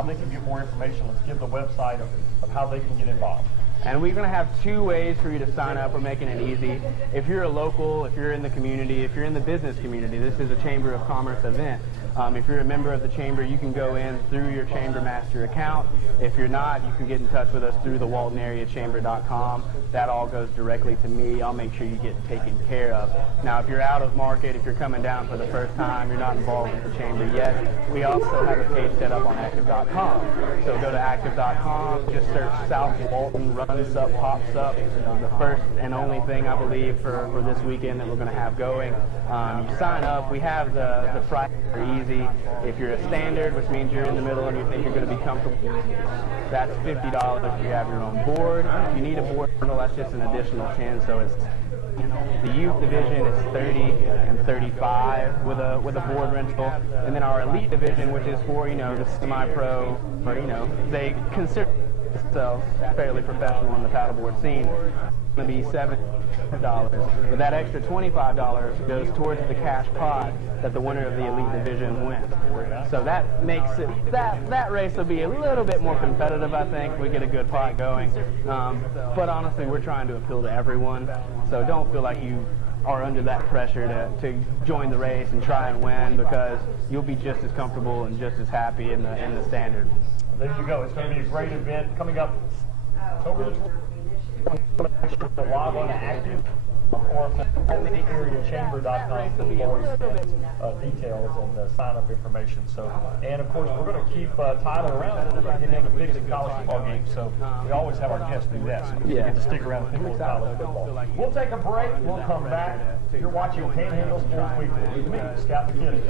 how they can get more information. Let's give the website of how they can get involved. And we're going to have 2 ways for you to sign up. We're making it easy. If you're a local, if you're in the community, if you're in the business community, this is a Chamber of Commerce event. If you're a member of the Chamber, you can go in through your Chamber Master account. If you're not, you can get in touch with us through the WaltonAreaChamber.com. That all goes directly to me. I'll make sure you get taken care of. Now, if you're out of market, if you're coming down for the first time, you're not involved with the Chamber yet, we also have a page set up on Active.com. So go to Active.com, just search South Walton, runs up, pops up. The first and only thing, I believe, for this weekend that we're going to have going. You sign up. We have the price for easy. If you're a standard, which means you're in the middle and you think you're going to be comfortable, that's $50 if you have your own board. If you need a board, that's just an additional 10. So it's the youth division is 30 and 35 with a board rental, and then our elite division, which is for the semi-pro, or they consider themselves fairly professional in the paddleboard scene, going to be $70. But that extra $25 goes towards the cash pot that the winner of the elite division wins. So that makes it, that race will be a little bit more competitive, I think. We get a good pot going. But honestly, we're trying to appeal to everyone. So don't feel like you are under that pressure to join the race and try and win, because you'll be just as comfortable and just as happy in the standard. There you go. It's going to be a great event coming up October the 20th. Log on to Active or WaltonAreaChamber.com for more details and sign-up information. So, and of course, we're going to keep Tyler around. We're going to get him to fix the college football game. So we always have our guests do that. So you get to stick around and pick college football. We'll take a break. We'll come back. You're watching Panhandle Sports Weekly with me, Scott McKinney.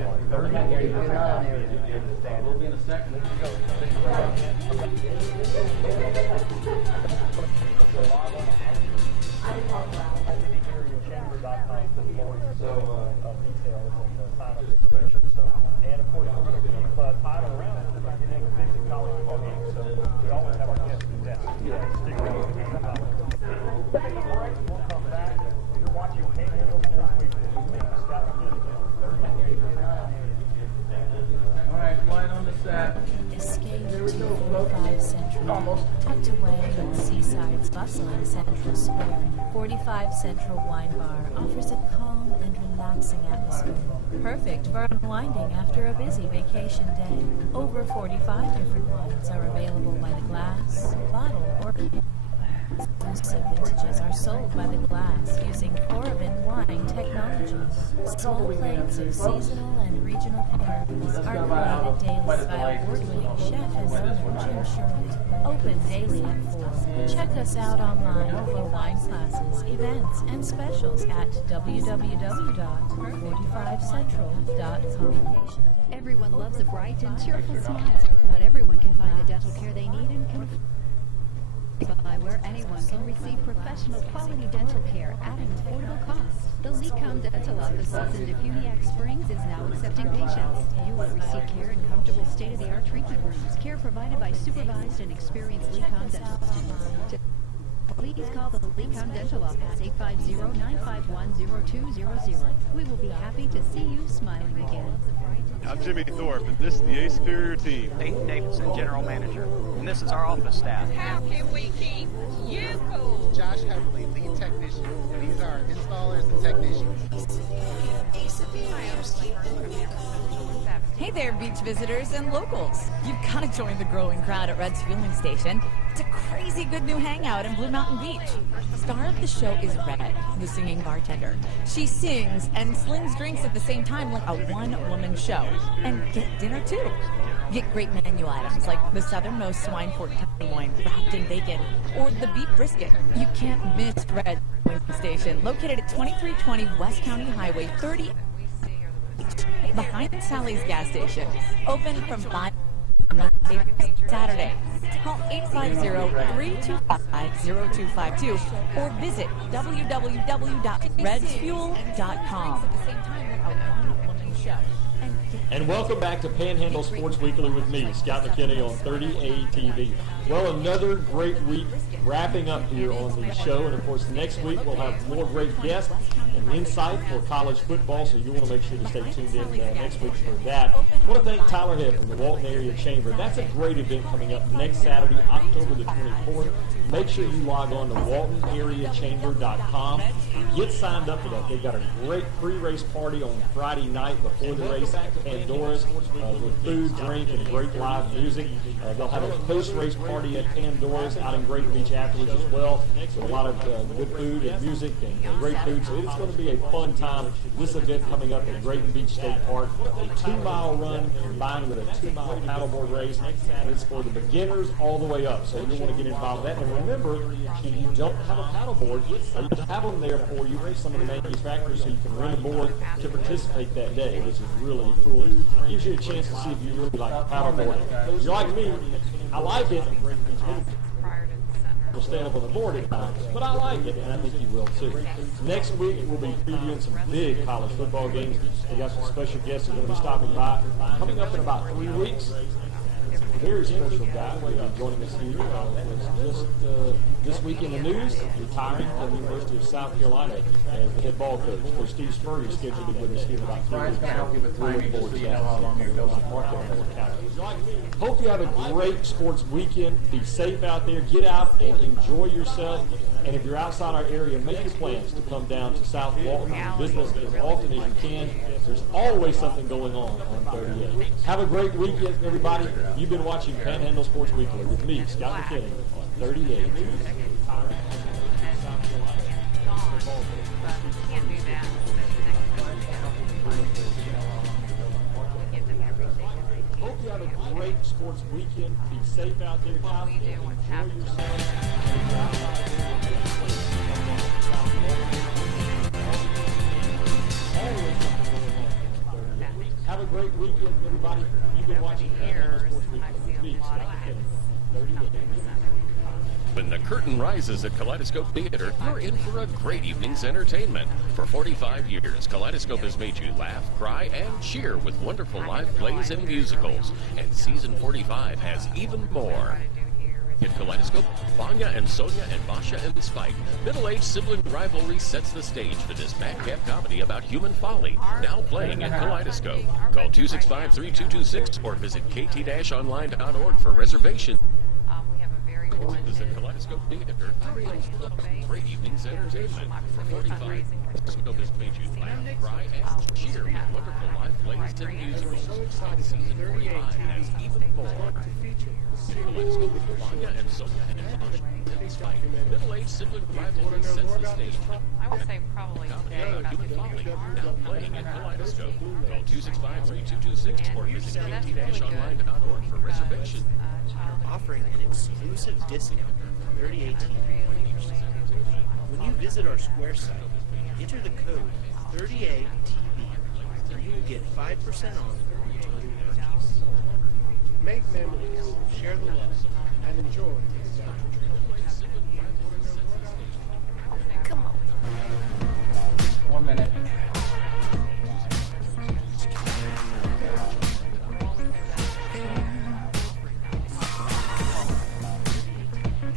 We'll be in a second. Chamber.com for more details and sign-up information. So, and of course, we're going to keep Tyler around. We're going to get him to fix the college football game. So we always have our guests do that. Stick around with me. Take a break. We'll come back. You're watching Panhandle Sports Weekly with me, Scott McKinney. All right, line on the set. Escape to 45 Central. Tucked away in Seaside's bustling Central Square, 45 Central Wine Bar offers a calm and relaxing atmosphere. Perfect for unwinding after a busy vacation day. Over 45 different wines are available by the glass, bottle, or can. Exclusive vintages are sold by the glass using Coravin wine technology. Small plates of seasonal and regional pairings are created daily by award-winning chef and owner Jim Sherwood. Open daily at 4. Check us out online for wine classes, events, and specials at www.45central.com. Everyone loves a bright and cheerful smile. Not everyone can find the dental care they need and can where anyone can receive professional quality dental care at an affordable cost. The Lecom Dental Offices in Defuniak Springs is now accepting patients. You will receive care in comfortable state-of-the-art treatment rooms. Care provided by supervised and experienced Lecom dental students. Please call the Lecom Dental Office 850-951-0200. We will be happy to see you smiling again. I'm Jimmy Thorpe, and this is the A Superior team. Nathan Davidson, General Manager, and this is our office staff. How can we keep you cool? Josh Heavily, Lead Technician. These are installers and technicians. Hey there, beach visitors and locals. You've got to join the growing crowd at Red's Fueling Station. It's a crazy good new hangout in Blue Mountain Beach. Star of the show is Red, the singing bartender. She sings and slings drinks at the same time like a one-woman show. And get dinner, too. Get great menu items like the southernmost swine pork tenderloin wrapped in bacon or the beef brisket. You can't miss Red Fueling Station, located at 2320 West County Highway 30. Behind Sally's gas station. Open from 5 Monday to Saturday. Call 850-325-0252 or visit www.redsfuel.com. And welcome back to Panhandle Sports Weekly with me, Scott McKinney on 30A TV. Well, another great week wrapping up here on the show. And, of course, next week we'll have more great guests. and insight for college football, so you want to make sure to stay tuned in next week for that. I want to thank Tyler Head from the Walton Area Chamber. That's a great event coming up next Saturday, October the 24th. Make sure you log on to waltonareachamber.com and get signed up for that. They've got a great pre-race party on Friday night before the race at Pandora's with food, drink, and great live music. They'll have a post-race party at Pandora's out in Great Beach afterwards as well. So a lot of good food and music and great food. So it's going to be a fun time. This event coming up at Great Beach State Park, a 2-mile run combined with a 2-mile paddleboard race. And it's for the beginners all the way up. So you'll want to get involved in that. And remember, if you don't have a paddleboard, you have them there for you, some of the manufacturers, so you can rent a board to participate that day, which is really cool. It gives you a chance to see if you really like paddleboarding. If you're like me, I like it. We'll stand up on the board at times, but I like it, and I think you will too. Next week, we'll be previewing some big college football games. We got some special guests who are going to be stopping by. Coming up in about 3 weeks, a very special guy will be joining us here. Was just this week in the news, retiring from the University of South Carolina as the head ball coach. Of course, Steve Spurrier is scheduled to be with us here in about 3 weeks. Hope you have a great sports weekend. Be safe out there. Get out and enjoy yourself. And if you're outside our area, make your plans to come down to South Walton and visit us as often as you can. There's always something going on 38. Have a great weekend, everybody. You've been watching Panhandle Sports Weekly with me, Scott McKinney, on 38. Hope you have a great sports weekend. Be safe out there. Enjoy yourself. Have a great weekend, everybody. You've been watching Panhandle Sports Weekly with me, Scott McKinney, 38. When the curtain rises at Kaleidoscope Theater, you're in for a great evening's entertainment. For 45 years, Kaleidoscope has made you laugh, cry, and cheer with wonderful live plays and musicals. And season 45 has even more. At Kaleidoscope, Vanya and Sonia and Masha and Spike, middle-aged sibling rivalry sets the stage for this madcap comedy about human folly, now playing at Kaleidoscope. Call 265-3226 or visit kt-online.org for reservation. Visit Kaleidoscope Theater. Great evening's entertainment. For 45 years, Kaleidoscope has made you laugh, cry, and cheer with wonderful live plays and musicals. And season 45 has even more. Kaleidoscope, Vanya and Sonia and Masha and Spike, middle-aged sibling rivalry sets the stage. I would say probably today. Human folly, now playing at Kaleidoscope. Call 265-3226 or visit kt-online.org for reservation. Offering an exclusive discount on 38 TV. When you visit our Square site, enter the code 38TV and you will get 5% off your total purchase. Make memories, share the love, and enjoy the Dr. Come on. 1 minute.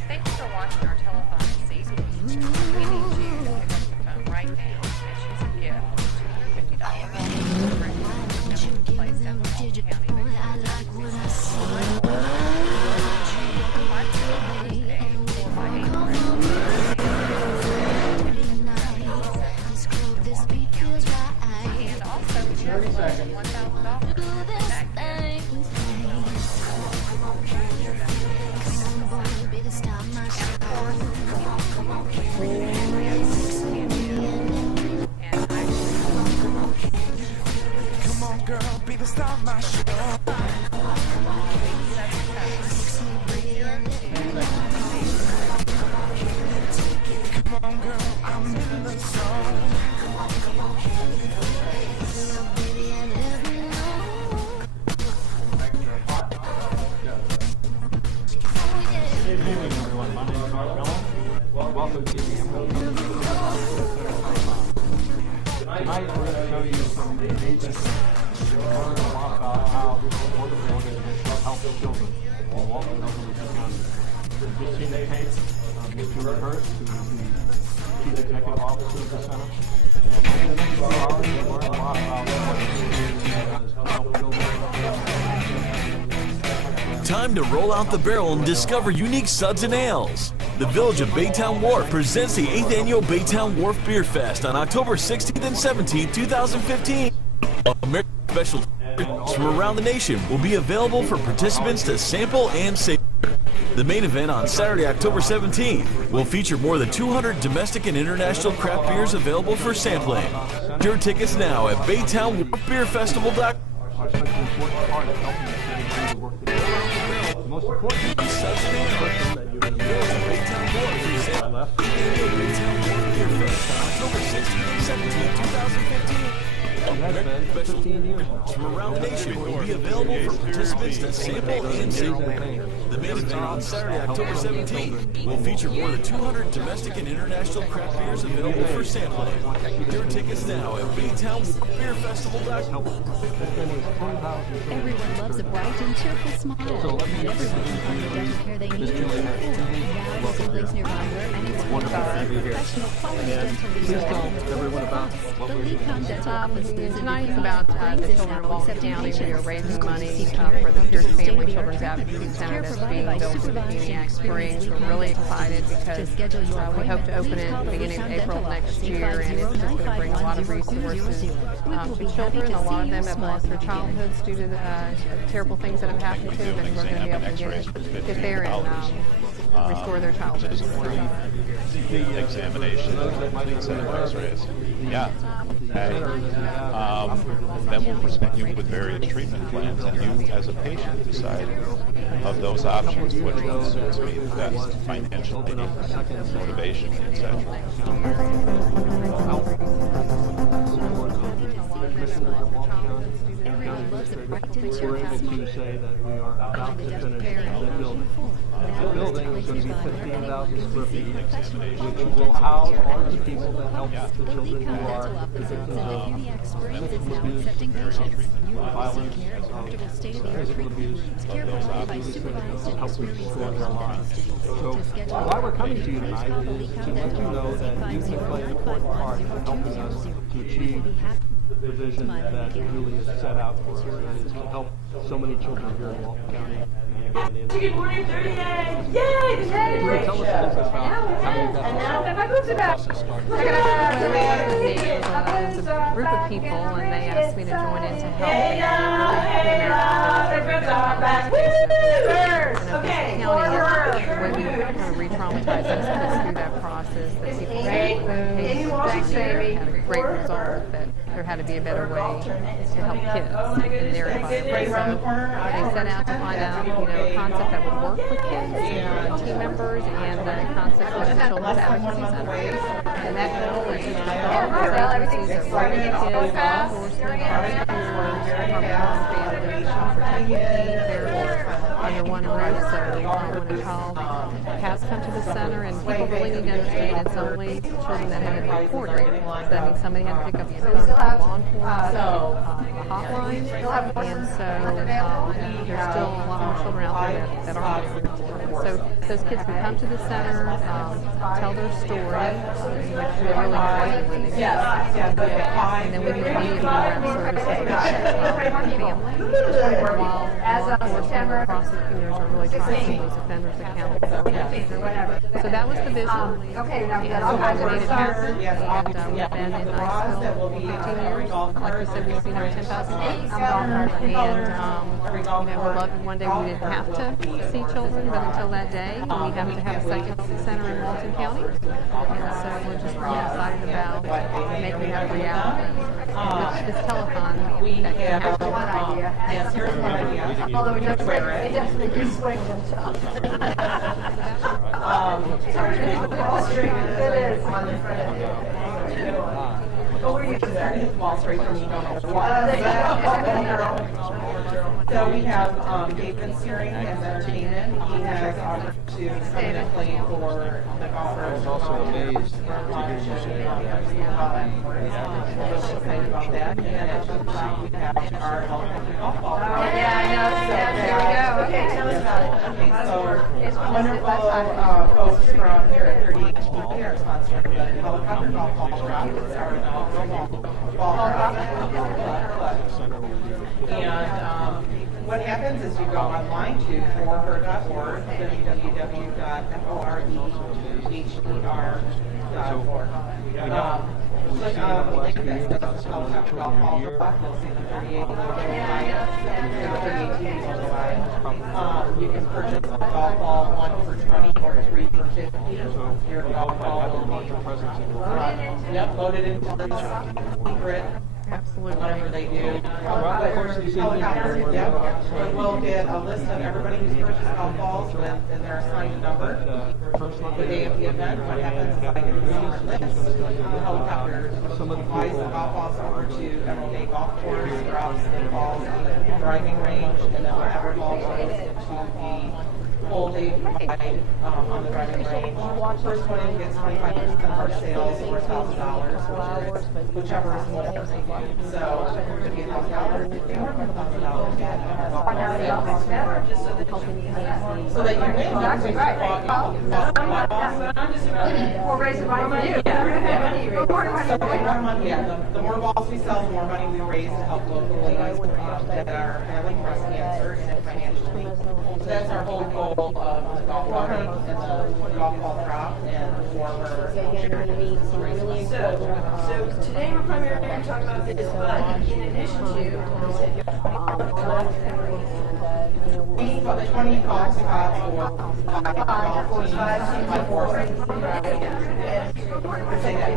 Thank you for watching our telephone season. We need you to pick up the phone right now and choose a gift of $250. Place them all county. And also, 30 seconds. $1,000. Come on, girl, be the star of my show. Come on, girl, I'm in the zone. Good evening, everyone. My name is Mark Mellon. Welcome to the Tonight we're going to show you some of the amazing things. We're going to learn a lot about how this wonderful organization helps children in Walton and Oklahoma County. We've just seen the tape of Mr. Hurst, who is the Chief Executive Officer of the Center, and Time to roll out the barrel and discover unique suds and ales. The Village of Baytown Wharf presents the 8th Annual Baytown Wharf Beer Fest on October 16th and 17th, 2015. American specialties from around the nation will be available for participants to sample and savor. The main event on Saturday, October 17th will feature more than 200 domestic and international craft beers available for sampling. Your tickets now at BaytownWharfBeerFestival.com. The most important Suds and ales. Baytown Wharf presents Baytown Wharf Beer Fest on October 16th and 17th, 2015. American specialties from around the nation will be available for participants to sample and savor. The main event on Saturday, October 17th will feature more than 200 domestic and international craft beers available for sampling. Your tickets now at BaytownBeerFestival.com. Everyone loves a bright and cheerful smile. And everyone can find the dental care they need and can afford. Now is a place nearby where anyone can receive professional quality dental care. The Lecom Dental Office Tonight is about the children of Walton County. We are raising money for the Pierce Family Children's Advocacy Center that's being built in Union Springs. We're really excited because we hope to open it at the beginning of April next year, and it's just going to bring a lot of resources to children. A lot of them have lost their childhoods due to terrible things that have happened to them, and we're going to be able to get there and restore their childhood. Examination of X-rays. Yeah. Then we'll present you with various treatment plans, and you, as a patient, decide of those options which one suits me the best, financially, motivation, etc. We're able to say that we are about to finish the building. The building is going to be 15,000 square feet, which will house all the people that help the children who are victims of physical abuse, violence, physical abuse, help restore their lives. So why we're coming to you tonight is to let you know that you can play an important part in helping us to achieve the vision that Julie has set out for us, that is to help so many children here in Walton County. Good morning, 38! Yay! Julie, tell us a little bit about how you got this process started. There's a group of people, and they asked me to join in to help. When we kind of re-traumatize those kids through that process, that people had a great result, that there had to be a better way to help kids in their environment. So they set out to find out, a concept that would work with kids and team members, and the concept of the Children's Advocacy Center. And that goal is to help those agencies that work with kids, law enforcement, prosecutors, Department of Family, Child Protective Team, therapists, under one roof. So when a child has come to the center, and people really need to understand it's only children that have been reported. So that means somebody had to pick up the phone from law enforcement, a hotline, and so there's still a lot more children out there that aren't reported. So those kids can come to the center, tell their story, which is really important when they get and then we can immediately direct services to the family, while law enforcement and prosecutors are really trying to hold those offenders accountable. So that was the vision, and we made it happen, and we've been in Niceville for 15 years. Like we said, we've seen over 10,000 kids, and we'd love if one day we didn't have to see children, but until that day, we have to have a second center in Walton County, and so we're just really excited about making that a reality. This telethon that can happen. Yes, here's one idea. Although it definitely swings and stuff. Wall Street, it is on the front of it. But where you there? Wall Street from So we have David's hearing as entertainment. He has offered to significantly for the golfers. I was also amazed to hear you say about that. And we have our helicopter golf ball. Yeah, I know. So there we go. Okay, tell us about it. Okay, so it's wonderful folks from here at 38 are sponsoring the helicopter golf ball drop. It's our And what happens is you go online to forher.org, www.forher.org. Click on the link that says Golf Ball Drop. You'll see the 38 logo line, the 38 logo line. You can purchase a golf ball, 1 for 20 or 3 for 50. Your golf ball will be loaded into the secret. Absolutely. Whatever they do. We'll get a list of everybody who's purchased golf balls with and their assigned number. The day of the event, what happens is I get a secret list. The helicopter flies the golf balls over to Emerald Bay Golf Course, drops the balls on the driving range, and then whatever ball goes to the full day ride on the driving range. First one in gets 25% of our sales or $1,000, whichever is more. So it could be $1,000 or $1,000. So that you may not be right. We're raising money for you. The more balls we sell, the more money we raise to help local ladies that are battling breast cancer and financially. So that's our whole goal of the golf ball and the golf ball drop and for her. So today we're primarily going to talk about this, but in addition to, the 20 golf spots or 5 golf teams.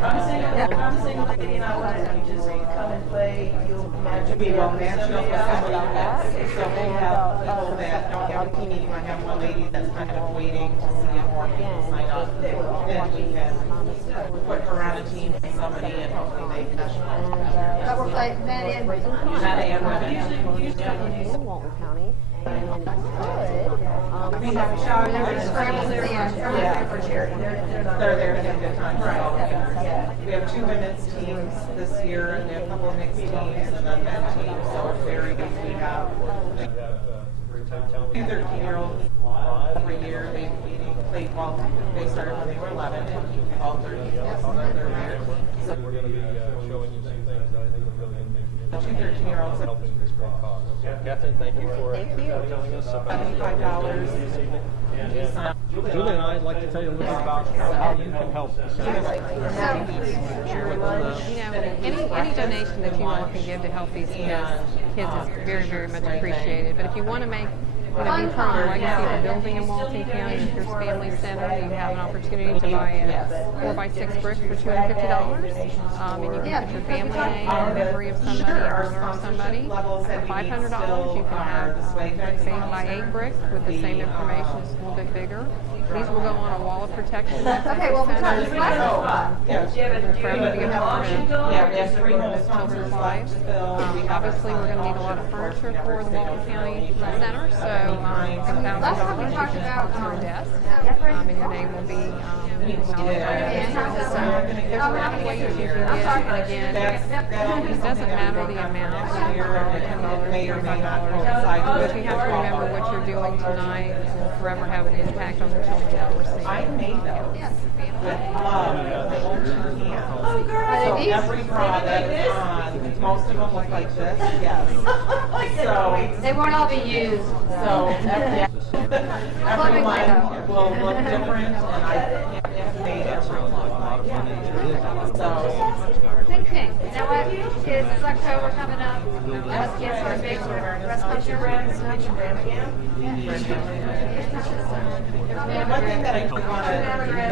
I'm saying lady and I want to just come and play. You'll be well matched up with somebody else. So we have people that don't have a team. You might have one lady that's kind of waiting to see if more people sign up. Then we can put her on a team with somebody and hopefully they can. But we're playing men and women. Usually Walton County. And it's good. We have They're scrambles there for charity. They're there to have a good time. We have 2 women's teams this year, and we have a couple of mixed teams, and then men teams. So it's very good. We have 2 13-year-olds every year. They played well. They started when they were 11, and all 13 years. So we're going to be showing you some things that I think are really going to make you. 2 13-year-olds helping this great cause. Catherine, thank you for telling us about $75 this evening. Julie and I'd like to tell you a little bit about how you can help the center. Any donation that you all can give to help these kids is very, very much appreciated. But if you want to make be part of the legacy of the building in Walton County, the Pierce Family Center, you have an opportunity to buy a 4x6 brick for $250. And you can put your family name in memory of somebody or honor of somebody. For $500, you can have a 8x8 brick with the same information, just a little bit bigger. These will go on a wall of protection. Okay, well, we're talking about forever be a part of children's lives. Obviously, we're going to need a lot of furniture for the Walton County Center, so $6,000 you can sponsor a desk, and your name will be acknowledged. So there's a lot of ways you can give, and again, it doesn't matter the amount, $10, $35, but you have to remember what you're doing tonight will forever have an impact on the children that we're seeing. I made those with love. So every bra that is on, most of them look like this, yes. So they won't all be used. So every one will look different, and I made everyone. So. Think pink. You know what? It's October coming up. Let's get our big breast culture brand stuff. One thing that I wanted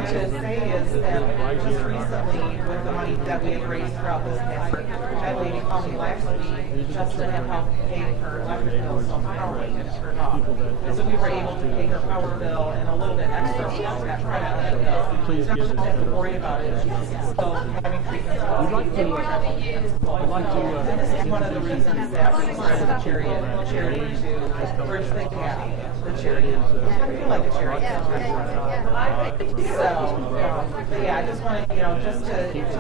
to say is that just recently, with the money that we have raised throughout this past year, that lady called me last week just to help pay her electric bill, so power maintenance for her dog. So we were able to pay her power bill and a little bit extra on that credit bill. She doesn't have to worry about it. She's still having treatments. And this is one of the reasons that we started the charity to bridge the gap. The charity. I feel like a charity. So, yeah, I just wanted, just to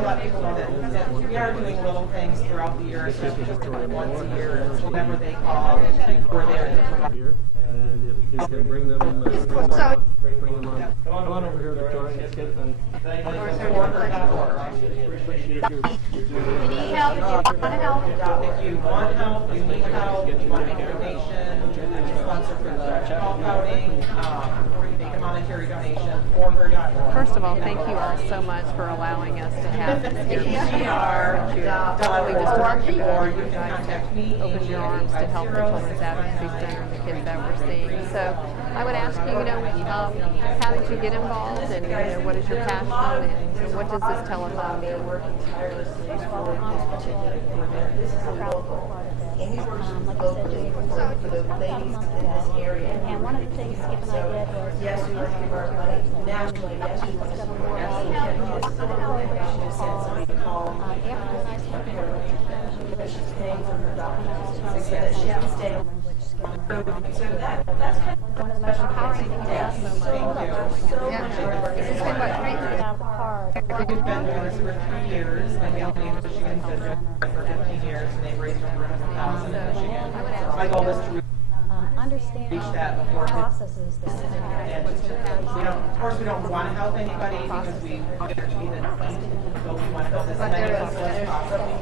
let people know that we are doing little things throughout the year, especially just once a year, whenever they call, we're there to provide. you can bring them on. Come on over here, Victoria. Let's get them. You need help, if you want to help. If you want help, you need help, you want to make a donation, sponsor for the call outing, make a monetary donation, order.org. First of all, thank you all so much for allowing us to have this here. Totally just or you can contact me. open your arms to help the Children's Advocacy Center and the kids that we're seeing. So I would ask you, how did you get involved, and what is your passion, and what does this telethon mean? This is a local. And he works locally for the ladies in this area. And one of the things Skip and I did was yes, we want to give our money nationally. Yes, we want to support us. She just said somebody to call. She's paying for her doctors so that she can stay. So that's kind of one of the most empowering things for us. This has been what, 3 years? Out of the park. We've been doing this for 3 years, and the only in Michigan has been for 15 years, and they've raised over $100,000 in Michigan. So my goal is to understand reach that before processes this and of course, we don't want to help anybody because we want there to be the but we want to help as many people as possible.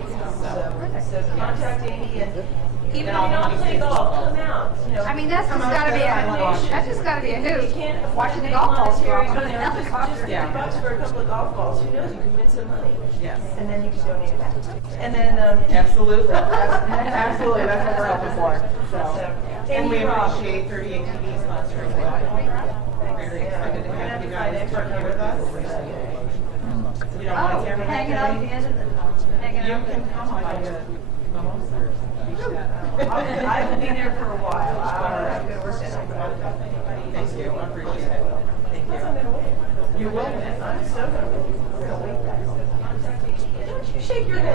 So contact Amy and Even if you don't play golf, come out. I mean, that's just gotta be a hoot. Watching the golf balls drop. Just $50 for a couple of golf balls. Who knows? You can win some money. Yes. And then you can donate it back. And then absolutely, absolutely. That's what we're helping for. So. And we appreciate 38 TV sponsoring that. We're very excited to have you guys partner with us. You don't want to camera hanging out at the end of the, hanging out. You can come like a mimosa. I will be there for a while. I'm going to work that. Thank you. I appreciate it. Thank you. You will win. I'm so going to Don't you shake your head.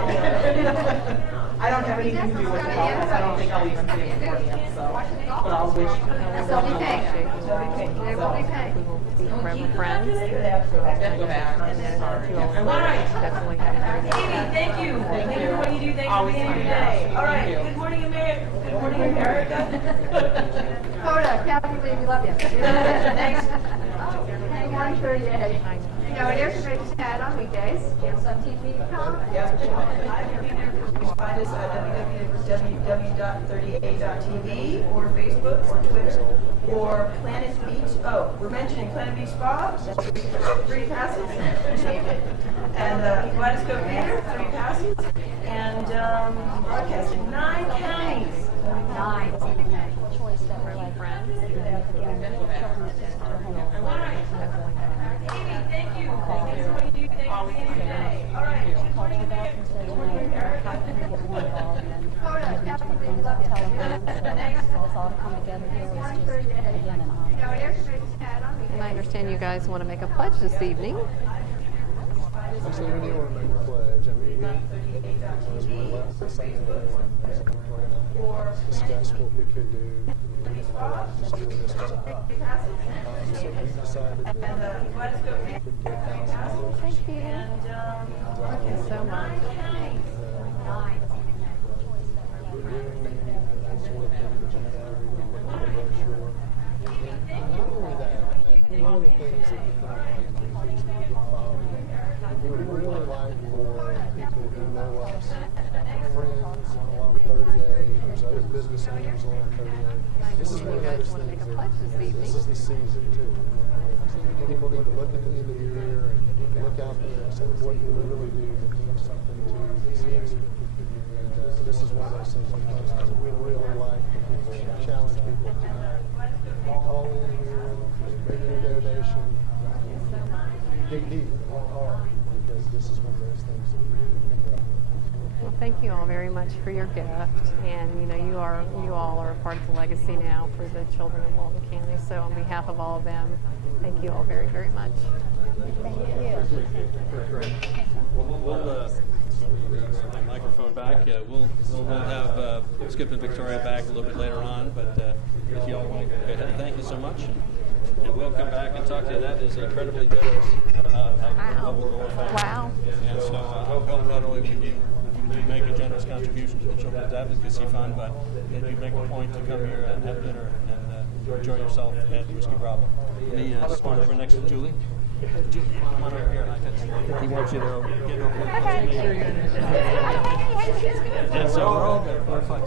I don't have anything to do with the golf. I don't think I'll even be in the podium, so. But I'll wish. That's all we pay. They will be paid. Forever friends. Definitely Amy, thank you. Thank you for what you do. Thank you for being here today. All right. Good morning, America. Good morning, America. Hoda, Kathy, we love you. Thanks. Hang on, 38. You know, it is great to add on weekdays. It's on TV.com. Yes, I will be there. Find us at www.38.tv or Facebook or Twitter or Planet Beach. Oh, we're mentioning Planet Beach Spa. That's free passes. And Kaleidoscope Theater, 3 passes. And broadcasting 9 counties. 9. Choice that we're like friends. Amy, thank you. Thank you for what you do. Thank you for being here today. All right. Good morning, America. And I understand you guys want to make a pledge this evening. So when you want to make a pledge, I mean, as we left the Sunday discussed what we could do. Just doing this was a hub. So we decided that we could get $1,000. Thank you. Thank you so much. We're doing that sort of thing that you have, we can look at the brochure. And not only that, one of the things that we kind of like to do is we get followed. We would really like for people who know us, friends along 38, there's other business owners along 38. This is one of those things that this is the season too. People need to look at the end of the year and look out there and say, what do we really do to do something to the community? And this is one of those things that we really like for people to challenge people tonight. Call in here, make your donation, dig deep, work hard, because this is one of those things that we really do. Well, thank you all very much for your gift, and you all are a part of the legacy now for the children of Walton County. So on behalf of all of them, thank you all very, very much. Thank you. We'll my microphone back. We'll have Skip and Victoria back a little bit later on, but if you all want to go ahead, thank you so much, and we'll come back and talk to you. That is incredibly generous of the Lord. Wow. And so I hope not only will you make a generous contribution to the Children's Advocacy Fund, but that you make a point to come here and have dinner and enjoy yourself at Whiskey Bravo. Let me spawn over next to Julie. Julie, come on over here. He wants you to get over here. And so we're all good. We're fine.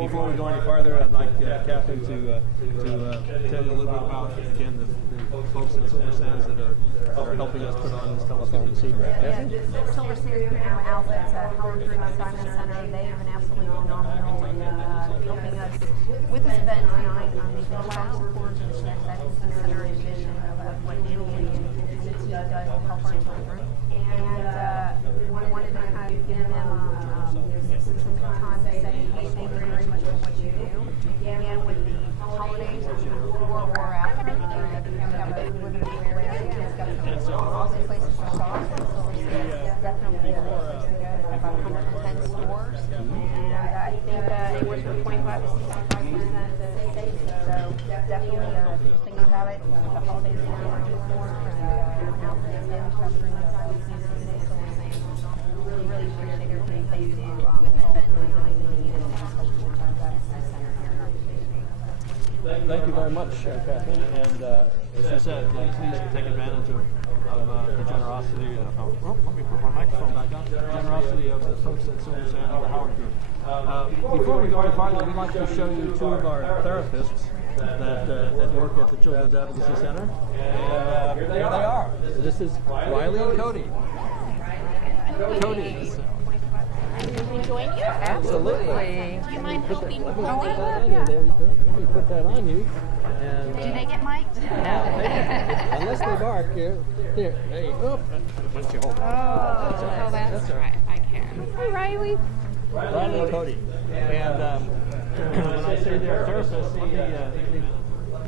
Before we go any farther, I'd like Catherine to tell you a little bit about, again, the folks at Silver Sands that are helping us put on this telethon this evening. Yeah, Silver Sands outlets at Howard Group Assignment Center, they have been absolutely phenomenal in helping us with this event tonight. They've been trying to support the Snacks Advocacy Center and vision of what Julie and the community does to help our children. And we wanted to kind of give them some time to say, hey, thank you very much for what you do. And with the holidays or after, we have a limited area. It's got some awesome places to shop. Silver Sands is definitely a place to go. There are about 110 stores. And I think anywhere from 25 to 65% savings. So definitely just thinking about it. The holidays are around the corner. And now for this day, we shop during the time of season today. Silver Sands. We really appreciate everything they do. It's been really needed, especially with John's Advocacy Center here. Thank you very much, Catherine. And as I said, please take advantage of the generosity of, let me put my microphone back on, the generosity of the folks at Silver Sands and the Howard Group. Before we go any farther, we'd like to show you two of our therapists that work at the Children's Advocacy Center. And there they are. This is Riley and Cody. Cody. Can we join you? Absolutely. Do you mind helping Let Chloe? me put that on you. And, Do they get mic'd? unless they bark, here, hey, oop. Why don't you hold it? Oh, that's right. I can. Hi, Riley. Riley and Cody. And when I say they're therapists, let me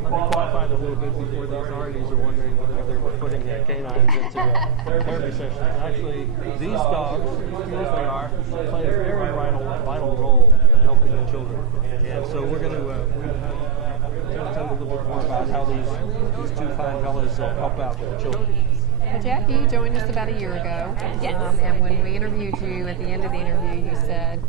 qualify it a little bit before the authorities are wondering whether we're putting canines into therapy sessions. Actually, these dogs, as cute as they are, play a very vital role in helping the children. And so we're going to tell you a little bit more about how these two fine fellas help out with the children. Well, Jackie, you joined us about a year ago. Yes. And when we interviewed you, at the end of the interview, you said,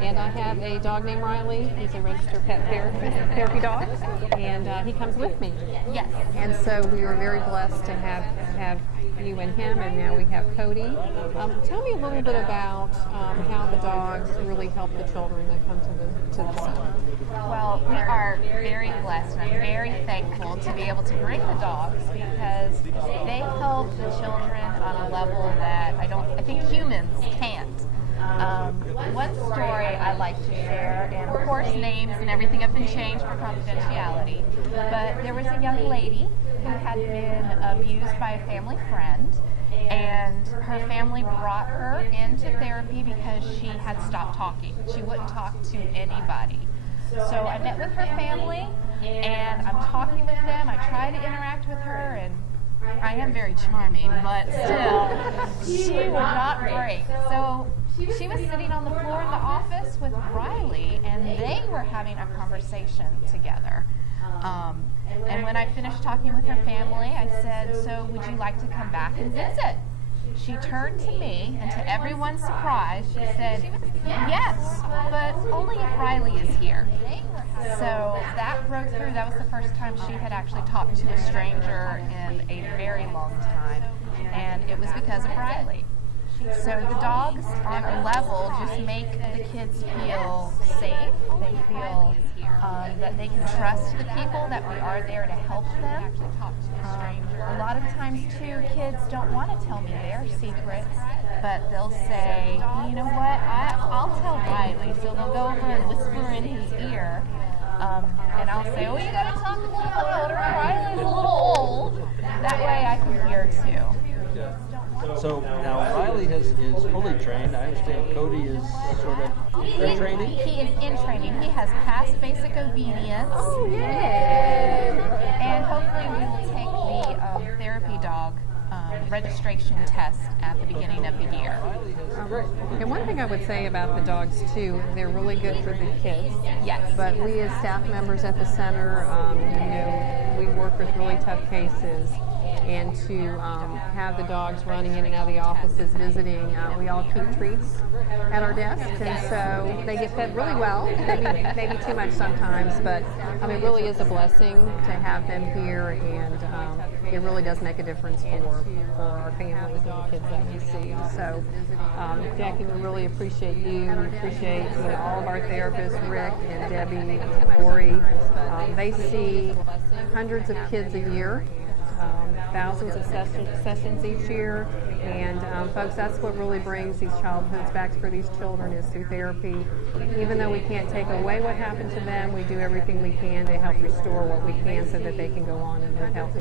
and I have a dog named Riley. He's a registered pet therapy dog, and he comes with me. Yes. And so we were very blessed to have you and him, and now we have Cody. Tell me a little bit about how the dogs really help the children that come to the center. Well, we are very blessed, and I'm very thankful to be able to bring the dogs because they help the children on a level that I think humans can't. One story I like to share, and of course names and everything have been changed for confidentiality, but there was a young lady who had been abused by a family friend, and her family brought her into therapy because she had stopped talking. She wouldn't talk to anybody. So I met with her family, and I'm talking with them. I try to interact with her, and I am very charming, but still, she would not break. So she was sitting on the floor in the office with Riley, and they were having a conversation together. And when I finished talking with her family, I said, so would you like to come back and visit? She turned to me, and to everyone's surprise, she said, yes, but only if Riley is here. So that broke through. That was the first time she had actually talked to a stranger in a very long time, and it was because of Riley. So the dogs, on a level, just make the kids feel safe. They feel that they can trust the people, that we are there to help them. A lot of times, too, kids don't want to tell me their secrets, but they'll say, you know what, I'll tell Riley. So they'll go over and whisper in his ear, and I'll say, oh, you got to talk a little louder. Riley's a little old. That way I can hear, too. So now Riley is fully trained. I understand Cody is sort of in training. He is in training. He has passed basic obedience. Oh, yay! And hopefully we will take the therapy dog registration test at the beginning of the year. And one thing I would say about the dogs too, they're really good for the kids. Yes. But we as staff members at the center, we work with really tough cases, and to have the dogs running in and out of the offices visiting. We all keep treats at our desks, and so they get fed really well, maybe too much sometimes, but it really is a blessing to have them here, and it really does make a difference for our families and the kids that we see. So, Jackie, we really appreciate you. We appreciate all of our therapists, Rick and Debbie and Lori. They see hundreds of kids a year. Thousands of sessions each year, and folks, that's what really brings these childhoods back for these children is through therapy. Even though we can't take away what happened to them, we do everything we can to help restore what we can so that they can go on and live healthy,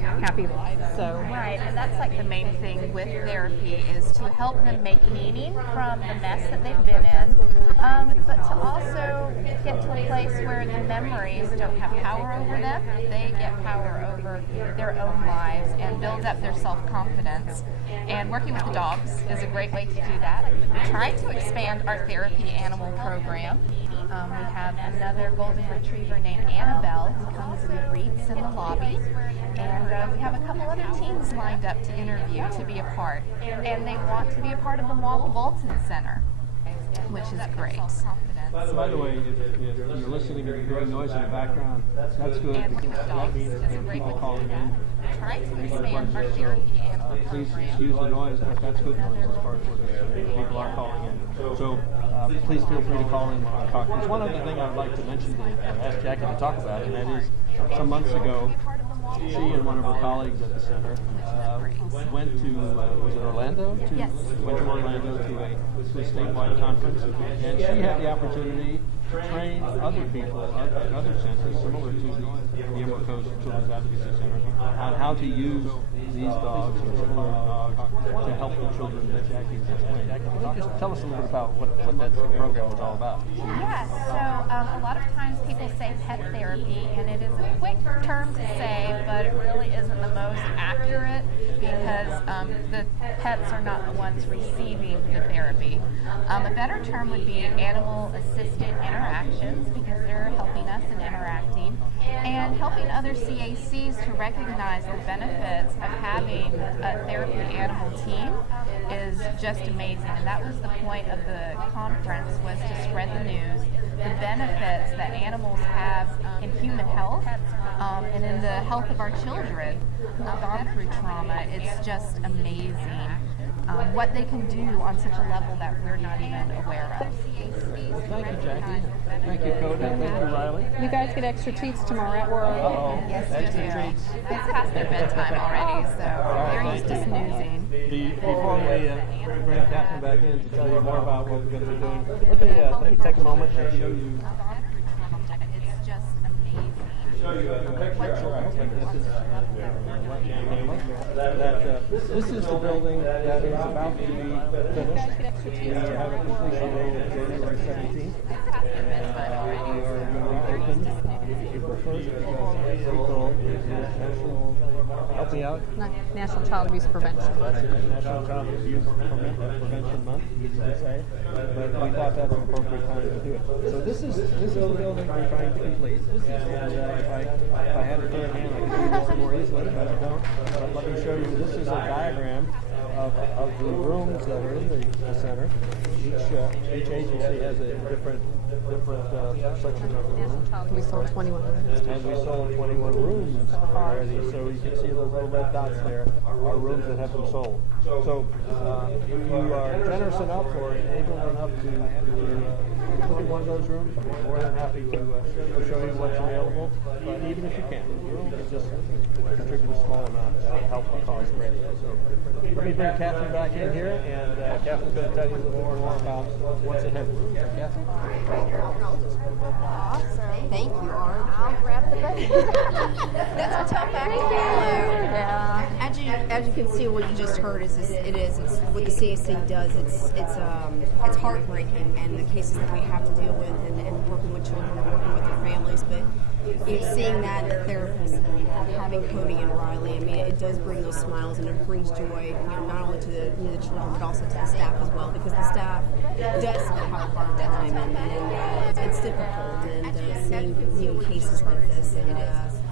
happy lives. So right, and that's like the main thing with therapy is to help them make meaning from the mess that they've been in, but to also get to a place where the memories don't have power over them. They get power over their own lives and build up their self-confidence. And working with the dogs is a great way to do that. We try to expand our therapy animal program. We have another golden retriever named Annabelle who comes and greets in the lobby. And we have a couple other teams lined up to interview to be a part. And they want to be a part of the Walla Bolton Center, which is great. By the way, if you're listening and you're hearing noise in the background, that's good because that means there are people calling in. Please excuse the noise, but that's good noise as far as what people are calling in. So please feel free to call in and talk. There's one other thing I would like to mention to ask Jackie to talk about, and that is some months ago, she and one of her colleagues at the center went to, was it Orlando? Yes. Went to Orlando to a statewide conference, and she had the opportunity to train other people at other centers, similar to the Emerald Coast Children's Advocacy Center, on how to use these dogs or similar dogs to help the children that Jackie has explained. Just tell us a little bit about what that program was all about. Yes, so a lot of times people say pet therapy, and it is a quick term to say, but it really isn't the most accurate because the pets are not the ones receiving the therapy. A better term would be animal-assisted interactions because they're helping us in interacting and helping other CACs to recognize the benefits of having a therapy animal team is just amazing. And that was the point of the conference, was to spread the news, the benefits that animals have in human health and in the health of our children who've gone through trauma. It's just amazing what they can do on such a level that we're not even aware of. Well, thank you, Jackie. Thank you, Coda. Thank you, Riley. you guys get extra treats tomorrow at work. Yes, extra we do. treats. It's past their bedtime already, so they're used to snoozing. Before we bring Catherine back in to tell you more about what we're going to be doing, let me take a moment and show you. It's just amazing. Show you a picture. This is the building that is about to be finished. We have a completion date of January 17th. We are going to open April 1st because April is National, help me out, National Child Abuse Prevention. That's it, National Child Abuse Prevention Month, easy to say, but we thought that was an appropriate time to do it. So this is the building we're trying to complete. And if I had it in hand, I could do this more easily, but I don't. But let me show you. This is a diagram of the rooms that are in the center. Each agency has a different section of the room. We sold 21 rooms. And we sold 21 rooms already. So you can see those little red dots there are rooms that have been sold. So if you are generous enough or able enough to look at one of those rooms, we're more than happy to show you what's available. But even if you can't, the room is just contribute a small amount to help the cause greatly. So let me bring Catherine back in here, and Catherine's going to tell you a little more about what's ahead. Catherine? Awesome. Thank you, Art. I'll grab the button. That's a tough act to follow. Yeah. As you can see, what you just heard is it's what the CAC does. It's heartbreaking, and the cases that we have to deal with, and working with children and working with their families. But seeing that, the therapists, having Cody and Riley, I mean, it does bring those smiles and it brings joy, not only to the children but also to the staff as well, because the staff does have a hard time, and it's difficult, and seeing cases like this, and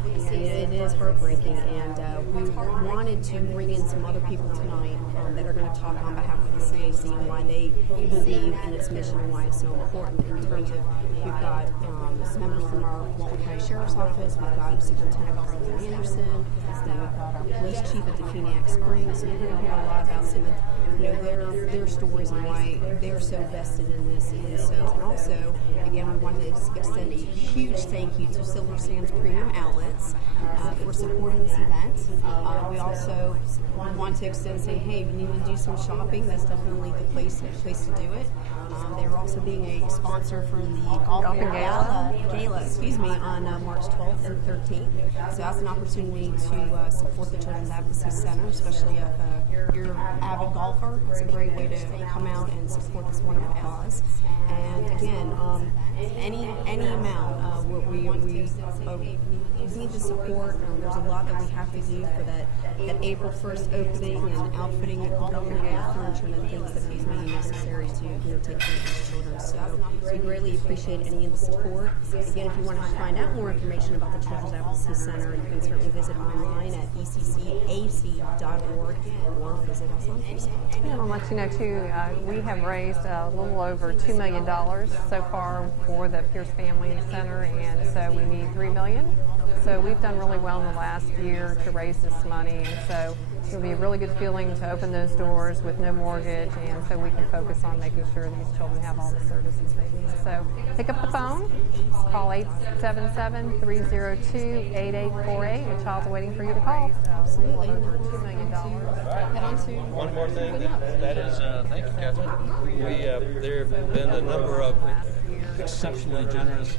It is heartbreaking, and we wanted to bring in some other people tonight that are going to talk on behalf of the CAC and why they believe in its mission and why it's so important. In terms of, we've got members from our Walton County Sheriff's Office, we've got Superintendent Carly Anderson, then we've got our police chief at the Phoenix Springs. So you're going to hear a lot about some of their stories and why they're so vested in this. And also, again, we wanted to extend a huge thank you to Silver Sands Premium Outlets for supporting this event. We also want to extend saying, hey, if you need to do some shopping, that's definitely the place to do it. They're also being a sponsor for the Golfing Gala, on March 12th and 13th. So that's an opportunity to support the Children's Advocacy Center, especially if you're an avid golfer. It's a great way to come out and support this wonderful cause. And again, any amount, we need the support. There's a lot that we have to do for that April 1st opening and outfitting the golfing and furniture and things that may be necessary to take care of these children. So we greatly appreciate any of the support. Again, if you want to find out more information about the Children's Advocacy Center, you can certainly visit online at eccac.org or visit us on Facebook. And I'll let you know too, we have raised a little over $2 million so far for the Pierce Family Center, and so we need $3 million. So we've done really well in the last year to raise this money, and so it'll be a really good feeling to open those doors with no mortgage, and so we can focus on making sure these children have all the services they need. So pick up the phone, call 877-302-8848. Your child's waiting for you to call. Absolutely. $2 million. Head on to One more thing, that is, thank you, Catherine. There have been a number of exceptionally generous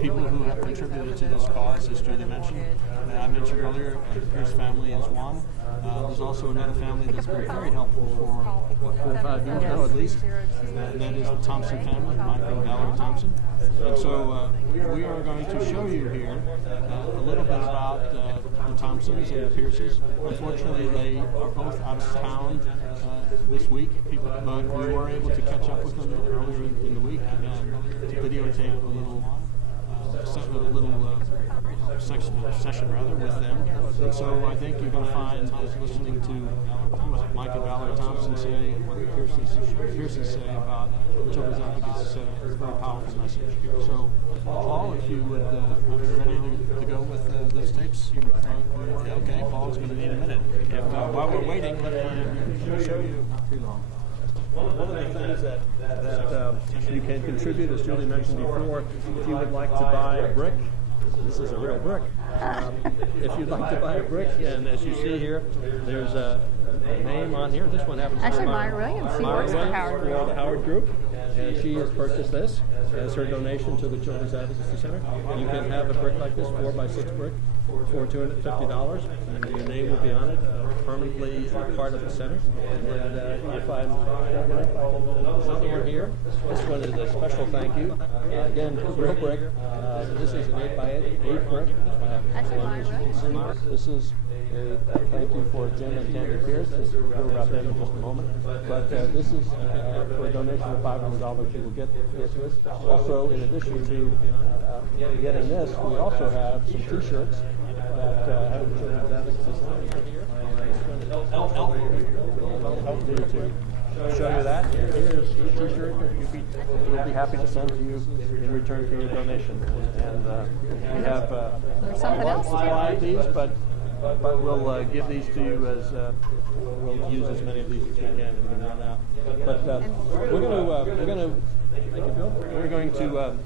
people who have contributed to this cause, as Julie mentioned. I mentioned earlier, the Pierce family is one. There's also another family that's been very helpful for 4 or 5 years now at least, and that is the Thompson family, Michael and Valerie Thompson. And so we are going to show you here a little bit about the Thompsons and the Pierces. Unfortunately, they are both out of town this week, but we were able to catch up with them earlier in the week and to videotape a little session with them. And so I think you're going to find, listening to what Mike and Valerie Thompson say and what the Pierces say about Children's Advocacy Center, it's a very powerful message. So, Paul, if you would, are ready to go with those tapes? Okay, Paul's going to need a minute. While we're waiting, let me show you. Not too long. One of the things that you can contribute, as Julie mentioned before, if you would like to buy a brick, this is a real brick. If you'd like to buy a brick, and as you see here, there's a name on here. This one happens to be Myra Williams. She works for Howard Group. The Howard Group, and she has purchased this as her donation to the Children's Advocacy Center. You can have a brick like this, 4x6 brick, for $250, and your name will be on it, permanently part of the center. And if I'm there's another one here. This one is a special thank you. Again, real brick. This is an 8x8 brick. This is a thank you for Jim and Tammy Pierce. We'll hear about them in just a moment. But this is for a donation of $500 you will get this. Also, in addition to getting this, we also have some T-shirts that have a Children's Advocacy Center here. Help me to show you that. And here's a T-shirt that we'll be happy to send to you in return for your donation. And we have supply of these, but we'll give these to you as we'll use as many of these as we can and then run out. But we're going to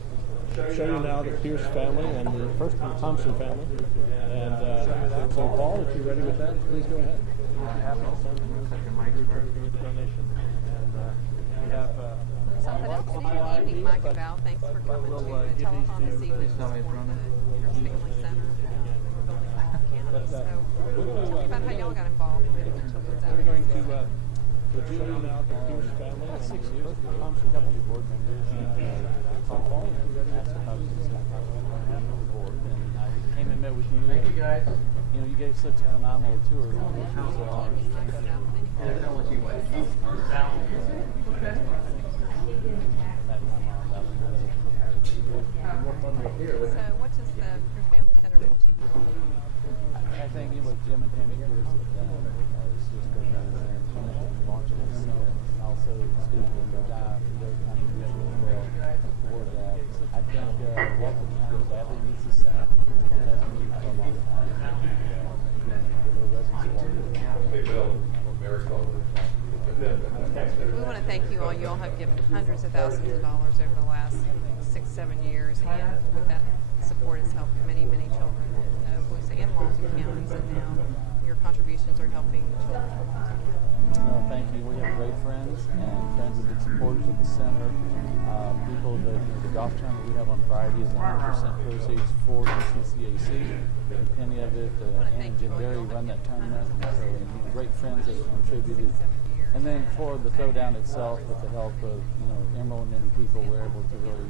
show you now the Pierce family and the first the Thompson family. And so, Paul, if you're ready with that, please go ahead. We'll be happy to send you a donation. And we have something else to do evening, Mike and Val. Thanks for coming to the telethon this evening for the Pierce Family Center. So, tell me about how y'all got involved with the Children's Advocacy. We're going to review now the Pierce family. That's 6 years. Thompson Company board members. Paul, if you're ready with that. Board, and I came and met with you. Thank you, guys. You know, you gave such a phenomenal tour. So what does the Pierce Family Center bring to you? thank you with Jim and Tammy Pierce. It's just a launching this. Also, Steve and Di, their contribution as well toward that. I think Walton County badly needs the center. It hasn't needed for a long time. The residents of We want to thank you all. You all have given hundreds of thousands of dollars over the last 6-7 years, and with that support has helped many, many children in Oglesby and Walton counties, and now your contributions are helping children. Well, thank you. We have great friends and friends that have been supporters of the center. People that, the golf tournament we have on Friday is 100% proceeds for the CCAC. A penny of it, Ann and Jim Berry run that tournament, and so great friends that contributed. And then for the throwdown itself, with the help of Emerald and many people, we're able to really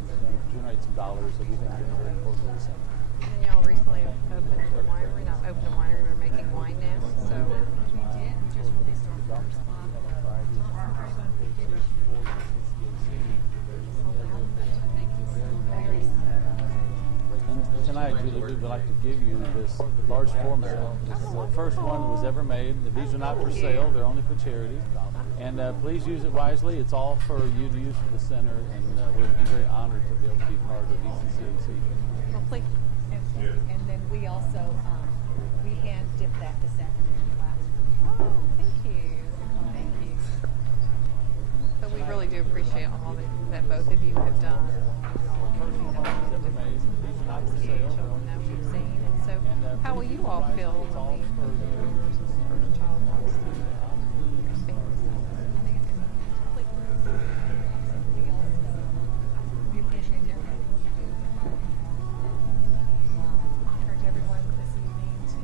generate some dollars that we think have been very important to the center. And y'all recently opened a winery, not opened a winery, we're making wine now. So we did just release our first And tonight, Julie, we would like to give you this large format. This is the first one that was ever made. These are not for sale; they're only for charity. And please use it wisely. It's all for you to use for the center, and we're very honored to be able to be part of ECCAC. Well, please. And then we also we hand dipped that this afternoon. Oh, thank you. Thank you. But we really do appreciate all that both of you have done. And so, how will you all feel when the first child walks through your family center? We appreciate everything you do. Encourage everyone this evening to.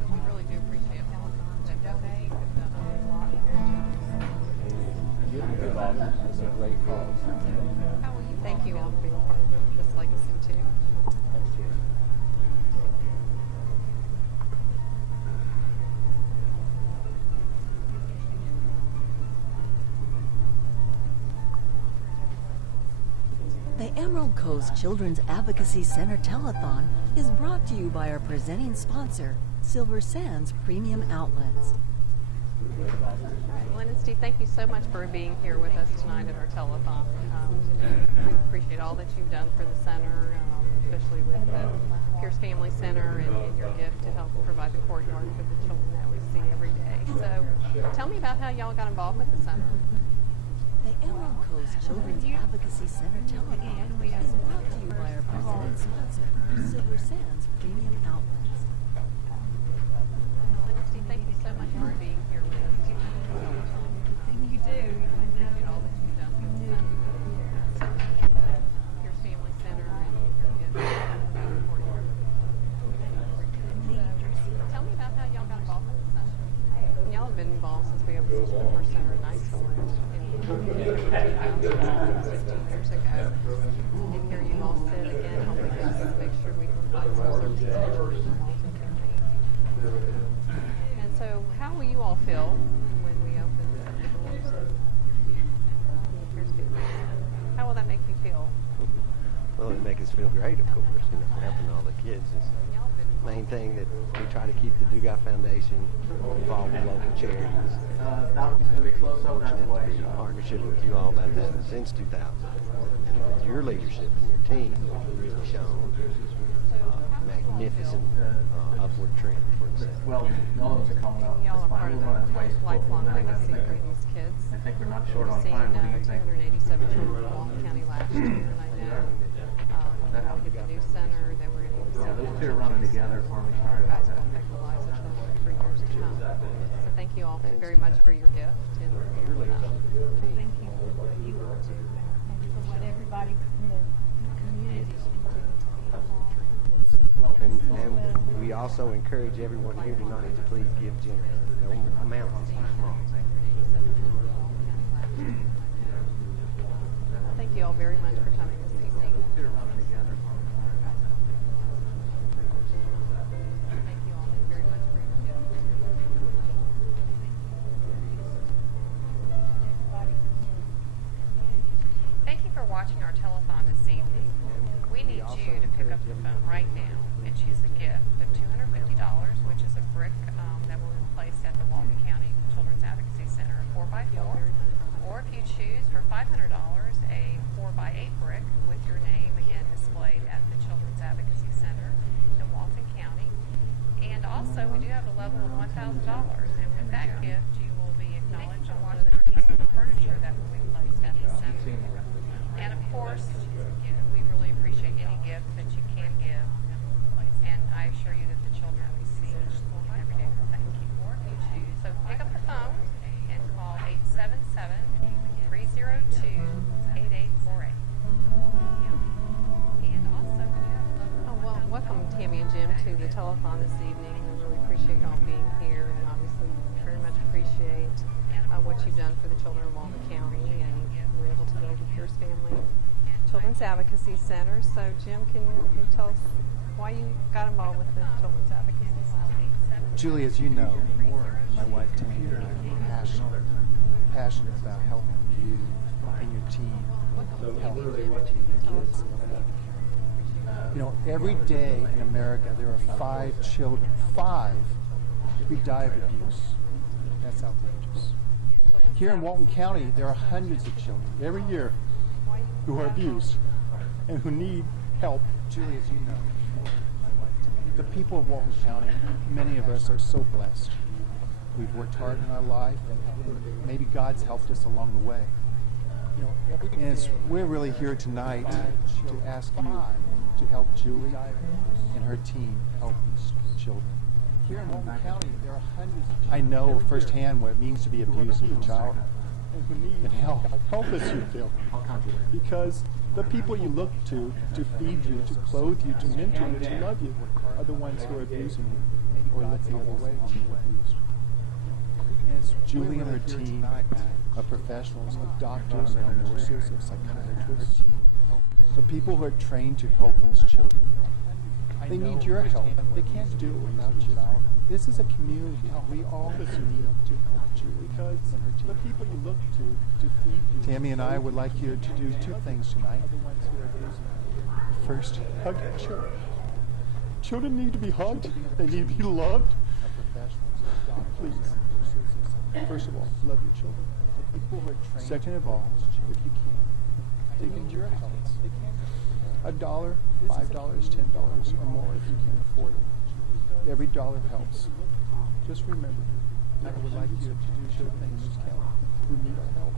But we really do appreciate all that donate. Have done a lot of good jobs. Give often is a great cause. How will you? Thank you all for being part of this legacy too. Thank you. The Emerald Coast Children's Advocacy Center Telethon is brought to you by our presenting sponsor, Silver Sands Premium Outlets. All right, Lynn and Steve, thank you so much for being here with us tonight at our telethon. We appreciate all that you've done for the center, especially with the Pierce Family Center and your gift to help provide the courtyard for the children that we see every day. So tell me about how y'all got involved with the center. The Emerald Coast Children's Advocacy Center Telethon is brought to you by our presenting sponsor, Silver Sands Premium Outlets. Lynn and Steve, thank you so much for being here with us tonight. You do. Appreciate all that you've done for the center. Pierce Family Center and your gift to the courtyard. Tell me about how y'all got involved with the center. Y'all have been involved since we opened the first center in Niceville in 15 years ago. And here you all sit again helping us make sure we can provide some services to children in Walton County. And so how will you all feel when we open up the doors of Pierce Family Center? How will that make you feel? Well, it makes us feel great, of course. Helping all the kids is the main thing that we try to keep the Dugas Foundation involved with local charities. Fortunate to be in partnership with you all about that since 2000. And with your leadership and your team, you've really shown magnificent upward trend for the center. Well, y'all are part of the lifelong legacy for these kids. I think we're not short on time. 287 children in Walton County last year, and I know we get the new center, then we're going to get the those two are running together for me. Sorry about that. affect the lives of children for years to come. So thank you all very much for your gift. And Thank you for what you all do and for what everybody in the community can do to be involved. And we also encourage everyone here tonight to please give generously. No amount is too small. Thank you all very much for coming this evening. Thank you all very much for your gift. Thank you for watching our telethon this evening. We need you to pick up the phone right now and choose a gift of $250, which is a brick that will be placed at the Walton County Children's Advocacy Center, a 4x4. Or if you choose for $500, a 4x8 brick with your name again displayed at the Children's Advocacy Center in Walton County. And also, we do have a level of $1,000, and with that gift, you will be acknowledged on one of the pieces of furniture that will be placed at the center. And of course, we really appreciate any gift that you can give, and I assure you that the children receive every day. Thank you. Or if you choose, so pick up the phone and call 877-302-8848. And also, well, welcome Tammy and Jim to the telethon this evening. We really appreciate y'all being here, and obviously very much appreciate what you've done for the children of Walton County, and we're able to go to Pierce Family Children's Advocacy Center. So Jim, can you tell us why you got involved with the Children's Advocacy Center? Julie, as you know, my wife Tammy and I are passionate about helping you and your team help the kids. You know, every day in America there are 5 children, 5, who die of abuse. That's outrageous. Here in Walton County, there are hundreds of children every year who are abused and who need help. Julie, as you know, the people of Walton County, many of us are so blessed. We've worked hard in our life, and maybe God's helped us along the way. And we're really here tonight to ask you to help Julie and her team help these children. Here in Walton County, there are hundreds. I know firsthand what it means to be abused as a child. And help us, you feel. Because the people you look to feed you, to clothe you, to mentor you, to love you, are the ones who are abusing you or look the other way when you're abused. And it's Julie and her team of professionals, of doctors, of nurses, of psychiatrists, the people who are trained to help these children. They need your help. They can't do it without you. This is a community. We all need to help Julie and her team. The people you look to feed you. Tammy and I would like you to do 2 things tonight. First, hug children. Children need to be hugged. They need to be loved. Please. First of all, love your children. Second of all, if you can, they need your help. $1, $5, $10, or more if you can afford it. Every dollar helps. Just remember, I would like you to do 2 things who need our help.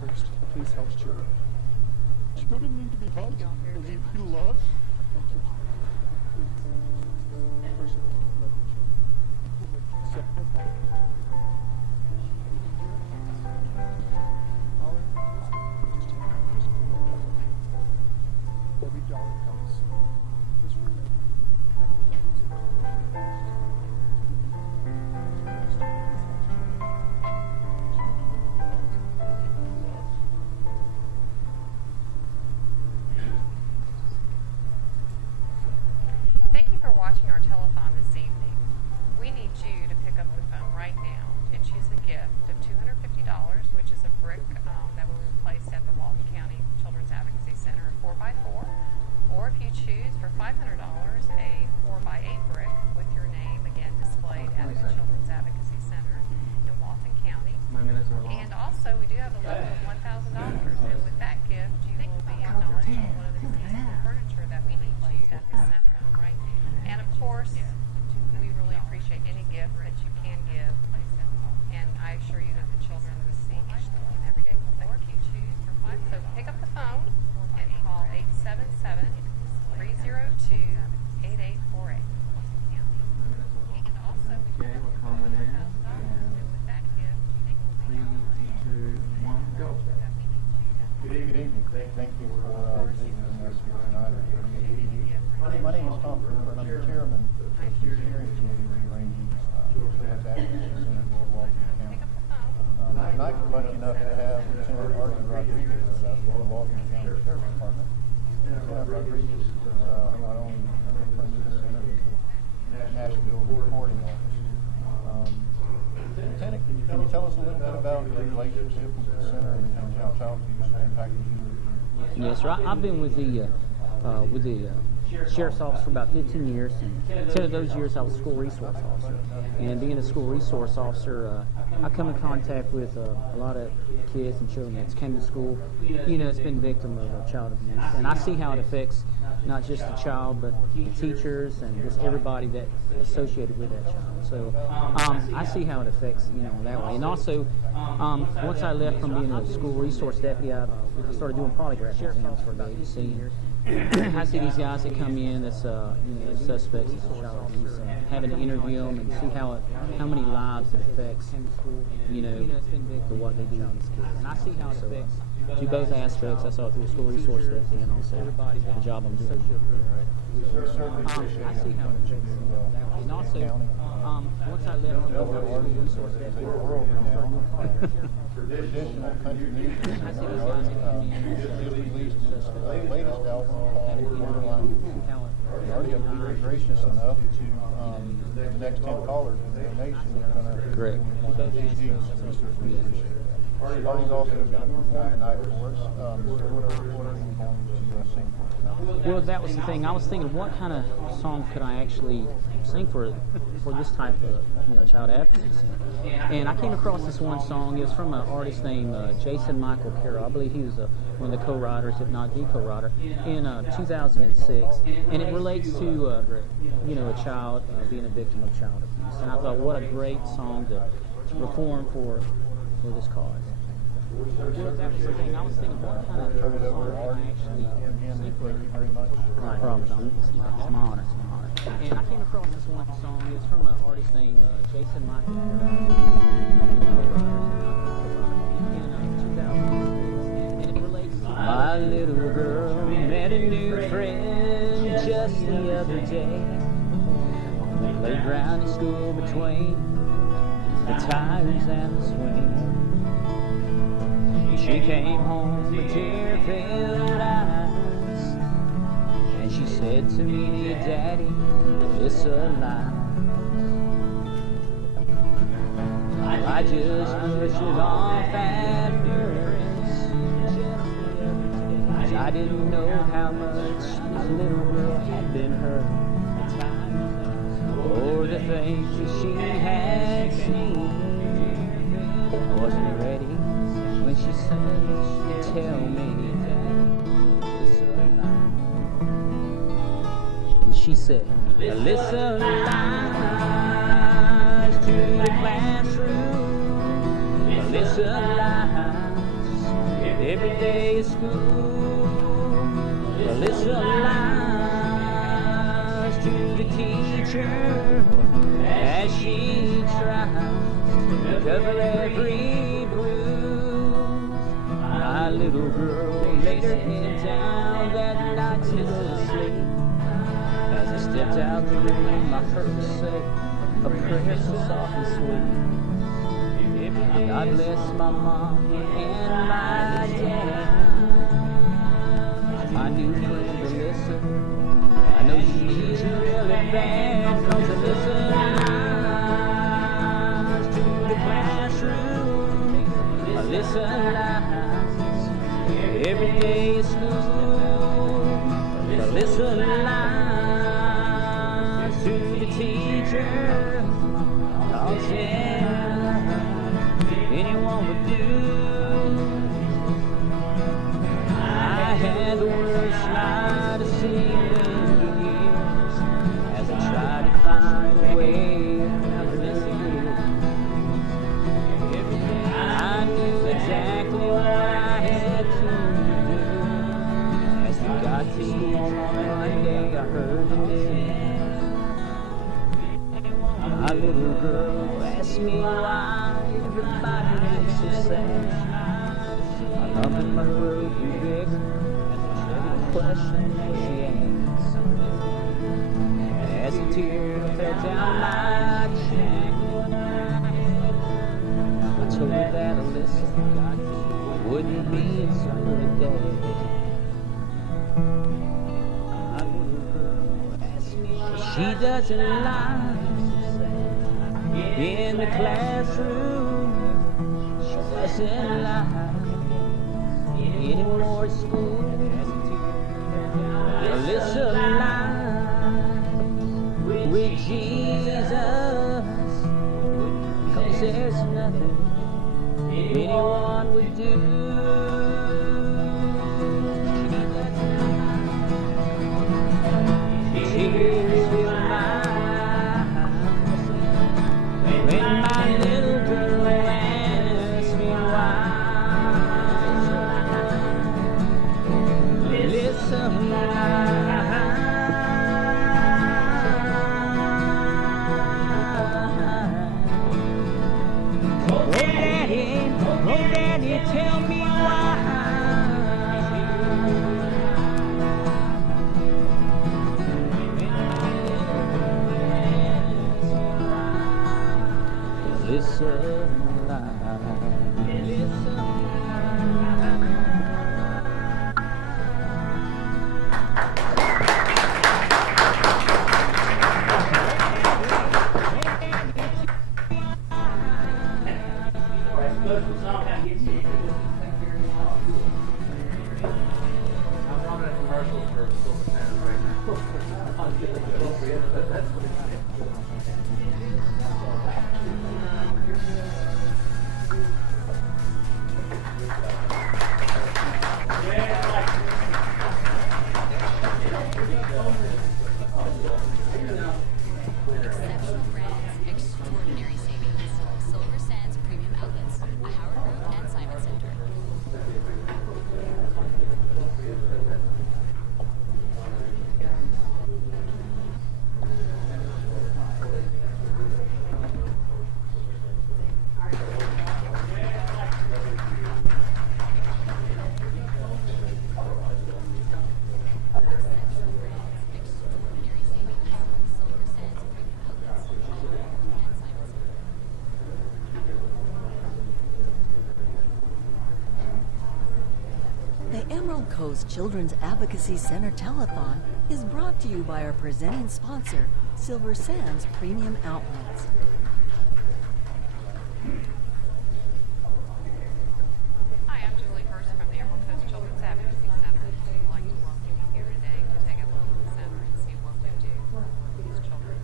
First, please help children. Children need to be hugged. They need to be loved. Thank you. First of all, love your children. Second of all, every dollar helps. Just remember. thank you for watching our telethon this evening. We need you to pick up the phone right now and choose a gift of $250, which is a brick that will be placed at the Walton County Children's Advocacy Center, a 4x4. Or if you choose for $500, a 4x8 brick with your name again displayed at the Children's Advocacy Center in Walton County. And also, we do have a level of $1,000, and with that gift, you will be acknowledged on one of the pieces of furniture that we need placed at the center, right? And of course, we really appreciate any gift that you can give, and I assure you that the children receive each one every day. Or if you choose for $5, so pick up the phone and call 877-302-8848. And also, Okay, we're coming in. with that gift, 3, 2, 1, go. Good evening. Thank you for visiting us here tonight. My name is Tom Cooper, and I'm the chairman of the steering committee rearranging Children's Advocacy Center for Walton County. Tonight we're lucky enough to have Lieutenant Artie Rodriguez with us from the Walton County Sheriff's Department. Lieutenant Rodriguez is not only a friend of the center, he's a Nashville reporting office. Lieutenant, can you tell us a little bit about your relationship with the center and how child abuse impacted you? Yes, sir. I've been with the sheriff's office for about 15 years. And 10 of those years I was school resource officer. And being a school resource officer, I come in contact with a lot of kids and children that's came to school, that's been victim of child abuse. And I see how it affects not just the child, but the teachers and just everybody that associated with that child. So I see how it affects, that way. And also, once I left from being a school resource deputy, I started doing polygraph exams for the agency. I see these guys that come in that's suspects of child abuse, and having to interview them and see how many lives it affects, for what they do in these kids. And I see how it affects. Do both aspects. I saw it through a school resource deputy and also the job I'm doing. We certainly appreciate I see how it affects that way. And also, once I left from the school resource deputy, traditional country music. Just released his latest album called Borderline. We already have been gracious enough to the next 10 callers with a donation. They're going to correct. Artie's also going to perform tonight for us. What are you going to sing for us? Well, that was the thing. I was thinking, what kind of song could I actually sing for this type of child advocacy? And I came across this one song. It was from an artist named Jason Michael Carroll. I believe he was one of the co-writers, if not the co-writer, in 2006. And it relates to a child being a victim of child abuse. And I thought, what a great song to perform for this cause. Well, that was the thing. I was thinking, what kind of song could I actually sing for? Thank you very much. No problem. It's my honor. It's my honor. And I came across this one song. It's from an artist named Jason Michael Carroll. And it relates to my little girl met a new friend just the other day. On the playground in school between the tires and the swing. She came home with tear-filled eyes, and she said to me, Daddy, it's a lie. I just brushed it off at first. I didn't know how much this little girl had been hurt, or the things that she had seen. I wasn't ready when she said, tell me that it's a lie. And she said, listen lies to the classroom, listen lies every day at school, listen lies to the teacher as she tries to cover every bruise. My little girl laid her head down that night to go sleep. As I stepped out the room, I heard her say a prayer so soft and sweet. God bless my mom and my dad. My new friend Alyssa, I know she's really bad, 'cause Alyssa lies to the classroom, Alyssa lies every day at school, Alyssa lies to the teacher. I'll tell anyone would do. I had the worst night of sleep in years as I tried to find a way out of this. I knew exactly what I had to do. As we got to school one day, I heard the news. My little girl asked me why everybody looks so sad. My lump in my throat grew bigger every question she asked. As a tear fell down my cheek, I told her that Alyssa wouldn't be in school today. My little girl asked me why she doesn't lie in the classroom. She doesn't lie anymore at school. This life with Jesus, 'cause there's nothing anyone would do. Tears fill my eyes when my little girl asks me why. Listen, Daddy, tell me why. Listen, I'm running a commercial for Silver Sands right now. That's what Exceptional brands, extraordinary savings. Silver Sands Premium Outlets, a Howard Group and Simon Center. The Emerald Coast Children's Advocacy Center Telethon is brought to you by our presenting sponsor, Silver Sands Premium Outlets. Hi, I'm Julie Hurst from the Emerald Coast Children's Advocacy Center. I'd like to welcome you here today to take a look at the center and see what we do for these children.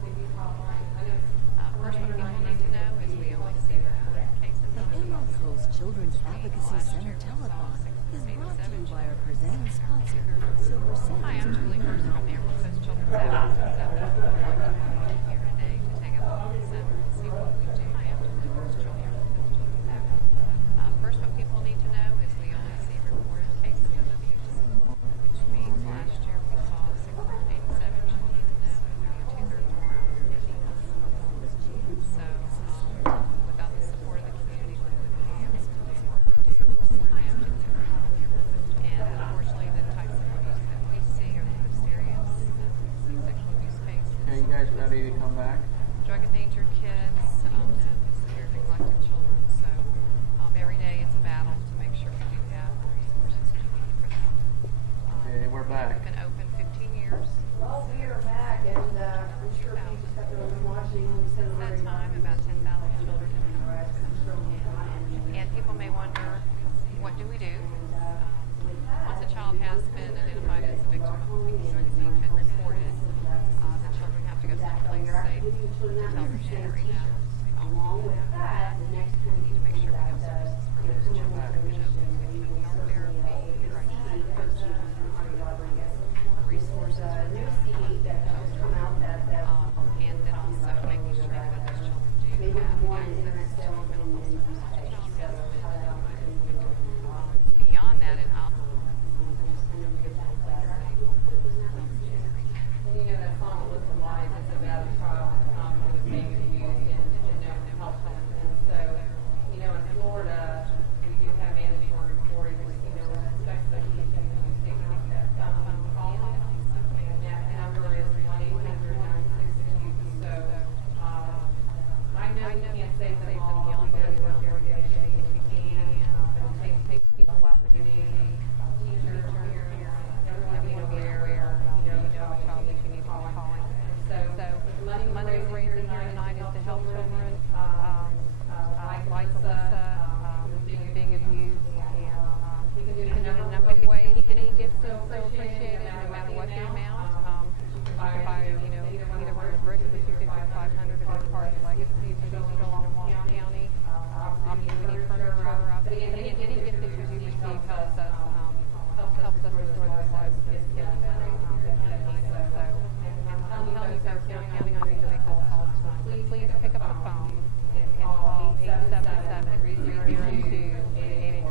First, what people need to know is we only see reported cases. The Emerald Coast Children's Advocacy Center Telethon is brought to you by our presenting sponsor, Silver Sands. Hi, I'm Julie Hurst from the Emerald Coast Children's Advocacy Center. I'd like to welcome you here today to take a look at the center and see what we do. Hi, I'm Julie Hurst from the Emerald Coast Children's Advocacy Center. First, what people need to know is we only see reported cases of abuse, which means last year we saw 687 children, so nearly 2/3 more out there getting us. So, without the support of the community, we wouldn't be able to do what we do. Hi, I'm Julie Hurst from the Emerald Coast. And unfortunately, the types of abuse that we see are the most serious. We see sexual abuse cases. Okay, you guys ready to come back? Drug endangered kids, severe neglected children. So every day it's a battle to make sure we do have the resources we need for them. Okay, we're back. We've been open 15 years. Well, we are back, and I'm sure people just have been watching. Since that time, about 10,000 children have come to us. And people may wonder, what do we do? Once a child has been identified as a victim of abuse and been reported, the children have to go someplace safe to tell their story. Along with that, we need to make sure we have services for those children. We have therapy, resources for them, and then also making sure that those children do have access to mental health services. Beyond that, and you know that song "Look Alive" is about a child who was being abused and no help. And so, you know, in Florida, we do have mandatory reporting. You know, especially if you take that phone call, and that number is 1-800-962. So, I know you can't save them all. You got to work every day if you can. Take people out the community, teachers, everyone where you know a child that you need to be calling. So the money we're raising here tonight is to help children like Alyssa being abused, and you can do it in a number of ways. Any gift is so appreciated, no matter what the amount. Brooks, but you could give $500 to be part of the legacy for these children in Walton County. Obviously, we need furniture. But again, any gift that you do receive helps us restore those lives of those kids that need it. So, I'm telling you folks, you're counting on you to make those calls to us. So please pick up the phone and call 877-302-8884.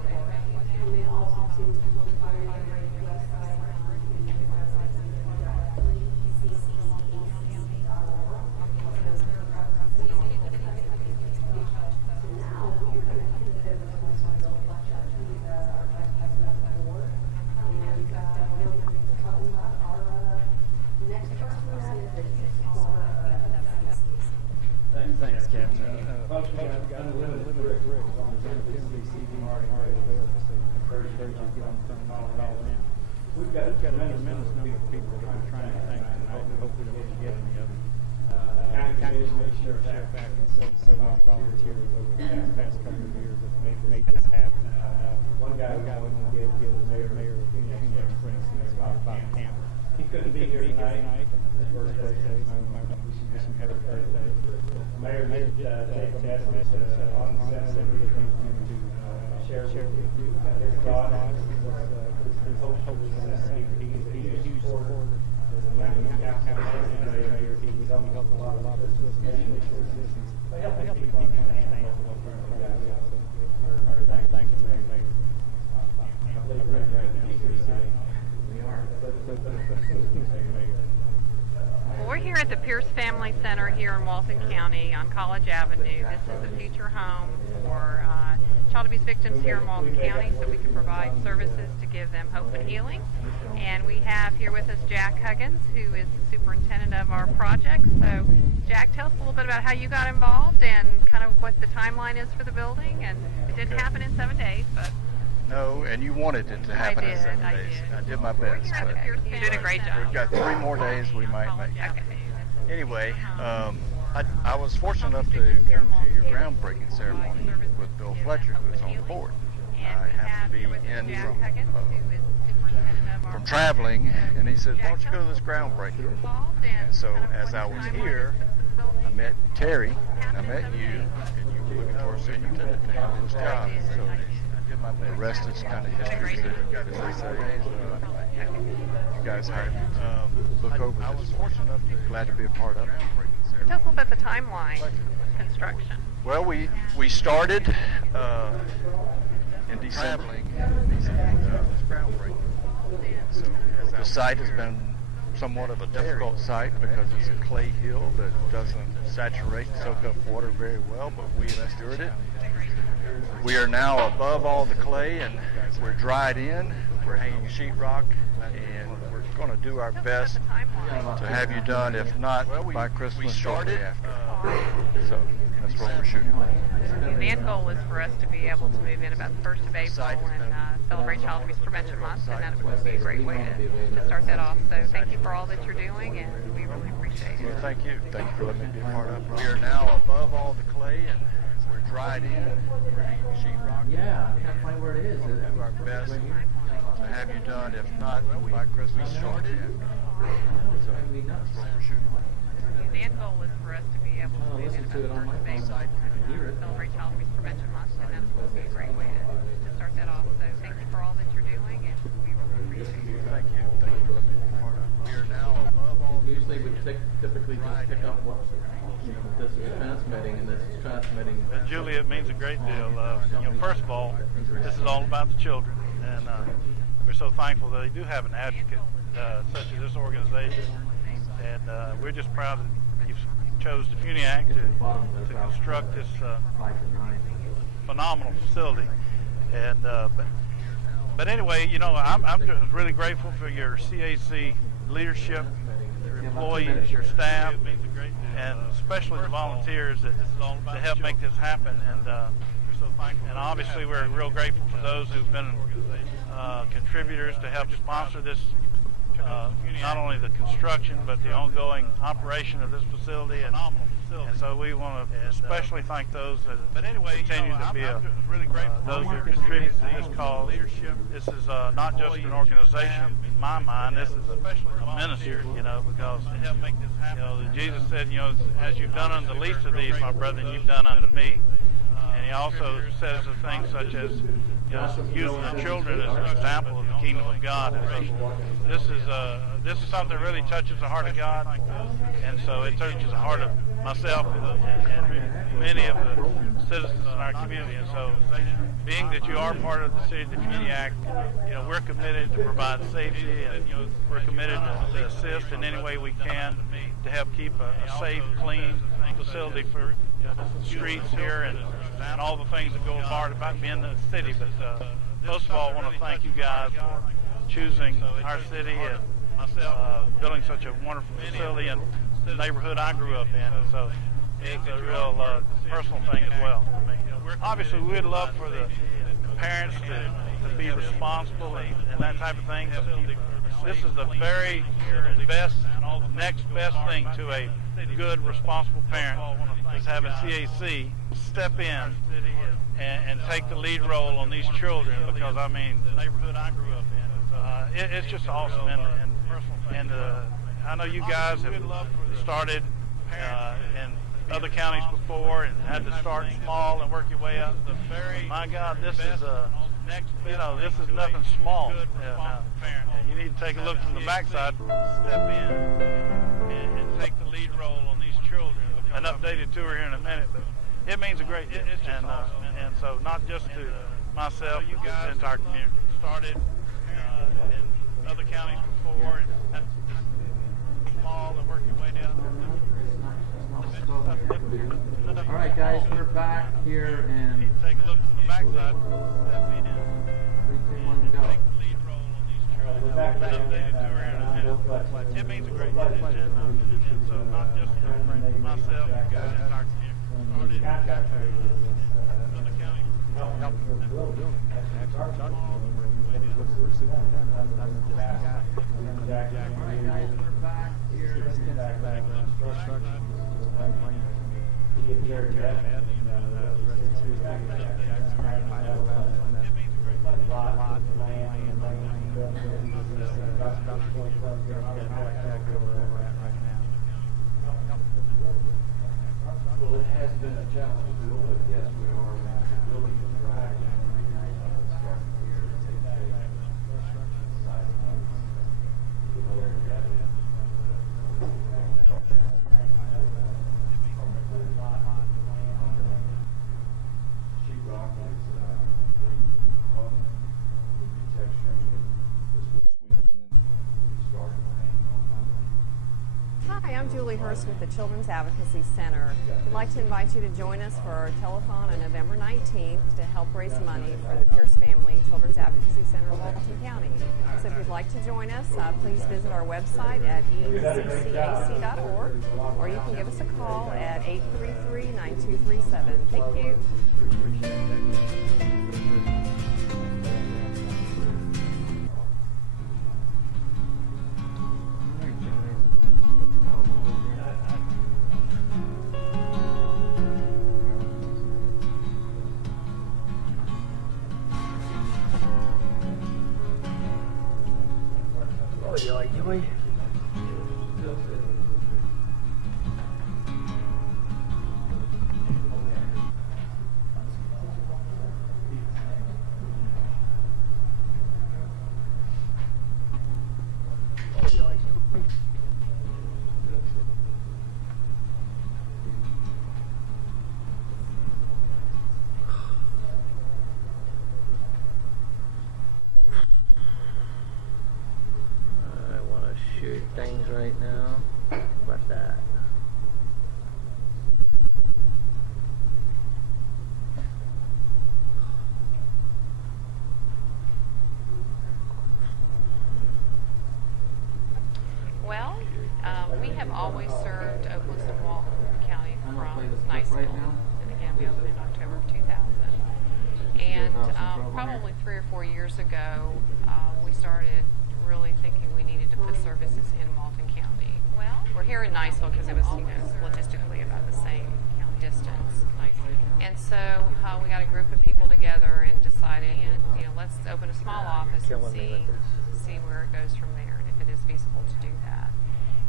Thanks, Catherine. Folks, we got unlimited bricks on the Kennedy CD already available, so I encourage you to get on the phone and call in. We've got a tremendous number of people that we're trying to thank tonight, and hopefully we can get any of them. County Commissioner, Sheriff Atkinson, so many volunteers over the past couple of years that made this happen. One guy we want to give the mayor of Phoenix, for instance, Bob Camp. He couldn't be here tonight. His birthday. Wish him happy birthday. Mayor did take a message on the Assembly that he's going to share with you his thoughts, his hopes for this center. He's a huge supporter. As a county mayor, he helped a lot of us with initial resistance. They help people understand what we're trying to do. So, thank you, Mayor. I'm really right now. We are. Well, we're here at the Pierce Family Center here in Walton County on College Avenue. This is the future home for child abuse victims here in Walton County, so we can provide services to give them hope and healing. And we have here with us Jack Huggins, who is the superintendent of our project. So, Jack, tell us a little bit about how you got involved and kind of what the timeline is for the building. And it didn't happen in 7 days, but... No, and you wanted it to happen in 7 days. I did my best. But you did a great job. We've got 3 more days we might make it. Okay. Anyway, I was fortunate enough to come to your groundbreaking ceremony with Bill Fletcher, who was on the board. I happened to be in from traveling, and he said, why don't you go to this groundbreaking? And so as I was here, I met Terry, and I met you, and you were looking for a superintendent to handle this job. So the rest is kind of history, as they say. You guys hired me to look over this. I was fortunate enough to glad to be a part of it. Tell us a little bit the timeline of construction. Well, we started in December. So the site has been somewhat of a difficult site because it's a clay hill that doesn't saturate and soak up water very well, but we restored it. We are now above all the clay and we're dried in. We're hanging sheetrock, and we're going to do our best to have you done, if not by Christmas, shortly after. So that's what we're shooting. The end goal is for us to be able to move in about the 1st of April and celebrate Child Abuse Prevention Month, and that would be a great way to start that off. So thank you for all that you're doing, and we really appreciate it. Well, thank you. Thank you for letting me be a part of it. We are now above all the clay, and we're dried in. We're hanging sheetrock. Yeah, I can't find where it is. We'll do our best to have you done, if not by Christmas, shortly after. So that's what we're shooting. The end goal is for us to be able to move in about the 1st of April and celebrate Child Abuse Prevention Month, and that would be a great way to start that off. So thank you for all that you're doing, and we really appreciate it. Thank you. Thank you for letting me be a part of it. We are now above all. Usually we typically just pick up what, this is transmitting, and this is transmitting. Julie, it means a great deal. First of all, this is all about the children, and we're so thankful that they do have an advocate such as this organization, and we're just proud that you chose the FUNIAC to construct this phenomenal facility. And but anyway, I'm just really grateful for your CAC leadership, your employees, your staff, and especially the volunteers that help make this happen. And obviously we're real grateful for those who've been contributors to help sponsor this not only the construction but the ongoing operation of this facility. And so we want to especially thank those that continue to be really grateful. Those who contribute to this cause. This is not just an organization in my mind. This is a ministry, because Jesus said, as you've done unto the least of these, my brethren, you've done unto me. And he also says the things such as using the children as an example of the kingdom of God. And so this is something that really touches the heart of God, and so it touches the heart of myself and many of the citizens in our community. And so, being that you are part of the City of Defeating Act, we're committed to provide safety, and we're committed to assist in any way we can to help keep a safe, clean facility for streets here and all the things that go apart about being in the city. But most of all, I want to thank you guys for choosing our city and building such a wonderful facility in the neighborhood I grew up in. And so it's a real personal thing as well for me. Obviously, we'd love for the parents to be responsible and that type of thing. This is the very next best thing to a good, responsible parent is having CAC step in and take the lead role on these children, because the neighborhood I grew up in, it's just awesome. And I know you guys have started in other counties before and had to start small and work your way up. My God, this is this is nothing small. You need to take a look from the backside. Step in and take the lead role on these children. An updated tour here in a minute, but it means a great deal. And so not just to myself, but to the entire community. Started in other counties before and had to small and work your way down. All right, guys, we're back here and take a look from the backside. 3, 2, 1, go. We're back in updated tour here in a minute. It means a great deal. And so not just to myself, but to the entire community. Started in other counties. Well, it has been a challenge, but yes, we are building the track and starting here to take sheetrock is will be texturing this weekend. Starting to hang on Monday. Hi, I'm Julie Hurst with the Children's Advocacy Center. We'd like to invite you to join us for our telethon on November 19th to help raise money for the Pierce Family Children's Advocacy Center in Walton County. So if you'd like to join us, please visit our website at eccac.org, or you can give us a call at 833-9237. Thank you. Joey. Things right now. How about that? Well, we have always served Oakland and Walton County from night school. And again, we opened in October of 2000. And probably 3 or 4 years ago, we started really thinking we needed to put services in Walton County. Well, we're here in Niceville because it was, logistically about the same distance. And so we got a group of people together and decided, let's open a small office and see where it goes from there, and if it is feasible to do that.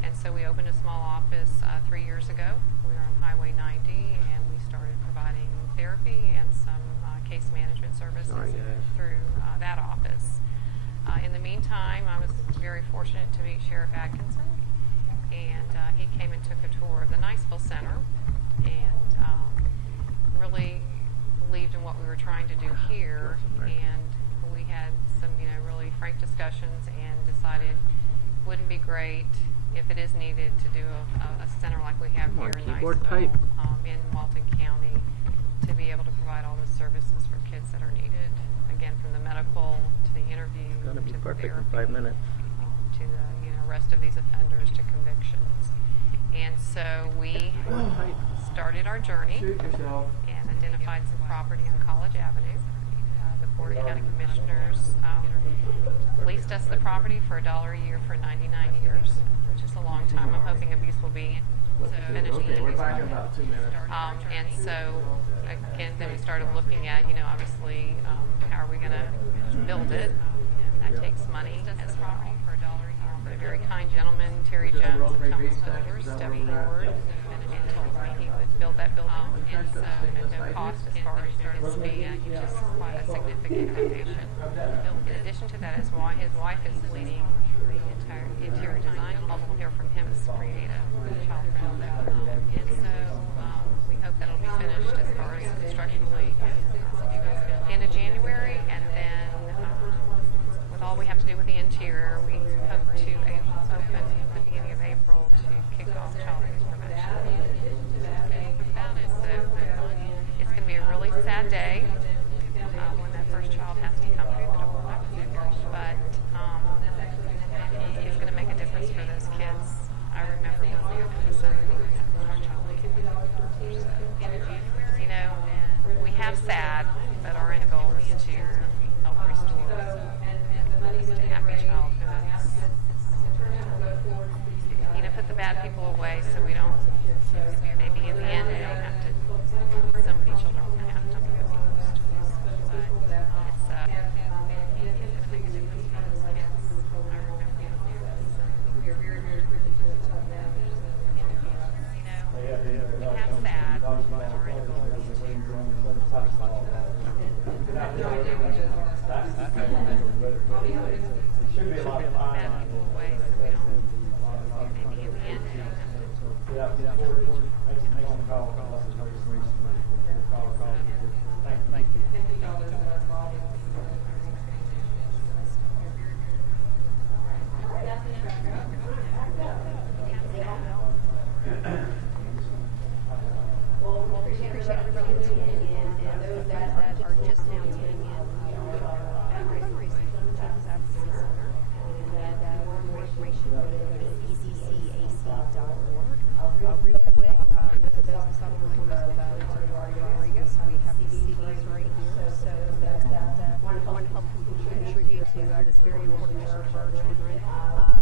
And so we opened a small office 3 years ago. We were on Highway 90, and we started providing therapy and some case management services through that office. In the meantime, I was very fortunate to meet Sheriff Atkinson, and he came and took a tour of the Niceville Center, and really believed in what we were trying to do here, and we had some, really frank discussions and decided wouldn't be great if it is needed to do a center like we have here in Niceville, in Walton County, to be able to provide all the services for kids that are needed. Again, from the medical to the interview to the therapy, in 5 minutes. To the rest of these offenders to convictions. And so we started our journey and identified some property on College Avenue. The Board of County Commissioners leased us the property for $1 a year for 99 years, which is a long time. I'm hoping Abuse will be finished. Okay, we're back in about 2 minutes. And so, again, then we started looking at, obviously, how are we going to build it? And that takes money. As property for $1 a year. But a very kind gentleman, Terry Jones of Thomas Builders, stepped forward and told me he would build that building. And so, at no cost as far as starting to be, just quite a significant donation. In addition to that, his wife is leading the entire interior design. We'll hear from him to create a child-friendly. And so we hope that'll be finished as far as constructionally end of January, and then with all we have to do with the interior, we hope to open at the beginning of April to kick off child abuse prevention. So it's going to be a really sad day when that first child has to come through the door, but it's going to make a difference for those kids. I remember building up in the center when we had the first child. We have SAD, but our end goal is to help restore to happy childhoods. Put the bad people away so we don't, maybe in the end, they don't have to, so many children won't have to be abused. But it's going to make a difference for those kids. I remember we have SAD, but our end goal is to should be a lot of time. Away so we don't, maybe in the end, Thank you. Well, we appreciate everybody tuning in, and those that are just now tuning in. Fundraising for the Children's Advocacy Center, and for more information, go to eccac.org. Real quick, for those of us on the phone with Rodriguez, we have these CDs right here. So those that want to help contribute to this very important mission for our children,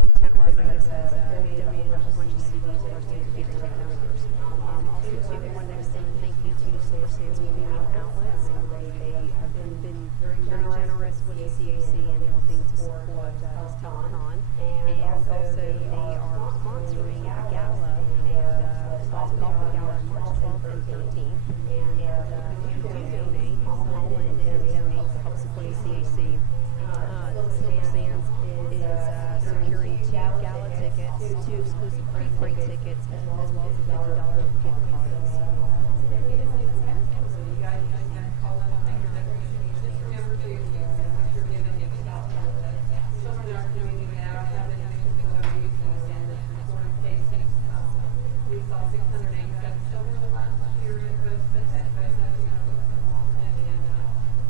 Lieutenant Rodriguez has donated a whole bunch of CDs for us to give to donors. Also, too, we wanted to extend a thank you to Silver Sands Premium Outlets. They have been very generous with the CAC and helping to support this telethon. And also, they are sponsoring a gala, and it's called Golf Gala March 12th and 13th. And if you do donate, call in and donate to help support the CAC. Silver Sands is securing 2 gala tickets, 2 exclusive pre-parade tickets, as well as a $50 gift card. We saw 687 children last year in both and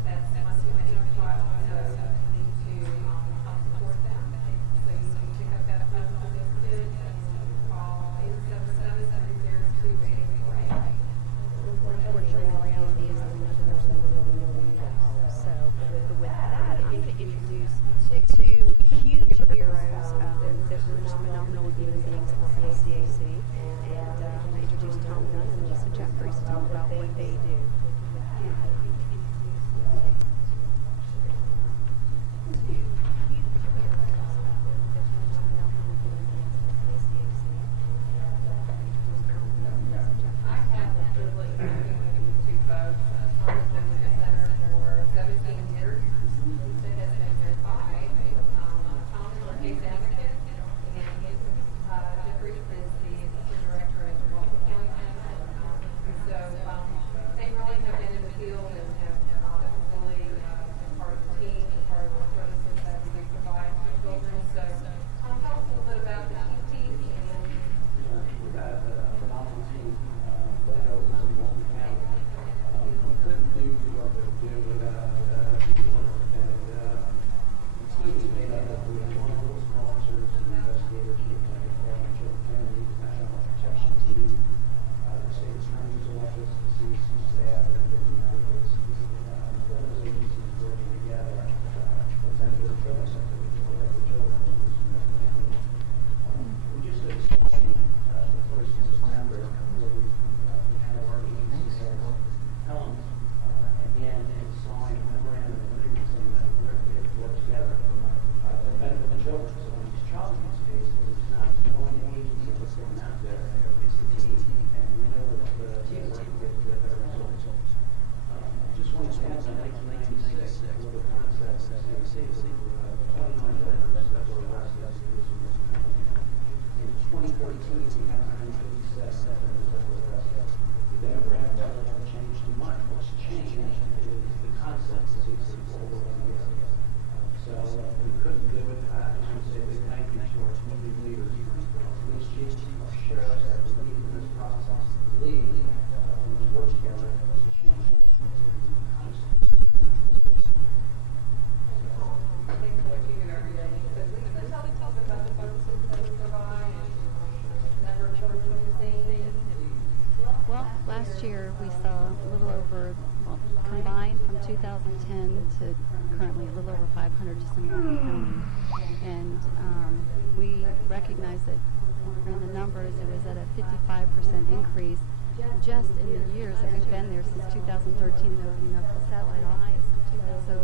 that's one too many child, so we need to help support them. So you can pick up that phone listed and call 877-702-5699 about what they do. I have the privilege of working with two folks. Tom has been with the center for 17 years. Sid has been here 5. Tom is our case advocate, and Jeffrey is the assistant director at the Walton County Council. So they really have been in the field and have really been part of the team, and part of the services that we provide to children. So Tom, tell us a little bit about the team and We've got a phenomenal team that goes in Walton County. We couldn't do what we do without people. And the team is made up of individuals, officers, and investigators, like the Children Family, the National Protection Team, the State Attorney's Office, the CDC staff, and everything else. All those agencies working together. The Center for the Children Center, which protect the children. We just did a signing the first of September, where we had our agency heads come again and sign a memorandum of agreement saying that we're here to work together to benefit the children. So in these child abuse cases, it's not one agency that's going out there, it's the team. And we know that the team is working to get better results. Just want to add that 1996, where the concept of CAC, 29 veterans that were arrested. In 2014, we had 187 veterans that were arrested. The demographic hasn't changed too much. What's changed is the concept of CAC all over the area. So we couldn't do it. I just want to say a big thank you to our community leaders, police chiefs, our sheriffs that were leading this process, leading, we work together to change. Well, last year we saw a little over, well, combined from 2010 to currently a little over 500 just in Warren County. And we recognize that in the numbers it was at a 55% increase just in the years that we've been there since 2013 and opening up the satellite office. So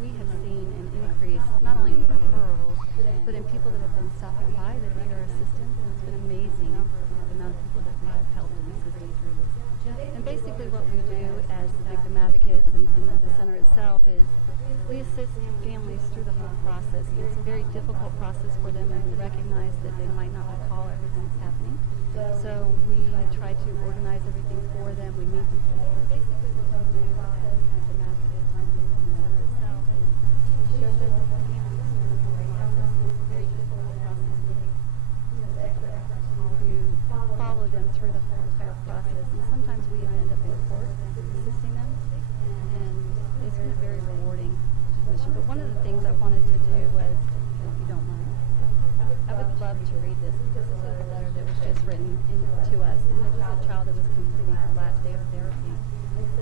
we have seen an increase not only in referrals, but in people that have been stopping by that need our assistance. And it's been amazing the amount of people that we have helped and assisted through this. And basically what we do as the victim advocates and the center itself is we assist families through the whole process. It's a very difficult process for them, and we recognize that they might not recall everything that's happening. So we try to organize everything for them. We meet them. Basically what we do as victim advocates and the center itself is show them the families through the whole process. It's a very difficult process to follow them through the whole entire process. And sometimes we even end up in court assisting them. And it's been a very rewarding mission. But one of the things I wanted to do was, if you don't mind, I would love to read this because this was a letter that was just written to us. And it was a child that was completing her last day of therapy.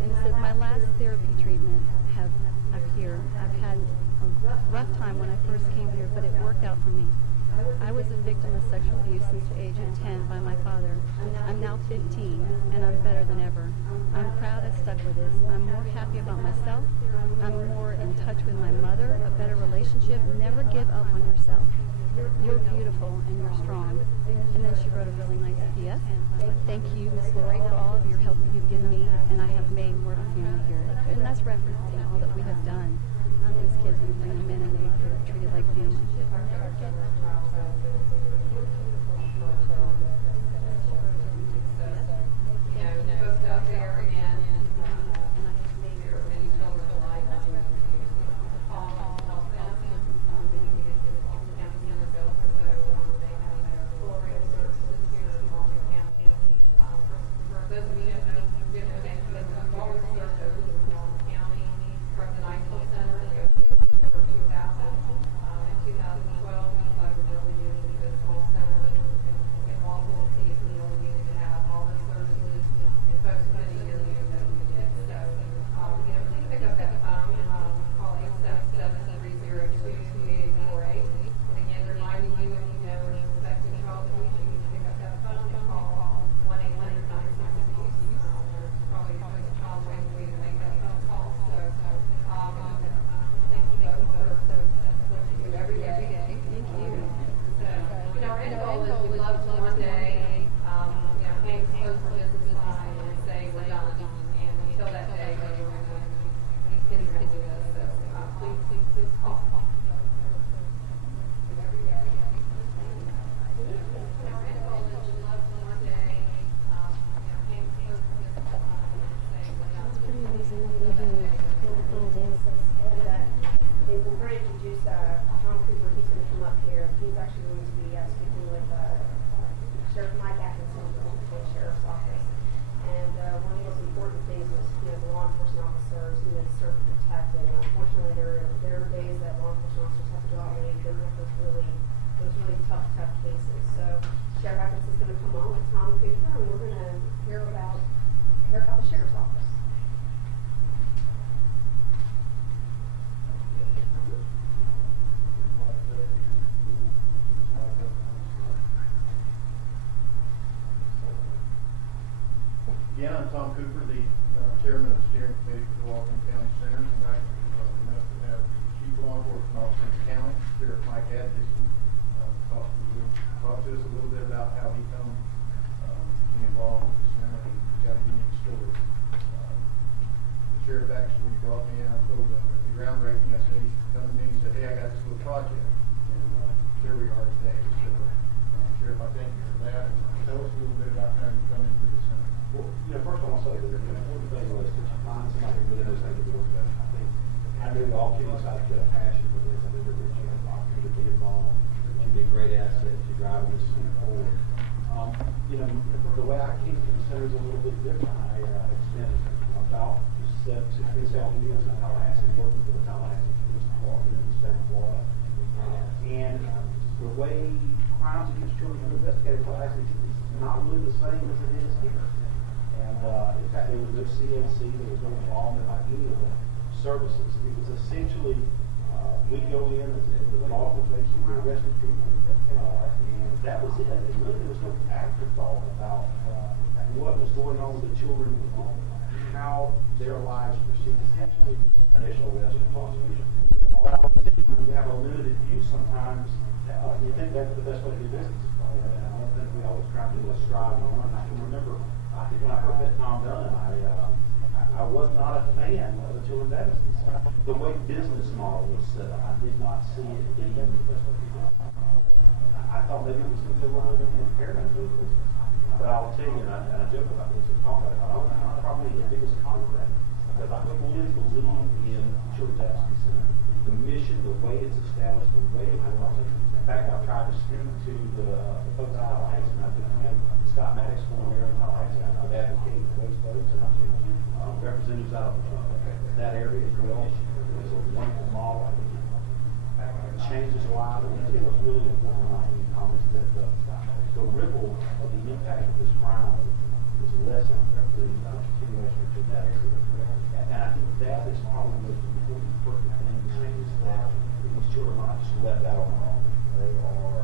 And it says, my last therapy treatment I've had a rough time when I first came here, but it worked out for me. I was a victim of sexual abuse since the age of 10 by my father. I'm now 15, and I'm better than ever. I'm proud I stuck with this. I'm more happy about myself. I'm more in touch with my mother, a better relationship. Never give up on yourself. You're beautiful and you're strong. And then she wrote a really nice P.S. Thank you, Miss Lori, for all of your help that you've given me, and I have made more of a family here. And that's referencing all that we have done. These kids, we bring them in and they're treated like family. Folks out there and there are many children alike to call and help them. Walton County Center built, so they have full array of services here in Walton County. For those of you who know, we've always served over in Walton County from the Niceville Center. It goes to over 2,000. In 2012, we decided to build a small center in Walton really tough cases. So Sheriff Atkins is going to come on with Tom Cooper, and we're going to hear about the sheriff's office. Again, I'm Tom Cooper, the chairman of the steering committee for the Walton County Center. Tonight, we're lucky enough to have the chief law enforcement officer in the county, Sheriff Mike Atkinson, talk to us a little bit about how he come to be involved with the center, and he's got a unique story. The sheriff actually brought me in. I told him at the groundbreaking, I said, he come to me and said, hey, I got this little project, and here we are today. So, Sheriff, I thank you for that, and tell us a little bit about how you come into the center. Well, first I want to say that the important thing was to find somebody who really knows how to do it. I knew all kidding aside, you had a passion for this. I knew that you had an opportunity to be involved. You'd be a great asset to driving this center forward. The way I came to the center is a little bit different. I spent about 16, 17 years in Tallahassee, working for the Tallahassee Police Department in the state of Florida. And the way crimes against children are investigated in Tallahassee is not really the same as it is here. And in fact, there was no CAC, there was no involvement by any of the services. It was essentially, we go in as the law enforcement, we arrested people, and that was it. And really, there was no afterthought about what was going on with the children, how their lives proceeded. Essentially, initial arrest and prosecution. When you have a limited view sometimes, you think that's the best way to do business. And I don't think we always try to do a strive and run. I can remember, I think when I first met Tom Dunn, I was not a fan of the children's advocacy. The way business model was set up, I did not see it being the best way to do it. I thought maybe it was going to be a little bit of impairment business. But I'll tell you, and I joke about this and talk about it, I'm probably the biggest contract because I fully believe in Children's Advocacy Center. The mission, the way it's established, the way it works. In fact, I've tried to speak to the folks in Tallahassee, and I've been having Scott Maddox from here in Tallahassee. I've advocated for those folks, and I've been representatives out of that area as well. It's a wonderful model. I think it changes lives. And I think what's really important in my comments is that the ripple of the impact of this crime is lessened through the continuation of that area. And I think that is probably the most important perfect thing to say is that these children are not just left out on their own.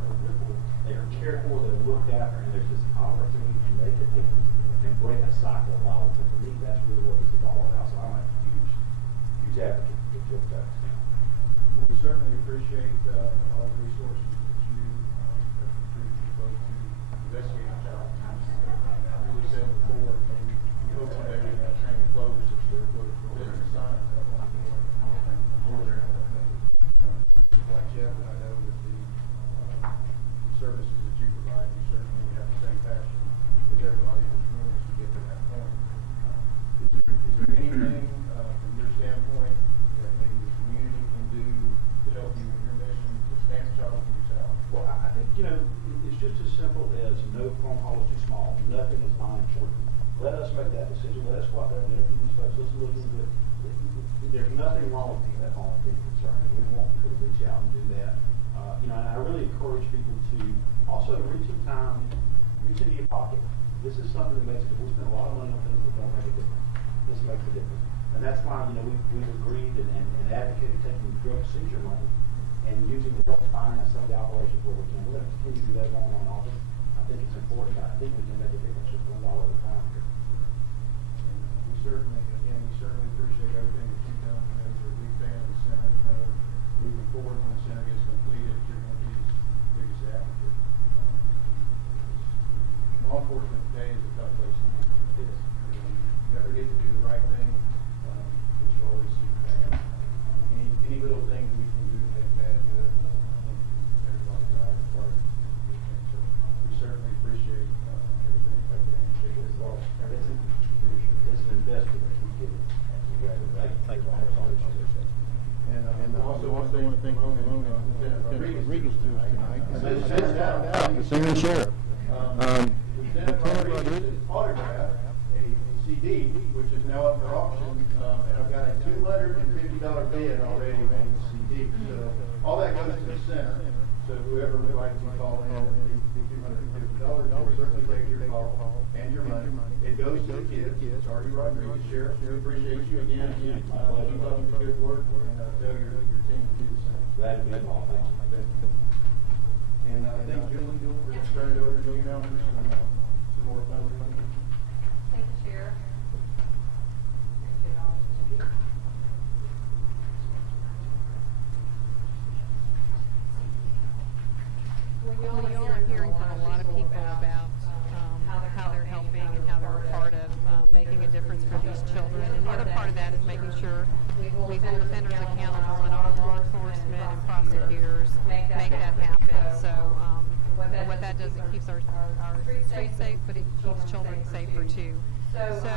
They are cared for, they're looked after, and there's this opportunity to make a difference and break a cycle of violence. And for me, that's really what this is all about. So I'm a huge advocate for Children's Advocacy. We certainly appreciate all the resources that you have contributed to folks who investigate child abuse. I really said before, we hope one day we can have a train of closed that's for business signs up on the door. Like Jeff, and I know with the services that you provide, you certainly have the same passion as everybody in this room is to get to that point. Is there anything from your standpoint that maybe the community can do to help you in your mission to stand child abuse out? Well, I think, it's just as simple as no phone call is too small, nothing is not important. Let us make that decision. Let us go out there and interview these folks. Let's look into it. There's nothing wrong with that phone being concerned. We want people to reach out and do that. And I really encourage people to also reach into your pocket. This is something that makes a difference. We spend a lot of money on things that don't make a difference. This makes a difference. And that's why, we've agreed and advocated taking drug seizure money and using it to help finance some of the operations where we can. We're going to continue to do that going on in August. I think it's important. I think we can make a difference just $1 at a time here. We certainly appreciate everything that you've done. We know you're a big fan of the center. Moving forward, when the center gets completed, you're going to be its biggest advocate. Law enforcement today is a tough place to be. You never get to do the right thing, but you always see bad. Any little things we can do to make bad good, everybody's eyes are part of it. So we certainly appreciate everything. If I could handshake as well. It's an investment that we get. Thank you. And I also want to thank Lieutenant Rodriguez tonight. The center sheriff. Lieutenant Rodriguez autographed a CD, which is now up for auction, and I've got a $250 bid already on the CD. So all that goes to the center. So whoever would like to call in and be $250, we'll certainly take your call and your money. It goes to the kids. Artie Rodriguez, Sheriff, we appreciate you again. Keep up the good work, and tell your team to do the same. Glad to be involved. And I think Julie, we're going to turn it over to you now for some more fun. Thank you, Sheriff. Appreciate all that you do. Well, you all are hearing from a lot of people about how they're helping and how they're a part of making a difference for these children. And the other part of that is making sure we hold offenders accountable, and our law enforcement and prosecutors make that happen. So what that does, it keeps our streets safe, but it keeps children safer too. So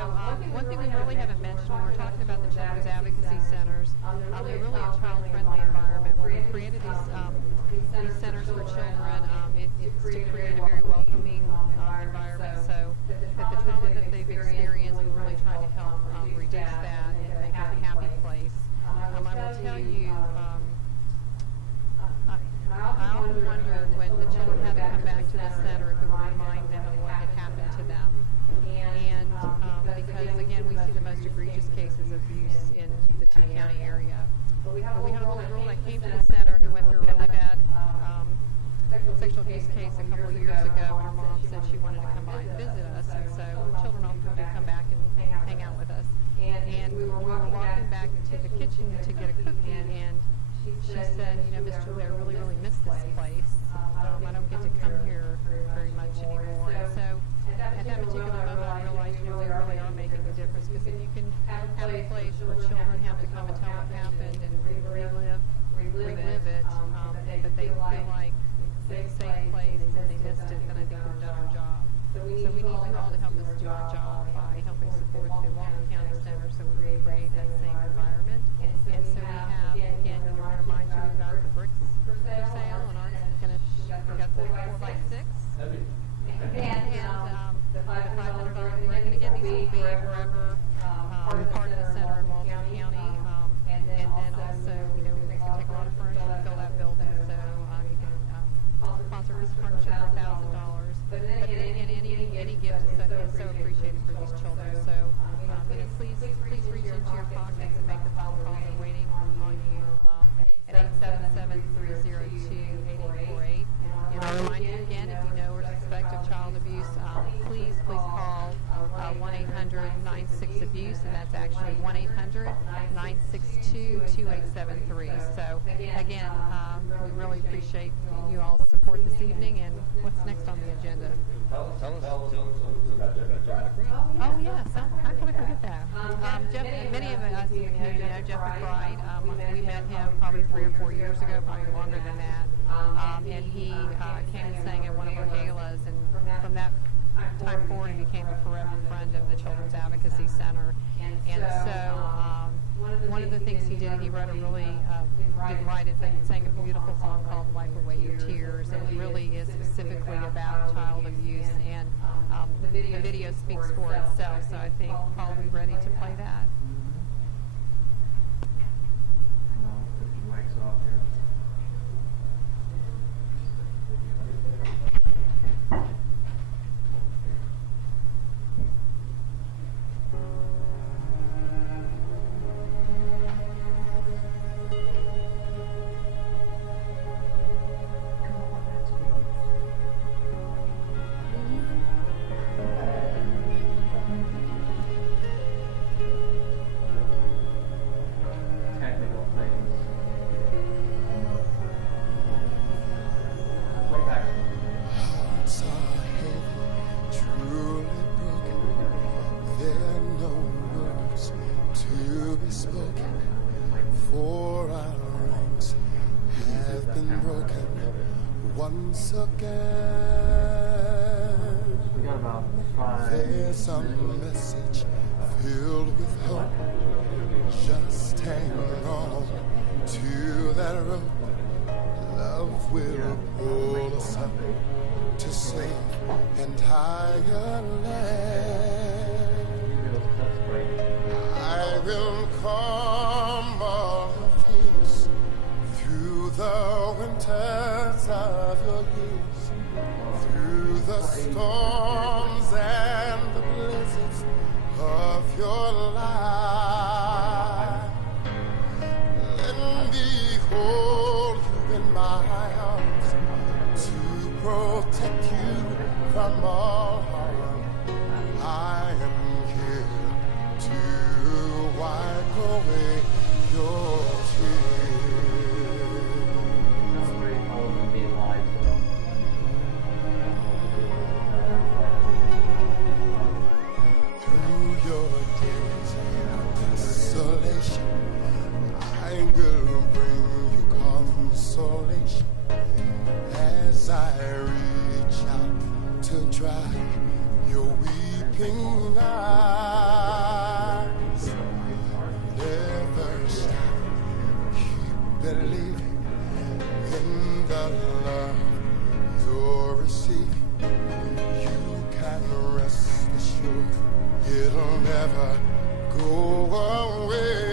one thing we really haven't mentioned when we're talking about the Children's Advocacy Centers, they're really a child-friendly environment. When we created these centers for children, it's to create a very welcoming environment. So that the trauma that they've experienced, we're really trying to help reduce that and make it a happy place. I will tell you, I often wondered when the children had to come back to the center if it would remind them of what had happened to them. And because, again, we see the most egregious cases of abuse in the two-county area. But we had a little girl that came to the center who went through a really bad sexual abuse case a couple of years ago, and her mom said she wanted to come by and visit us. And so children often do come back and hang out with us. And we were walking back into the kitchen to get a cookie, and she said, you know, Miss Julie, I really, really miss this place. I don't get to come here very much anymore. And so at that particular moment, I realized, you know, we really are making a difference, because if you can have a place where children have to come and tell what happened and relive it, but they feel like it's a safe place and they missed it, then I think we've done our job. So we need you all to help us do our job by helping support the Walton County Center so we can create that same environment. And so we have, again, we want to remind you about the bricks for sale, and we got the 4x6. And the $500 brick. And again, these will be wherever part of the center in Walton County. And then also, you know, it's going to take a lot of furniture to fill that building, so you can sponsor a piece of furniture for $1,000. But then again, any gift is so appreciated for these children. So, you know, please reach into your pockets and make the phone call. They're waiting on you at 877-302-8848. And I'll remind you again, if you know or suspect of child abuse, please call 1-800-96-ABUSE, and that's actually 1-800-962-2873. So again, we really appreciate you all's support this evening. And what's next on the agenda? Tell us about Jeff. Oh yes, how could I forget that? Jeff, many of us in the community know Jeff McBride. We met him probably 3 or 4 years ago, probably longer than that. And he came and sang at one of our galas, and from that time forward, he became a forever friend of the Children's Advocacy Center. And so one of the things he did, he wrote a really, didn't write it, but he sang a beautiful song called Wipe Away Your Tears, and it really is specifically about child abuse, and the video speaks for itself, so I think Paul will be ready to play that. Put your mics off here. Technical things. Play back. Hearts are heavy, truly broken. There are no words to be spoken. For our ranks have been broken once again. We got about 5. There's a message filled with hope. Just hang on to that rope. Love will pull us up to safe and higher land. I will calm all your fears through the winters of storms and the blizzards of your life. Let me hold you in my arms to protect you from all harm. I am here to wipe away your through your days of desolation, I will bring you consolation as I reach out to dry your weeping eyes. Never stop, keep believing in the love you're receiving. You can rest assured it'll never go away.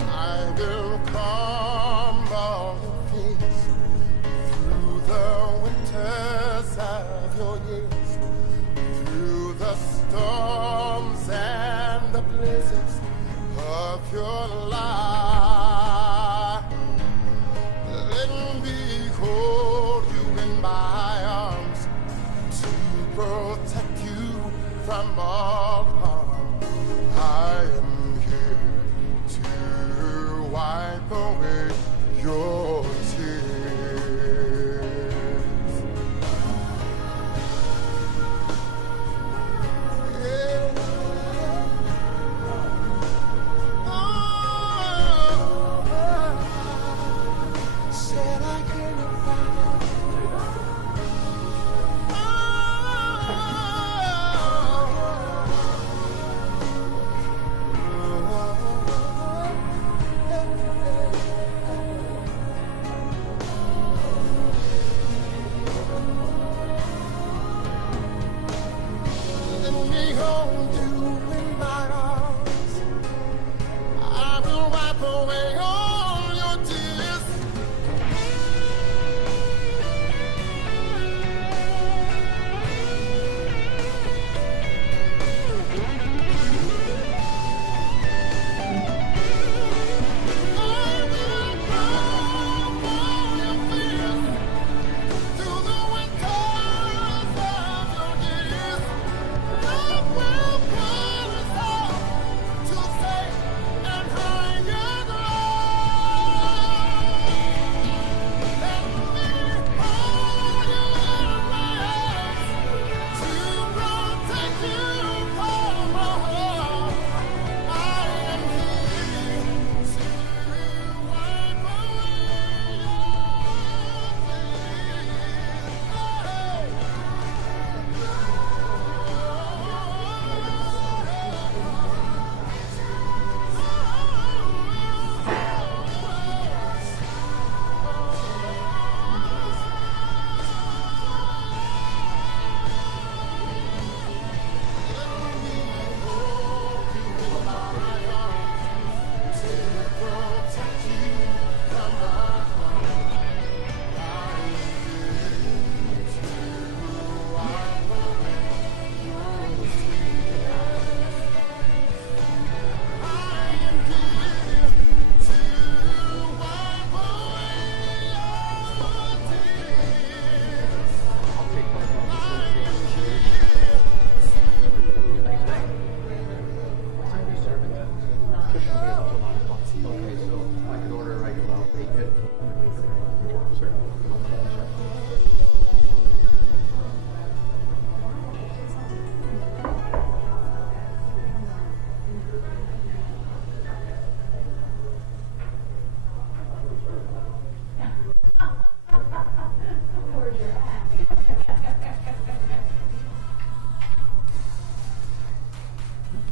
I will calm all your fears through the winters of your years, through the storms and the blizzards of your life. Let me hold you in my arms to protect you from all harm. I am here to wipe away your tears. Yeah. Said I couldn't find let me hold you in my arms. I will wipe away all your tears. Through the winters of your years, love will pull us all to safe and higher ground. Let me hold you in my arms to protect you from all harm. I am here to wipe away your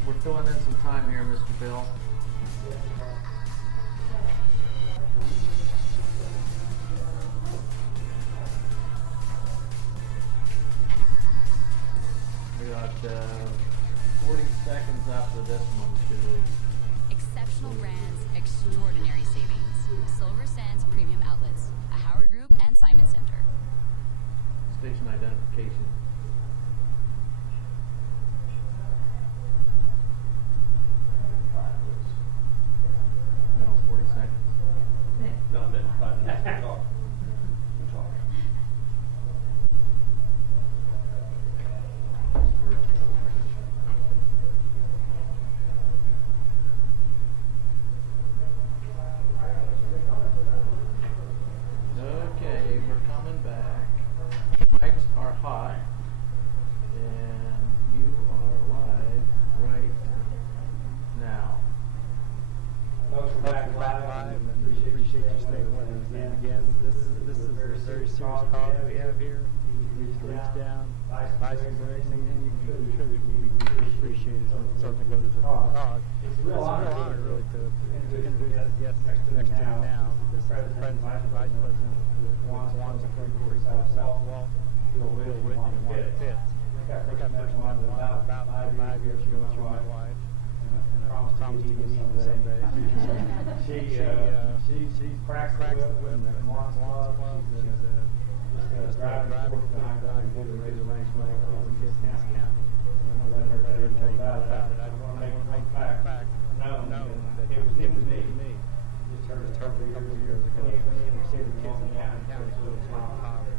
We're filling in some time here, Mr. Bill. We got 40 seconds after this one, Julie. Exceptional brands, extraordinary savings. Silver Sands Premium Outlets, a Howard Group and Simon Center. station identification. No, 40 seconds. No, I meant 5 minutes to talk. Okay, we're coming back. Mics are hot, and you are live right now. Folks, we're back live, and appreciate you staying with us. And again, this is a very serious cause we have here. You need to reach down, buy some bricks, and you can contribute. We appreciate it, and it certainly goes to the cause. It's a real honor, really, to introduce the guest next to me now. This is the President and Vice President of Kiwanis Freeport South Wall, Bill Whitney, and Mark Pitts. I think I first met them about 5 years ago through my wife. And I promised to get eaten someday. She cracks the whip in the Kiwanis Club. She's just a driving force behind what we do to raise money for all the kids in this county. And I'm going to let her tell you more about it. I don't want to make the fact known that it was new to me. Just heard it a couple of years ago. We see the kids in Walton County still in poverty.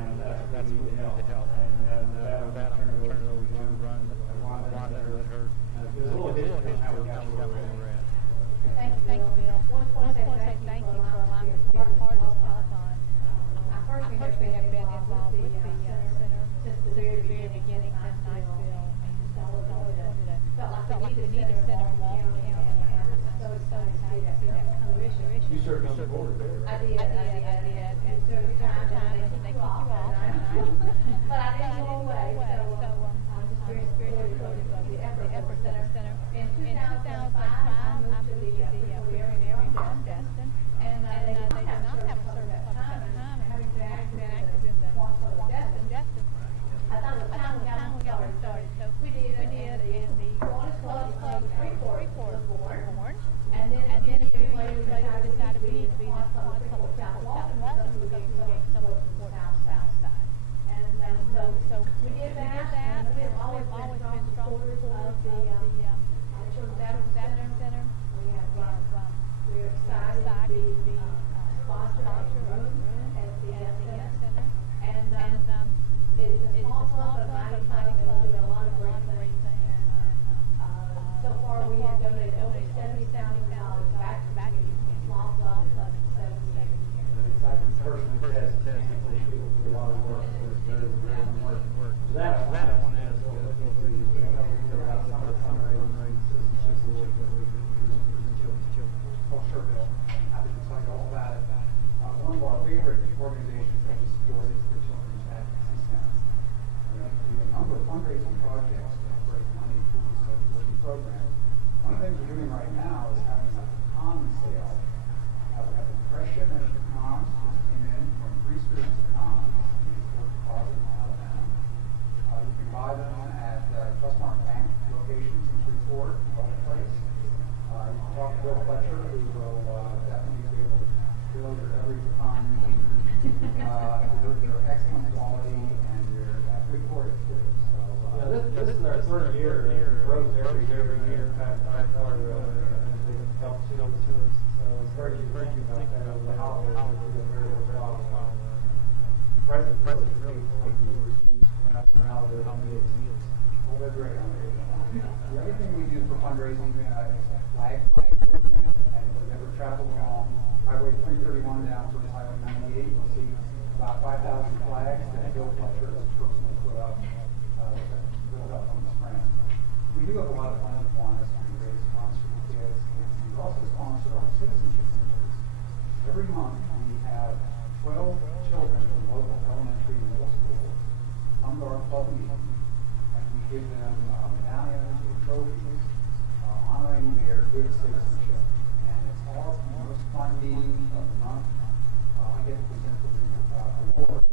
And that's who we need to help. And with that, I'm going to turn it over to Rhonda and let her give a little history of how we got where we're at. Thank you, Bill. I just want to say thank you for allowing us to be a part of this telethon. I personally have been involved with the center since the very beginning, since Niceville, and felt like we need a center in Walton County, and I'm so excited to see that come to fruition. You served on the board. I did, and so every time they kick you off, but I didn't go away, so I'm just very supportive of the efforts of the center. In 2005, I moved to the Freeport area down Destin, and they did not have a service club at that time, and having been active in the Kiwanis Club of Destin, I thought it was time we got one started. So we did, and the Kiwanis Club of Freeport was born, and then a few years later we decided we need to be the Kiwanis Club of South Walton because we gave some support to the south side. And so we did that. We've always been strong supporters of the Children's Baptist Center. We're excited to be sponsor of the room at the center. And it is a small club, but a mighty club, and we do a lot of great things. So far we have donated over $70,000 back to the small club in 7 years. It's like a personal test. People do a lot of work. That I want to ask you about some of the relationships that you present children. Oh, sure, Bill. I'm happy to tell you all about it. One of our favorite organizations that we support is the Children's Advocacy Center. We do a number of fundraising projects to raise money for such working programs. One of the things we're doing right now is having a pecan sale. We have impression and pecans just came in from 3 Streets Pecans in Fort Deposit, Alabama. You can buy them at Trustmark Bank locations in Shreveport, other place. You can talk to Bill Fletcher, who will definitely be able to fill your every pecan need. They're excellent quality and they're good for it too. So this is our third year. It grows every year. Helps to us. So encourage you about that. How President really used around the meals. Well, they're great. The other thing we do for fundraising is a flag program, and if you've ever traveled along Highway 331 down to Highway 98, you'll see about 5,000 flags that Bill Fletcher has personally put up on the spring. We do have a lot of fun with Kiwanis. We raise funds for the kids, and we also sponsor our citizenship centers. Every month we have 12 children from local elementary and middle schools come to our club meeting, and we give them medallions or trophies honoring their good citizenship. And it's our most fun meeting of the month. I get to present them awards.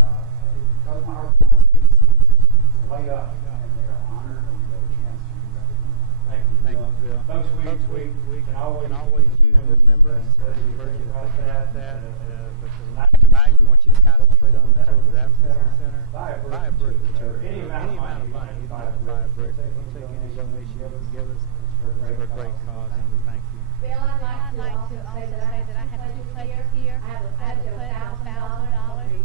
Because my heart wants to light up, and they are honored, and we get a chance to be recognized. Thank you, Bill. Folks, we can always use new members. Encourage you to think about that. But tonight site, we want you to concentrate on the Children's Advocacy Center. Buy a brick or two. Any amount of money, you buy a brick. We'll take any donation you can give us. It's for a great cause, and we thank you. Bill, I'd like to also say that I have two pledges here. I have a pledge of $1,000 for the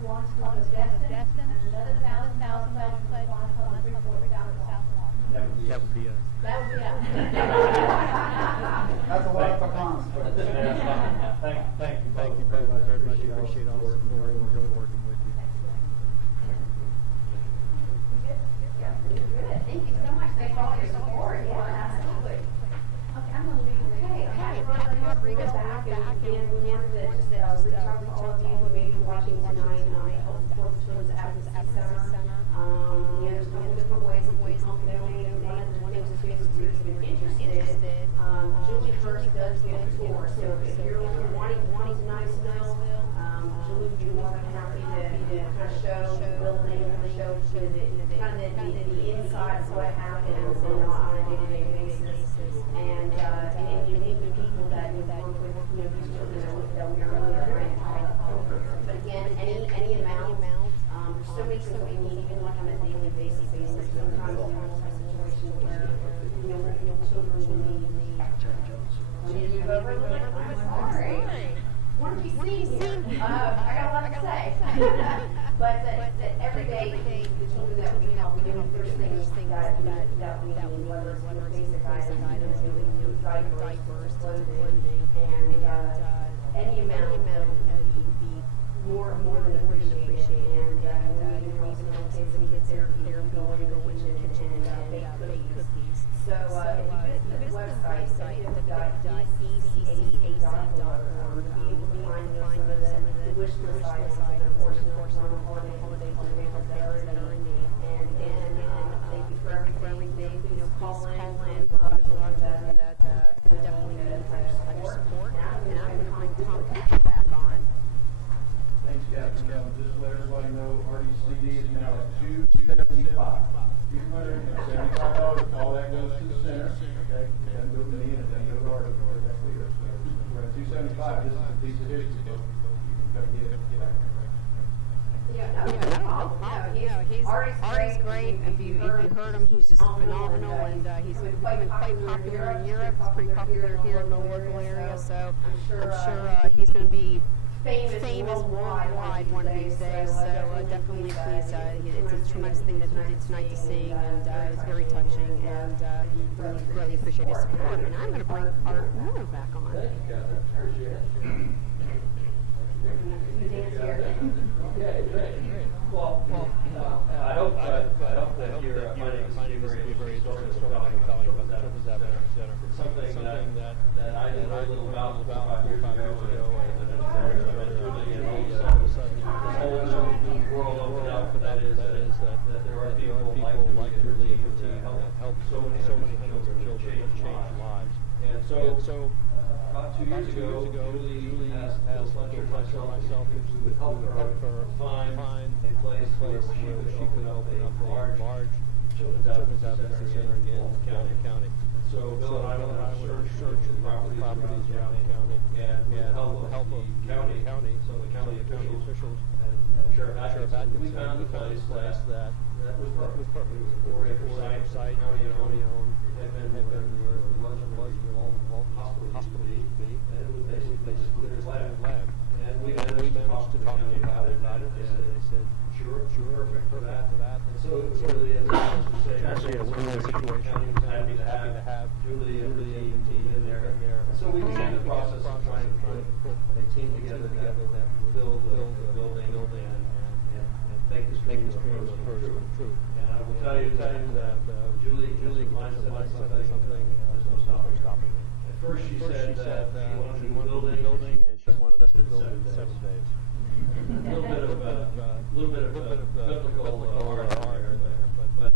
Kiwanis Club of Destin, and another $1,000 pledge for the Kiwanis Club of South Lawn. That would be us. That would be us. That's a lot for Cons. Thank you. Thank you very much. We appreciate all the support and enjoy working with you. Good. Thank you so much. Thanks for all your support. Yeah, absolutely. Okay, I'm going to leave it. Hey, Rodriguez, back and again, we wanted to just reach out to all of you who may be watching tonight on the Children's Advocacy Center. You know, there's a couple different ways that we can donate. One of the things is if you're interested, Julie Hurst does give a tour. So if you're wanting a nice meal, Julie would be more than happy to kind of show the building, show the inside of what happens on a day-to-day basis, and you meet the people that you work with, these children that we are really trying to help. But again, any amount, there's so many things that we need, even like on a daily basis. Sometimes we have a situation where children will need. When you move over a little bit, I'm sorry. Want to be seen? I got a lot to say. But that every day, the children that we help, there's things that we need, whether it's basic items, diapers, clothing, and any amount of more than appreciated. And even kids are going to go in the kitchen and bake cookies. So if you visit the website, www.eccac.org, you will find some of the wish list items, of course, on the holidays and things that are in need. And thank you for everything. Call in. There's a lot of them that we definitely need your support. And I'm going to bring Tom Cooper back on. Thanks, Catherine. Just to let everybody know, RDCD is now at $275. $275. All that goes to the center. Okay, it doesn't go to me and it doesn't go to Artie. So we're at $275. This is a piece of history book. You can come get it. Artie's great. If you heard him, he's just phenomenal, and he's been quite popular in Europe. He's pretty popular here in the local area, so I'm sure he's going to be famous worldwide one of these days. So definitely, please, it's a tremendous thing that he did tonight to sing, and it was very touching, and really greatly appreciate his support. And I'm going to bring Art Miller back on. Okay, great. Well, I hope that you're finding this to be a very interesting story that you're telling about the Children's Advocacy Center. It's something that I knew very little about 4 or 5 years ago, and all of a sudden, this whole new world opened up, and that is that there are people like Julie and her team that help so many hundreds of children that change lives. And so about 2 years ago, Julie asked myself if we would help her find a place where she could open up a large children's advocacy center in Calhoun County. So Bill and I went on a search and looked at properties around the county, and with the help of county, so the county officials and Sheriff Atkins, we found a place that was perfect. 4-acre site, county owned, had been where the Walton Hospital used to be, and it was basically their land. And we managed to talk to the county about it, and they said, sure, perfect for that. And so it really is actually a win-win situation. Happy to have Julie and the team in there. And so we began the process of trying to put a team together that would build the building and make this dream of hers come true. And I will tell you that Julie mindset on something, there's no stopping her. At first she said that she wanted to do the building, and she wanted us to build it in 7 days. A little bit of biblical art there, but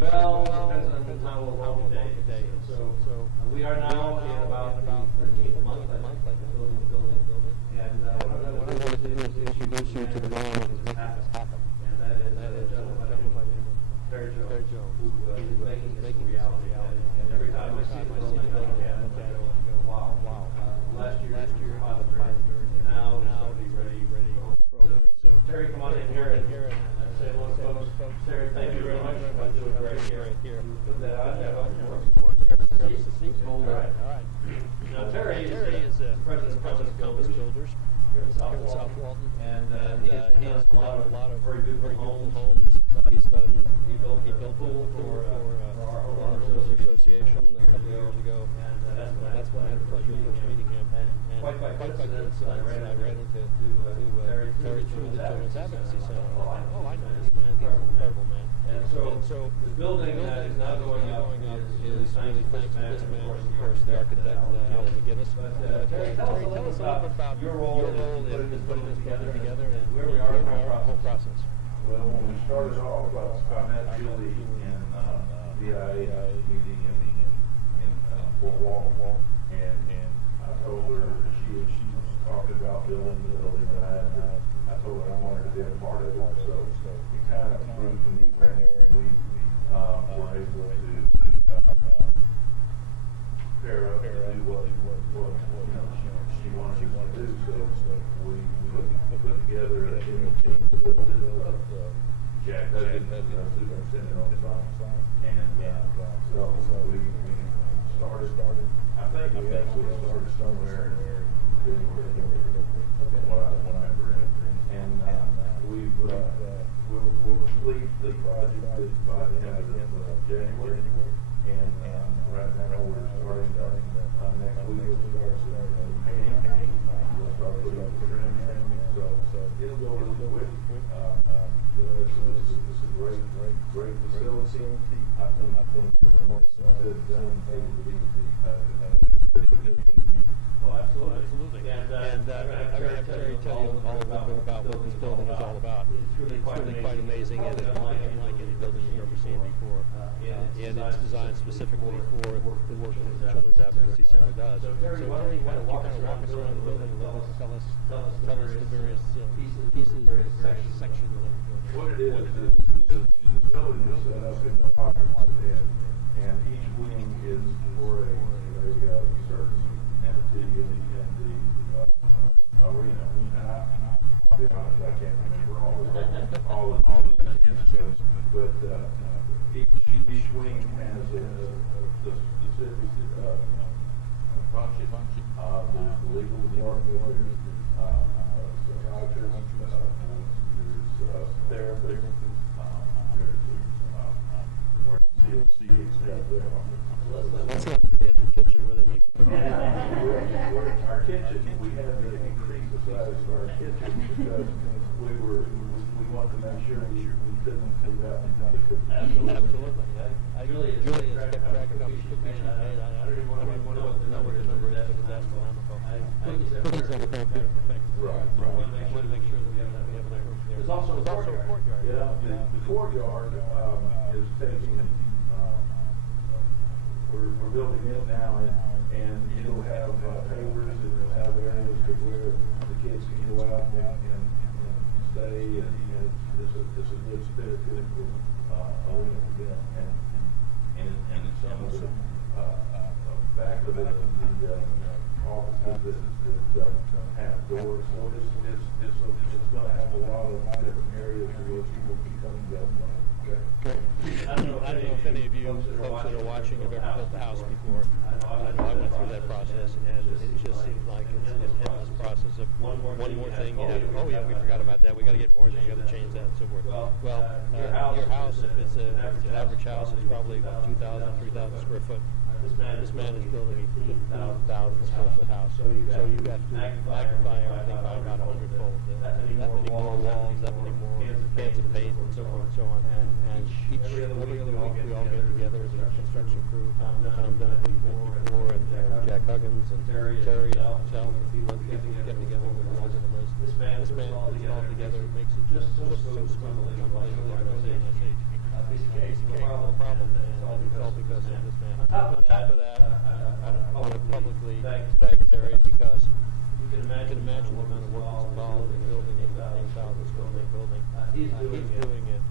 well, depends on how long the day is. So we are now in about the 13th month, I think, building. And what I want to do is introduce you to the man that has made this happen. And that is a gentleman by the name of Terry Jones, who is making this a reality. And every time I see the building, I look at it and go, wow. Last year, and now it's going to be ready Sarah, thank you very much for doing great here. Put that out there. All right. Now, Terry is president of Compass Builders here in here in South Walton, and he has done a lot of very beautiful homes. He built a pool for our homeowners association a couple of years ago, and that's when I had the pleasure of first meeting him. And quite by coincidence, I ran into Terry through the Children's Advocacy Center. Oh, I know this man. He's an incredible man. And so the building that is now going up is really thanks to this man and, of course, the architect, Alan McGinnis. Terry, tell us a little bit about your role in putting this building together and where we are in the whole process. Well, when we started off, I met Julie in VIA meeting in Fort Walton, and I told her she was talking about building the building, and I told her I wanted to be a part of it. So we kind of grew from there, and we were able to pair up to do what she wanted to do. So we put together a team to build it. Jack Huggins, superintendent on site, and so we started. I think we actually started somewhere what I remember, and we'll complete the project by the end of January, and right now we're starting next week. We'll start painting. We'll start putting up trim. So it'll go really quick. This is a great facility. I think when it's done, it will be good for the community. Oh, absolutely. And I'm going to have Terry tell you all a little bit about what this building is all about. It's really quite amazing, and it's unlike any building you've ever seen before. And it's designed specifically for the work that the Children's Advocacy Center does. So Terry, why don't you kind of walk us around the building and tell us the various pieces, sections of the building. What it is the building is set up in pockets, and each wing is for a certain entity in the arena. And I'll be honest, I can't remember all of the instances, but each wing has a specific function. There's the legal department, there's psychiatrist, there's therapy, there's where CLC is out there. Let's not forget the kitchen where they make the cookies. Our kitchen, we had to increase the size of our kitchen because we wanted to make sure we couldn't leave out the cookies. Absolutely. Julie has kept track of how many cookies she made. I don't even want to know what the number is, but it's astronomical. Cookies have a therapeutic effect. Right. We want to make sure that we have enough room there. There's also a courtyard. Yeah, the courtyard is taking. We're building it now, and it'll have pavers, it'll have areas to where the kids can go out and stay, and it's a good therapeutic arena for them. And some of the back of it, the offices that have doors, so it's going to have a lot of different areas where people can come and go. Great. I don't know if any of you folks that are watching have ever built a house before. I know I went through that process, and it just seems like it's an endless process of one more thing. You have, oh yeah, we forgot about that. We got to get more. Then you got to change that and so forth. Well, your house, if it's an average house, it's probably about 2,000, 3,000 square foot. This man is building a 15,000 square foot house, so you have to magnify everything by about 100-fold. That many more walls, that many more cans of paint, and so forth and so on. And every other week we all get together as a construction crew. Tom Dunn before, and Jack Huggins and Terry himself. Other people get together with the walls on the list. This man puts it all together. It makes it just so smooth. Unbelievable. I go there and I say, piece of cake, no problem. And it's all because of this man. On top of that, I want to publicly thank Terry because you can imagine the amount of work that's involved in building a 15,000 square foot building. He's doing it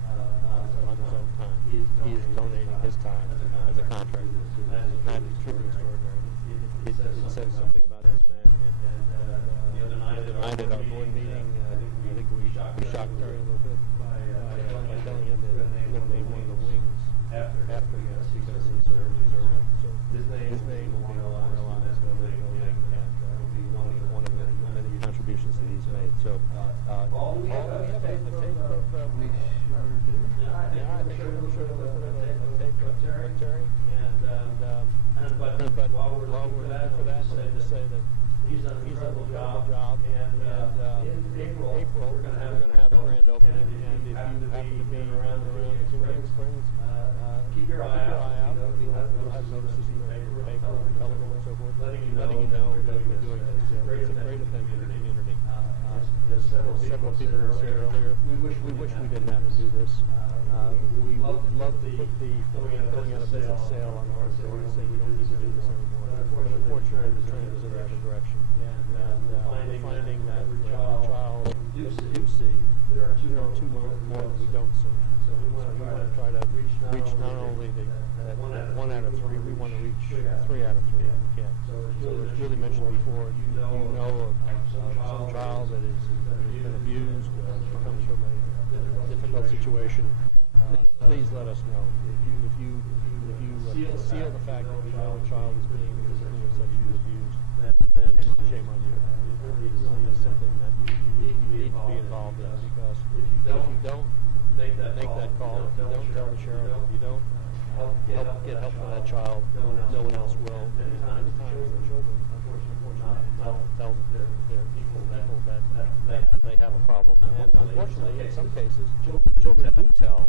on his own time. He's donating his time as a contractor. That is truly extraordinary. It says something about this man. And the other night at our board meeting, I think we shocked Terry a little bit by telling him that going to name one of the wings after this because he's sort of deserving. So his name will be on this building, and one of the many contributions that he's made. So, do we have a tape of? We sure do. Yeah, I think we should have listened to a tape of Terry. But while we're looking for that, let me say that he's done an incredible job. And in April, we're going to have a grand opening. And if you happen to be around the King Springs, keep your eye out. You'll have notices in the paper, telephone, and so forth, letting you know that we're doing this. It's a great event for the community. As several people said earlier, we wish we didn't have to do this. We would love to put the going out of business sale on the front door and say we don't need to do this anymore. But unfortunately, the trend is in the other direction. And finding that child we do see, there are two more that we don't see. So we want to try to reach not only that 1 out of 3, we want to reach 3 out of 3 if we can. So as Julie mentioned before, you know of some child that has been abused, comes from a difficult situation. Please let us know. If you conceal the fact that you know a child is being physically or sexually abused, then shame on you. It really is something that you need to be involved in, because if you don't make that call, if you don't tell the sheriff, if you don't get help for that child, no one else will. And many times the children, unfortunately, tell their people that they have a problem. And unfortunately, in some cases, children do tell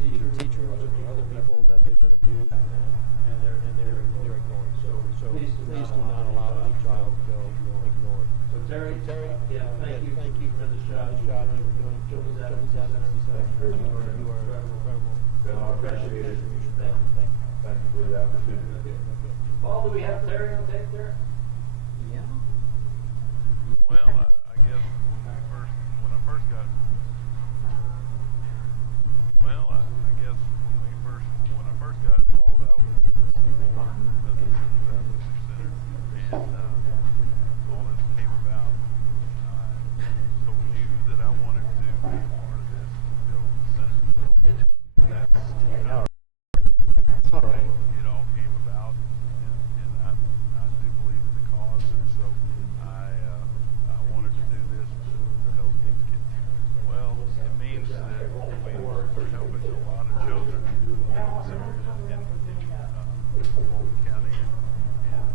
either teachers or other people that they've been abused, and they're ignored. So please do not allow any child to go ignored. So Terry, thank you for the job you're doing. Children's Advocacy Center. You are incredible. I appreciate it. Thank you. Thank you for the opportunity. Paul, do we have Terry on tape there? Yeah. Well, I guess when I first got, when I first got involved, I was on the board of the Children's Advocacy Center, and all this came about. I told you that I wanted to be a part of this and build the center, so that's all right. It all came about, and I do believe in the cause, and so I wanted to do this to help these kids. Well, it means that we're helping a lot of children in Walton County, and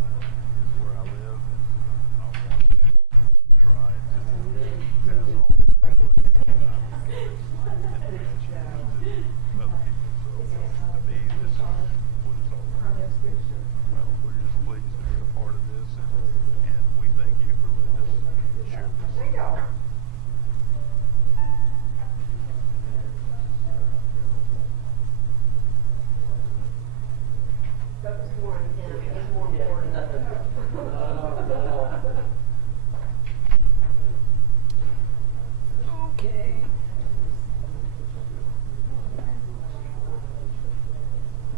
is where I live, and I want to try to pass on what I've given information to other people. So to me, this is what it's all about. Well, we're just pleased to be a part of this, and we thank you for letting us share this. Focus more on him. He's more important. Okay.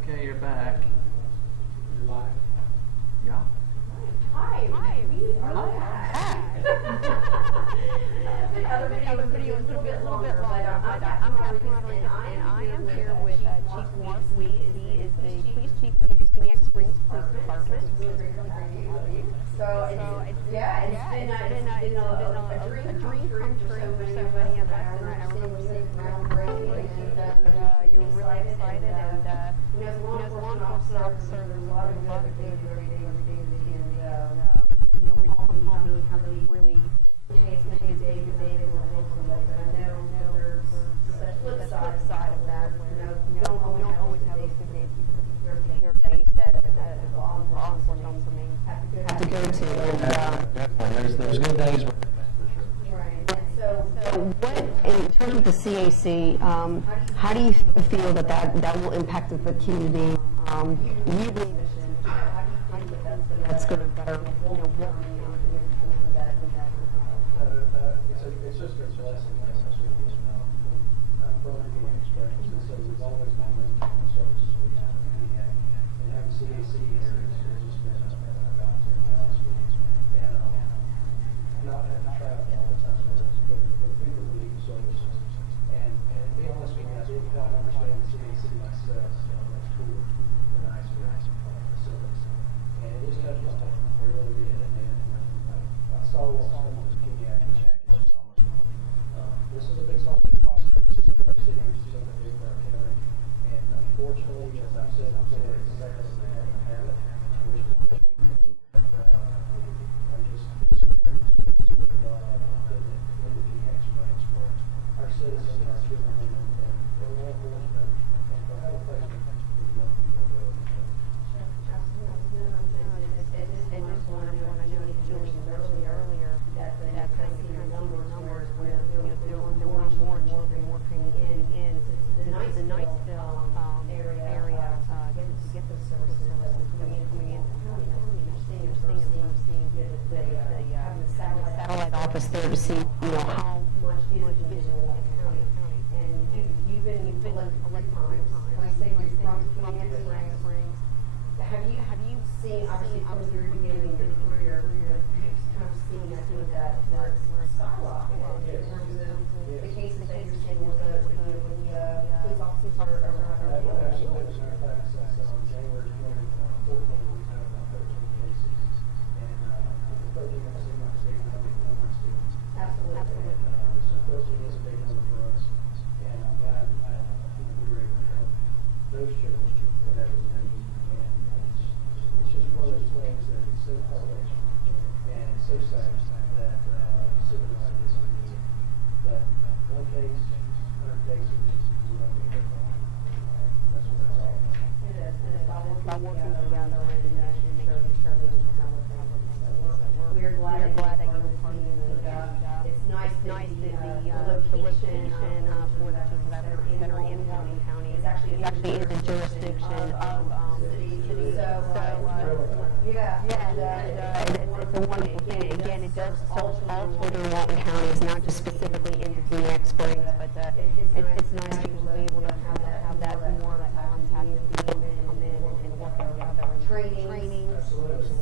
Okay, you're back. You're live. Yeah. Hi. Other video is a little bit longer, but I'm Catherine Rodriguez, and I am here with Chief Mark Weed. He is the police chief for the Phoenix Springs Police Department. It's really great to have you. So it's been a dream come true for so many of us, and I remember seeing groundbreaking, and you're really excited, and as a law enforcement officer, there's a lot of good things every day, and where you come home and have those really amazing days with David and somebody, but I know there's such flip side of that, where you don't always have those good days because you're faced that law enforcement officer may have to go to. Definitely. There's good days. Right. So what, in terms of the CAC, how do you feel that will impact the community? You believe that's going to better, work. It's just a blessing. I'm from the experience, and so we've always maintained the services we have. And having CAC here has just been a godsend, to be honest with you. And not traveling all the time, but people who need the services. And to be honest with you, I don't understand the unfortunately, as I've said, I've been in a habit. I wish we didn't, but I'm just impressed with the PX branch for our citizens, our children, and law enforcement, and to have a place for the young people to go. And this one, I know Julie mentioned earlier that kind of numbers where there were more children working in the Knightsville area to get those services coming in. You're seeing the satellite office there to see, how much vision will be county. And you've been elected times. Can I say you're from Canyon Springs? Have you seen, obviously from the very beginning of your career, you've kind of seen, I think, that skyrocketed in terms of the cases that you're seeing when the police officers are dealing with? Absolutely. As a matter of fact, since January 2014, we've had about 13 cases. And 13 doesn't seem like a big number for my students. Absolutely. So 13 is a big number for us. And I'm glad we were able to help those children, whatever the need. It's just one of those things that is so public and so sad that civil like this is needed. But one case, 100 cases, we don't need it. That's what it's all about. It is. And it's about working together and making sure that we're glad that you're part of it. It's nice that the location for the children that are in Walton County is actually in the jurisdiction of city. It's a wonderful thing. Again, it does all children in Walton County. It's not just specifically in Phoenix Springs, but it's nice to be able to have that more contact with the come in and work together and training. Absolutely.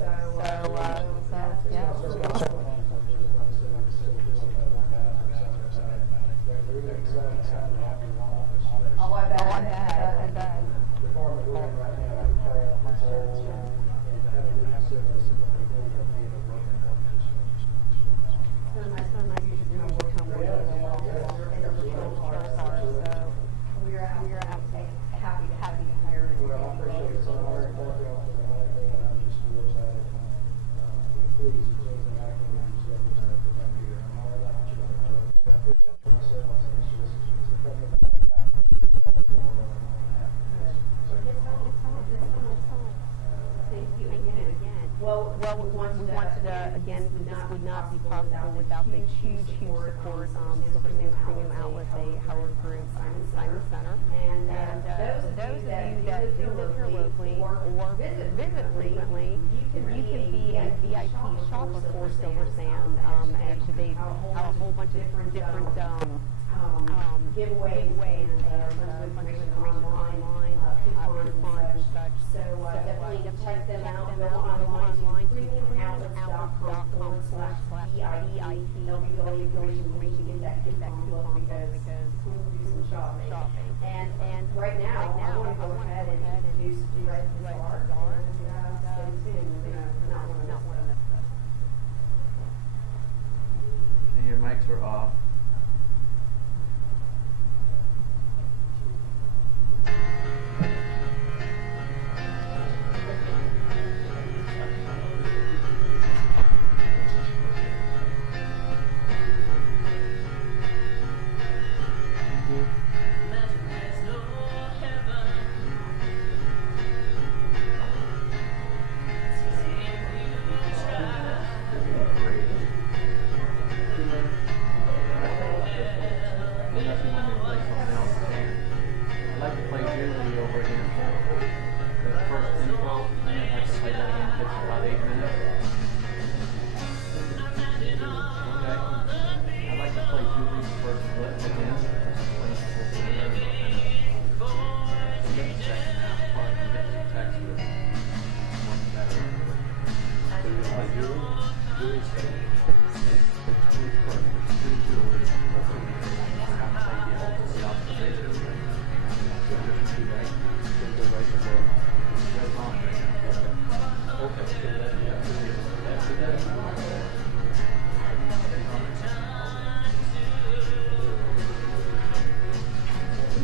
Oh, I bet. The farm that we're in right now, we carry out concerns and to have a new facility and what they're doing, they'll be able to work in that. So nice because we will come with and the patrol cars are, so we're happy to hear it. Well, I appreciate it. So I'm very thankful for the whole thing, and I'm just real excited. Please, if there's anything I can do, just let me know if I'm here. I'm all about children. I really got to that for myself, and it's just something to think about when we're going to Thank you again. Well, we wanted to, again, this would not be possible without the huge support. Silver Sands Premium Outlets, a Howard Group, Simon Center. And for those of you that do live here locally or visit frequently, you can be a VIP shopper for Silver Sands. Actually, they have a whole bunch of different giveaways and a bunch of information online, coupons and such. So definitely check them out. Go online to premiumoutlets.com/VIP. They'll be going to get that coupon because do some shopping. And right now, I want to go ahead and introduce Red Bazaar. Stay tuned. Not want to miss this. And your mics are off.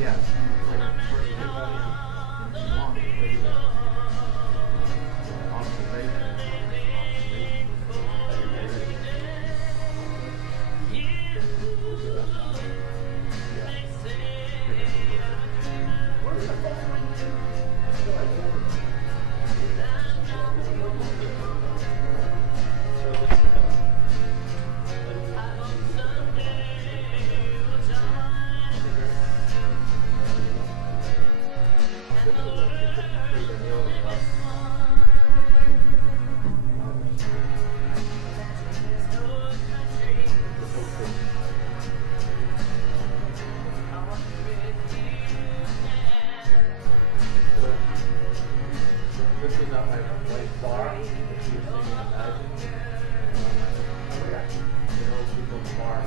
Yeah. This was out by Blaze Bar, if you were singing Imagine. The old people in the bar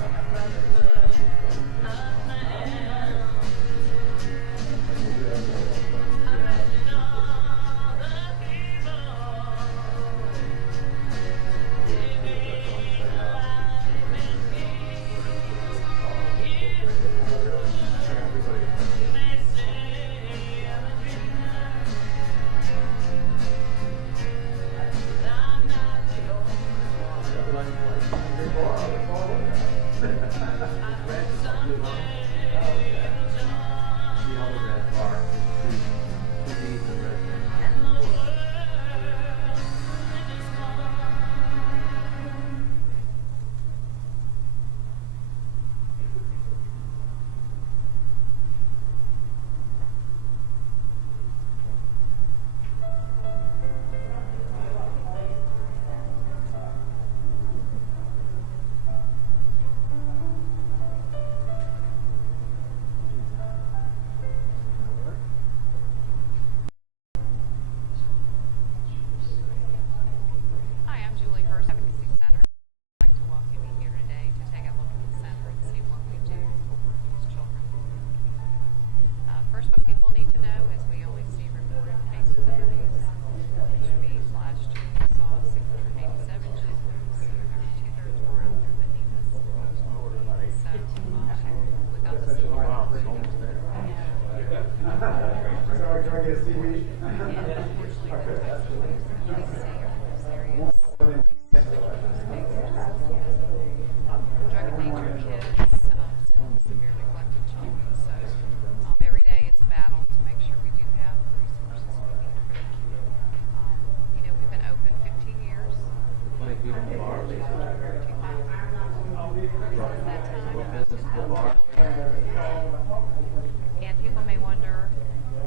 And people may wonder,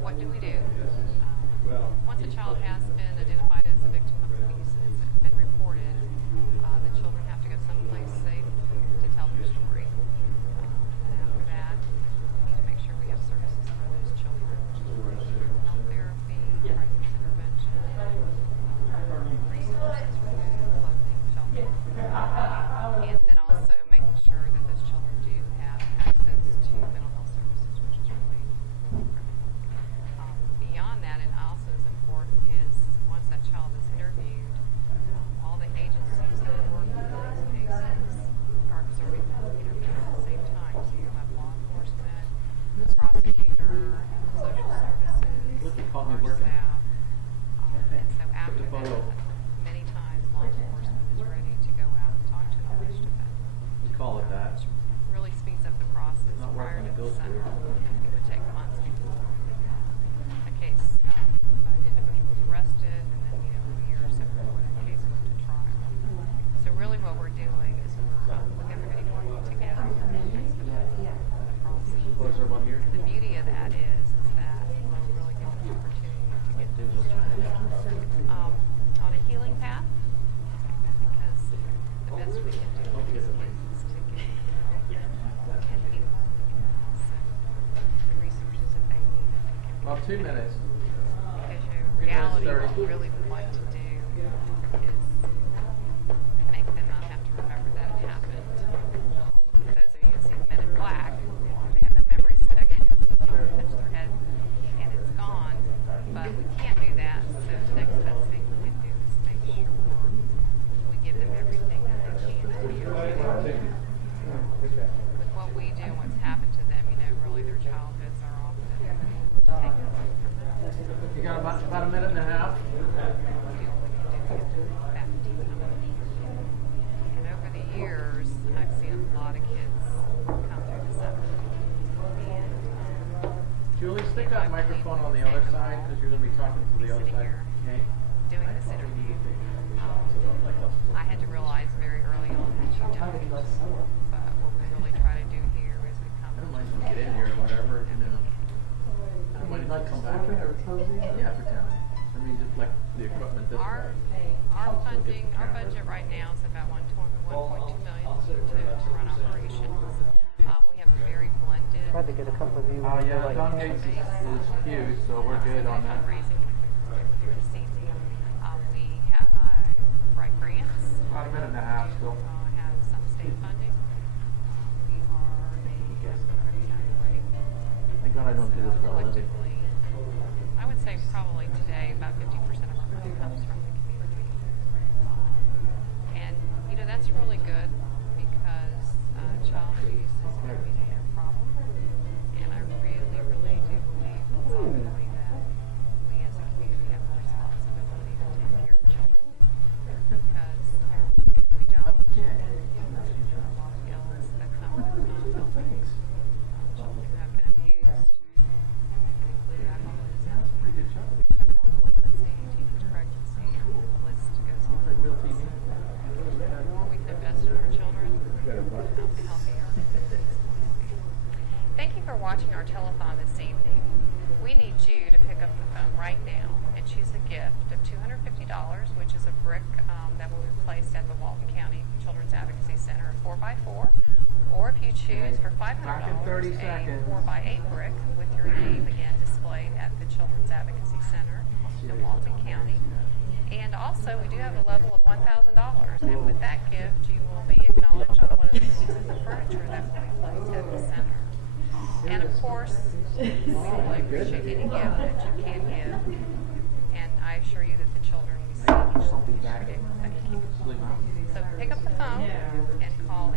what do we do? Once a child has been identified as a victim of abuse and it's been reported, the children have to go someplace safe to tell their story. And after that, we need to make sure we have services for those children. Health therapy, crisis intervention, resources for food, clothing, shelter. And then also making sure that those children do have access to mental health services, which is really, really critical. Beyond that, and also as important, is once that child is interviewed, all the agencies that work with these cases are observing that interview at the same time. So you have law enforcement, prosecutor, social services, our staff. And so after that, many times law enforcement is ready to go out and talk to an alleged offender. We call it that. Which really speeds up the process. Prior to the center, it would take months before a case, an individual was arrested, and then a year or so before that case went to trial. So really what we're doing is we're with everybody working together to expedite the process. Was there one here? The beauty of that is that we're really given an opportunity to get those children on a healing path, because the best we can do for these kids is to get them open and heal. So the resources that they need, that they can get. About 2 minutes. Because reality, what we really would like to do is make them not have to remember that it happened. For those of you who see Men in Black, they have a memory stick, touch their head, and it's gone. But we can't do that, so the next best thing we can do is make sure we give them everything that they can to be okay. With what we do and what's happened to them, really their childhoods are often taken away from them. You got about a minute and a half. And over the years, I've seen a lot of kids come through the center. And, Julie, stick that microphone on the other side, because you're going to be talking to the other side. Okay? doing this interview, I had to realize very early on that you don't. But what we really try to do here is we come. I don't mind if you get in here or whatever, and then I might not come back. Yeah, for town. I mean, just like the equipment this Our way. funding, our budget right now is about 1.2 million to run operations. We have a very blended. Tried to get a couple of you. Oh yeah, John Gates is huge, so we're good on that. Fundraising here this evening. We have write grants. About a minute and a half still. Have some state funding. We are Thank God I don't do this for a living. collectively, I would say probably today about 50% of our money comes from the community. And, you know, that's really good because child abuse is going to be a problem. And I really, really do believe ultimately that we as a community have a responsibility to take care of children. Because if we don't, there's a lot of ills that come with mental things. Children who have been abused, include alcoholism, juvenile delinquency, teenage pregnancy, the list goes on. The more we can invest in our children, the healthier our communities will be. Thank you for watching our telethon this evening. We need you to pick up the phone right now and choose a gift of $250, which is a brick that will be placed at the Walton County Children's Advocacy Center, 4x4. Or if you choose for $500, a 4x8 brick with your name again displayed at the Children's Advocacy Center in Walton County. And also, we do have a level of $1,000, and with that gift, you will be acknowledged on one of the pieces of furniture that will be placed at the center. And of course, we really appreciate any gift that you can give, and I assure you that the children we see will appreciate it. Thank you. So pick up the phone and call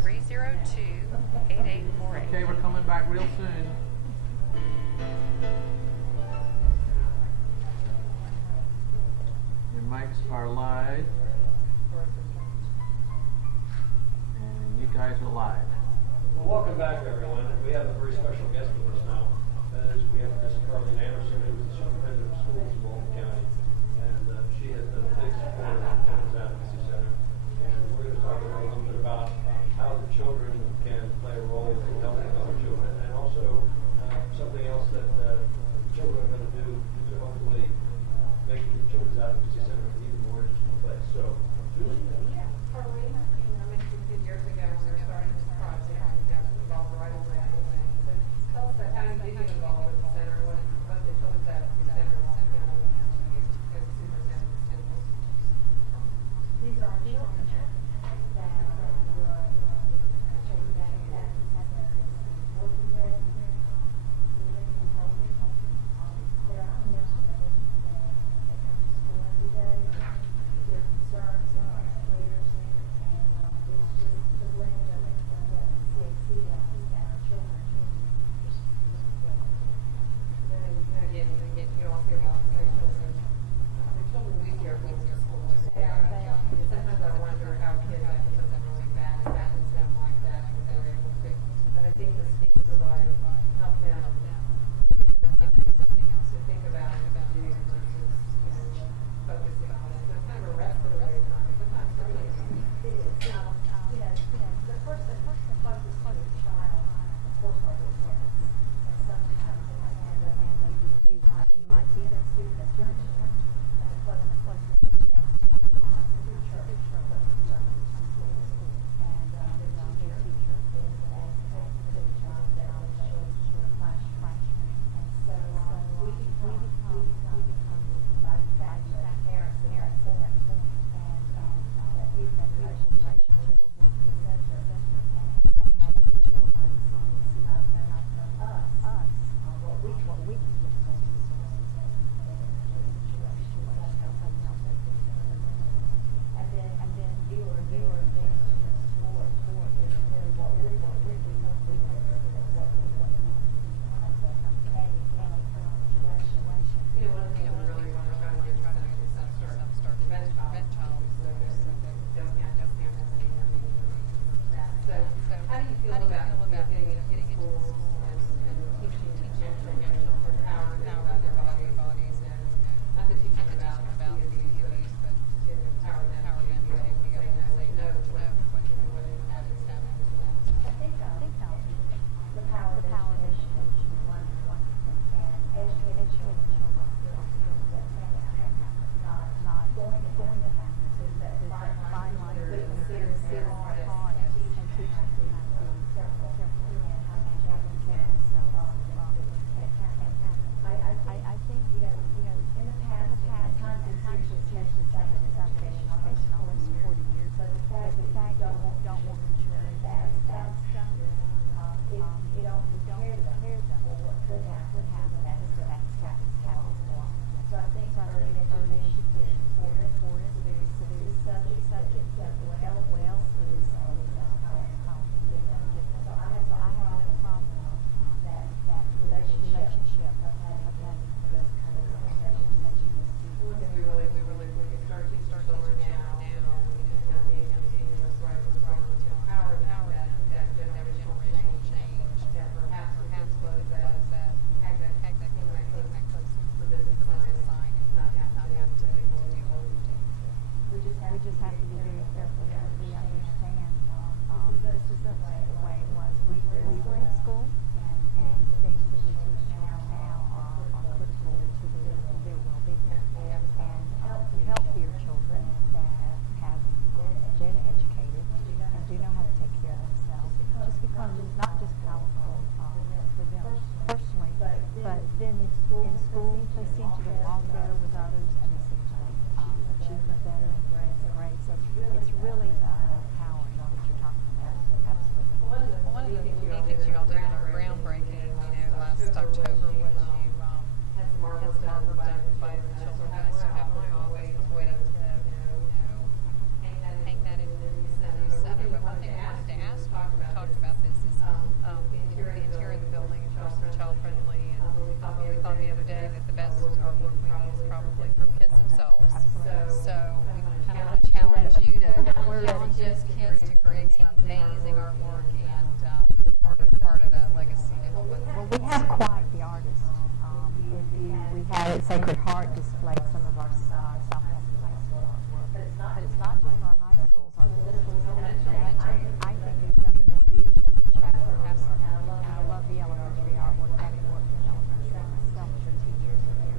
877-302-8848. Okay, we're coming back real soon. Your mics are live. And you guys are live. Well, welcome back, everyone. We have a very special guest with us now. That is, we have Miss Carlene Anderson, who is the superintendent of schools in Walton County. And she has been a big supporter of the Children's Advocacy Center. And we're going to talk about a little bit about how the children can play a role in helping other children. And also something else that the children are going to do to hopefully make the Children's Advocacy Center an even more interesting place. So, Julie? Yeah, Carlene, I mentioned 2 years ago when we were starting this project, we got involved right away. So tell us about how you did get involved with the center, what the Children's Advocacy Center was as superintendent of schools. These are our children that Children's Advocacy Center is working with, healing and helping. They're out in their schools. They come to school every day. Their concerns and our players, and it's just the blend of what CAC does and our children. not going to happen. There's that fine line between sincere heart and teaching them how to be careful and how to care themselves. It can't happen. I think, in the past, times have changed the education almost 40 years, but the fact that you don't want to share that stuff, you don't prepare them for what could happen. That's happening. So I think early education is very important. So there's subjects that well is how so I have no problem that relationship of having those kind of conversations with students. We really start somewhere now. Power that generational change that perhaps was that for business sign and not have to do what we do. We just have to be very careful that we understand this is the way it was when we were in school, and things that we teach now are critical to their well-being. And healthier children that have been educated and do know how to take care of themselves just become not just powerful for them personally, but then in school they seem to get along better with others, and they seem to achieve better in grades. So it's really empowering what you're talking about. Absolutely. Well, one of the neat things you all did in our groundbreaking, last October was you had some artwork done by the children that I still have in my office, waiting to hang that in the new center. But one thing I wanted to ask you, we talked about this, is the interior of the building is more child friendly, and we thought the other day that the best artwork we need is probably from kids themselves. So we kind of want to challenge you to challenge those kids to create some amazing artwork and be a part of that legacy to help with. Well, we have quite the artists. We had at Sacred Heart display some of our Southwest High School artwork, but it's not just our high schools, our middle schools and elementary. I think there's nothing more beautiful than children. And I love the elementary artwork, having worked in elementary myself for 2 years ago.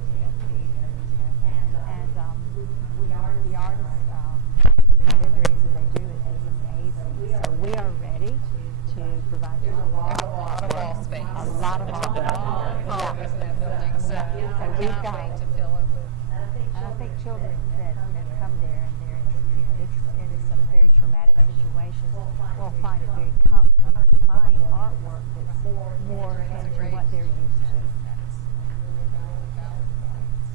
And the artists, the renderings that they do is amazing. So we are ready to provide you a lot of wall space. A lot of office in that building, so we've got wait to fill it with. And I think children that come there and they're in some very traumatic situations will find it very comforting to find artwork that's more to what they're used to.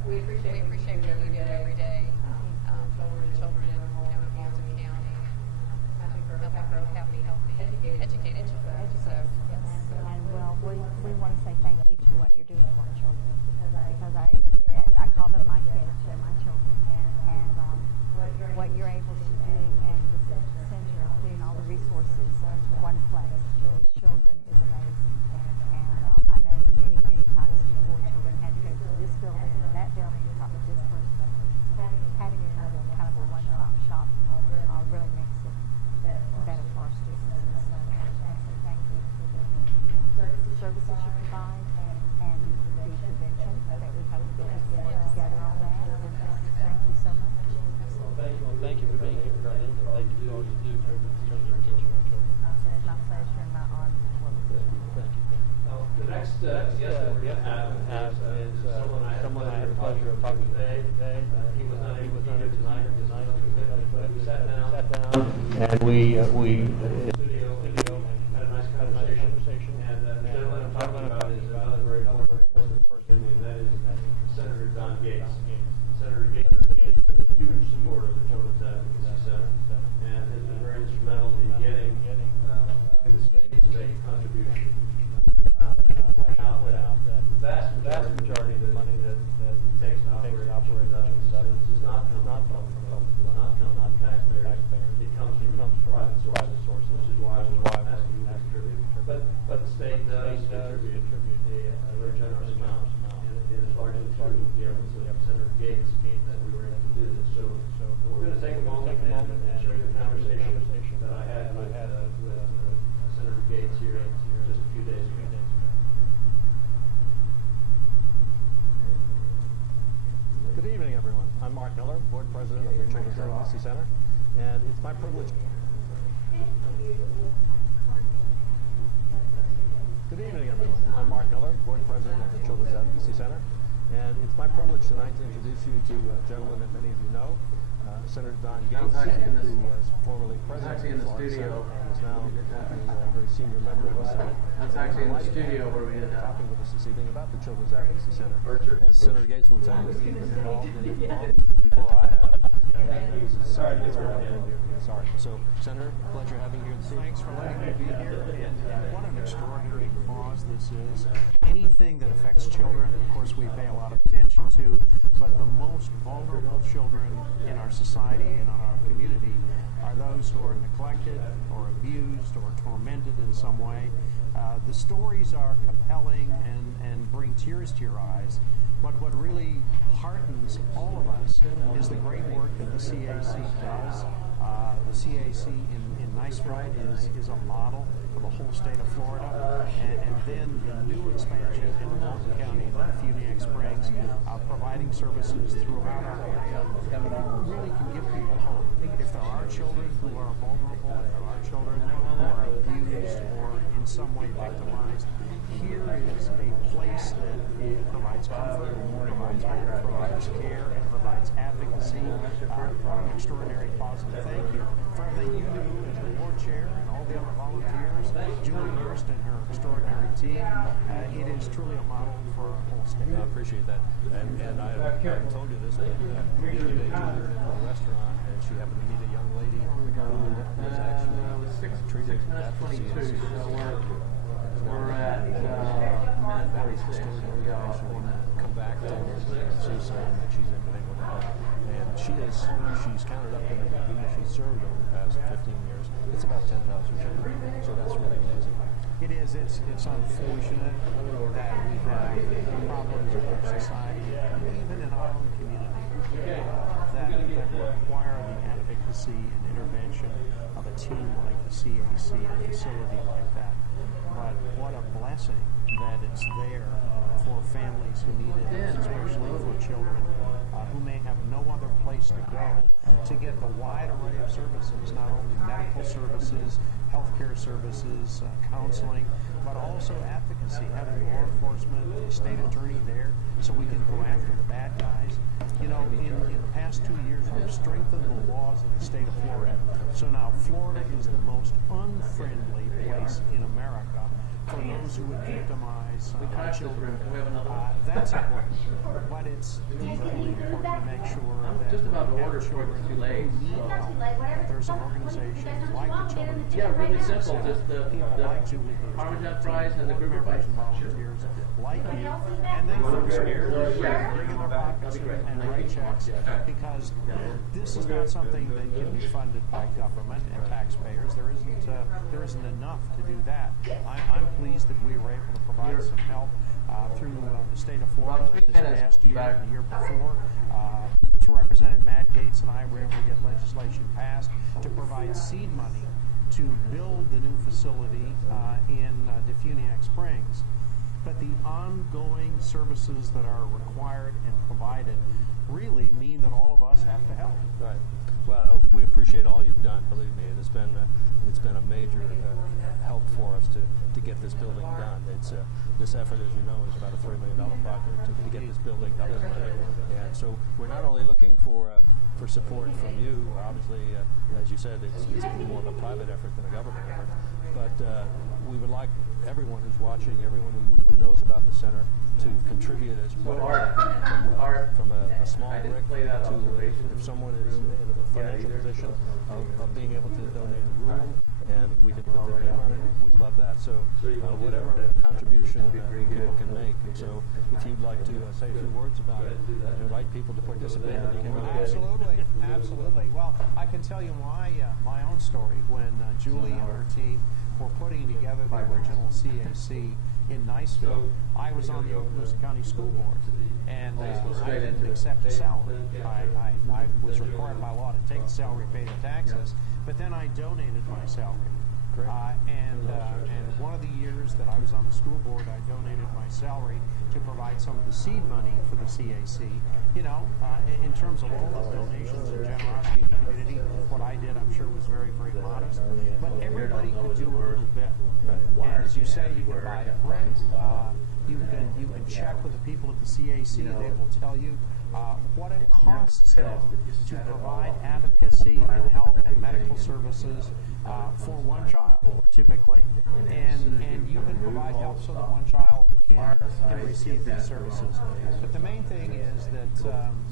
We appreciate what you do every day for children in Walton County and helping grow happy, educated children. So, yes. And well, we want to say thank you to what you're doing for our children, because I call them my kids, they're my children, and what you're able to do, and the center of putting all the resources into one place for those children is amazing. And I know many times before children had to go to this building and that building and talk to this person. Having it in kind of a one-stop shop really makes it better for our students. And so thank you for the services you provide and the prevention that we hope that we can work together on that. And thank you so much. Well, thank you for being here, Carlene, and thank you for all you do in terms of teaching our children. It's my pleasure and my honor to work with you. Thank you. The next guest that we're going to have is someone I had the pleasure of talking to today. He was not able to be here tonight, but we sat down and we in the studio had a nice conversation. And the gentleman I'm talking about is another very important person, and that is Senator Don Gates. Senator Gates is a huge supporter of the Children's Advocacy Center and has been very instrumental in getting the state to make a contribution. And I point out that the vast majority of the money that it takes to operate Children's does not come from taxpayers. It comes from private sources, which is why we're asking you to contribute. But the state does contribute a very generous amount, and it is largely through the efforts of Senator Gates that we were able to do this. So we're going to take a moment and share the conversation that I had with Senator Gates here just a few days ago. Mark Miller, Board President of the Children's Advocacy Center, and it's my privilege. Good evening, everyone. I'm Mark Miller, Board President of the Children's Advocacy Center, and it's my privilege tonight to introduce you to a gentleman that many of you know, Senator Don Gates, who was formerly president of the Florida Senate and is now a very senior member of the Senate. That's actually in the studio where we did that. Talking with us this evening about the Children's Advocacy Center. As Senator Gates will tell you, he's been involved in it long before I have. Sorry. So, Senator, pleasure having you here this evening. Thanks for letting me be here. And what an extraordinary cause this is. Anything that affects children, of course, we pay a lot of attention to, but the most vulnerable children in our society and in our community are those who are neglected or abused or tormented in some way. The stories are compelling and bring tears to your eyes. But what really heartens all of us is the great work that the CAC does. The CAC in Niceville is a model for the whole state of Florida. And then the new expansion in Walton County, Funiac Springs, providing services throughout our area, really can give people hope. If there are children who are vulnerable, if there are children who are abused or in some way victimized, here is a place that it provides comfort, provides hope, provides care, and provides advocacy. An extraordinary positive thank you for everything you do as the board chair and all the other volunteers, Julie Hurst and her extraordinary team. It is truly a model for our whole state. I appreciate that. And I haven't told you this, but the other day Julie went to a restaurant and she happened to meet a young lady who was actually treated at the CAC. We're at minute 46. We got come back to see someone that she's been able to help. And she's counted up in every people she's served over the past 15 years. It's about 10,000 children. So that's really amazing. It is. It's unfortunate that we have problems in our society, even in our own community, that require the advocacy and intervention of a team like the CAC, a facility like that. But what a blessing that it's there for families who need it, especially for children who may have no other place to go to get the wide array of services, not only medical services, healthcare services, counseling, but also advocacy, having law enforcement, the state attorney there so we can go after the bad guys. You know, in the past 2 years, we've strengthened the laws of the state of Florida. So now Florida is the most unfriendly place in America for those who would victimize children. That's important. But it's equally important to make sure that just about to order children who need help, that there's an organization like the Children. Yeah, really simple. Just the like Julie Hurst, Parmesan fries and the grouper members bites. and volunteers like you, and then folks who are bring in their pockets and write checks, because this is not something that can be funded by government and taxpayers. There isn't enough to do that. I'm pleased that we were able to provide some help through the state of Florida this past year and the year before. To Representative Matt Gates and I were able to get legislation passed to provide seed money to build the new facility in Funiac Springs. But the ongoing services that are required and provided really mean that all of us have to help. Right. Well, we appreciate all you've done. Believe me, it's been a major help for us to get this building done. It's this effort, as you know, is about a $3 million project to get this building up and running. And so we're not only looking for support from you. Obviously, as you said, it's more of a private effort than a government effort. But we would like everyone who's watching, everyone who knows about the center, to contribute as well from a small brick to if someone is in a financial position of being able to donate a room and we can put their name on it, we'd love that. So whatever contribution people can make. And so if you'd like to say a few words about it, invite people to participate. Absolutely. Well, I can tell you my own story. When Julie and her team were putting together the original CAC in Niceville, I was on the Okaloosa County School Board, and I didn't accept a salary. I was required by law to take the salary, pay the taxes, but then I donated my salary And one of the years that I was on the school board, I donated my salary to provide some of the seed money for the CAC. You know, in terms of all those donations and generosity in the community, what I did, I'm sure, was very, very modest. But everybody could do a little bit. And as you say, you can buy a brick. You can check with the people at the CAC. They will tell you what it costs them to provide advocacy and help and medical services for one child, typically. And you can provide help so that one child can receive these services. But the main thing is that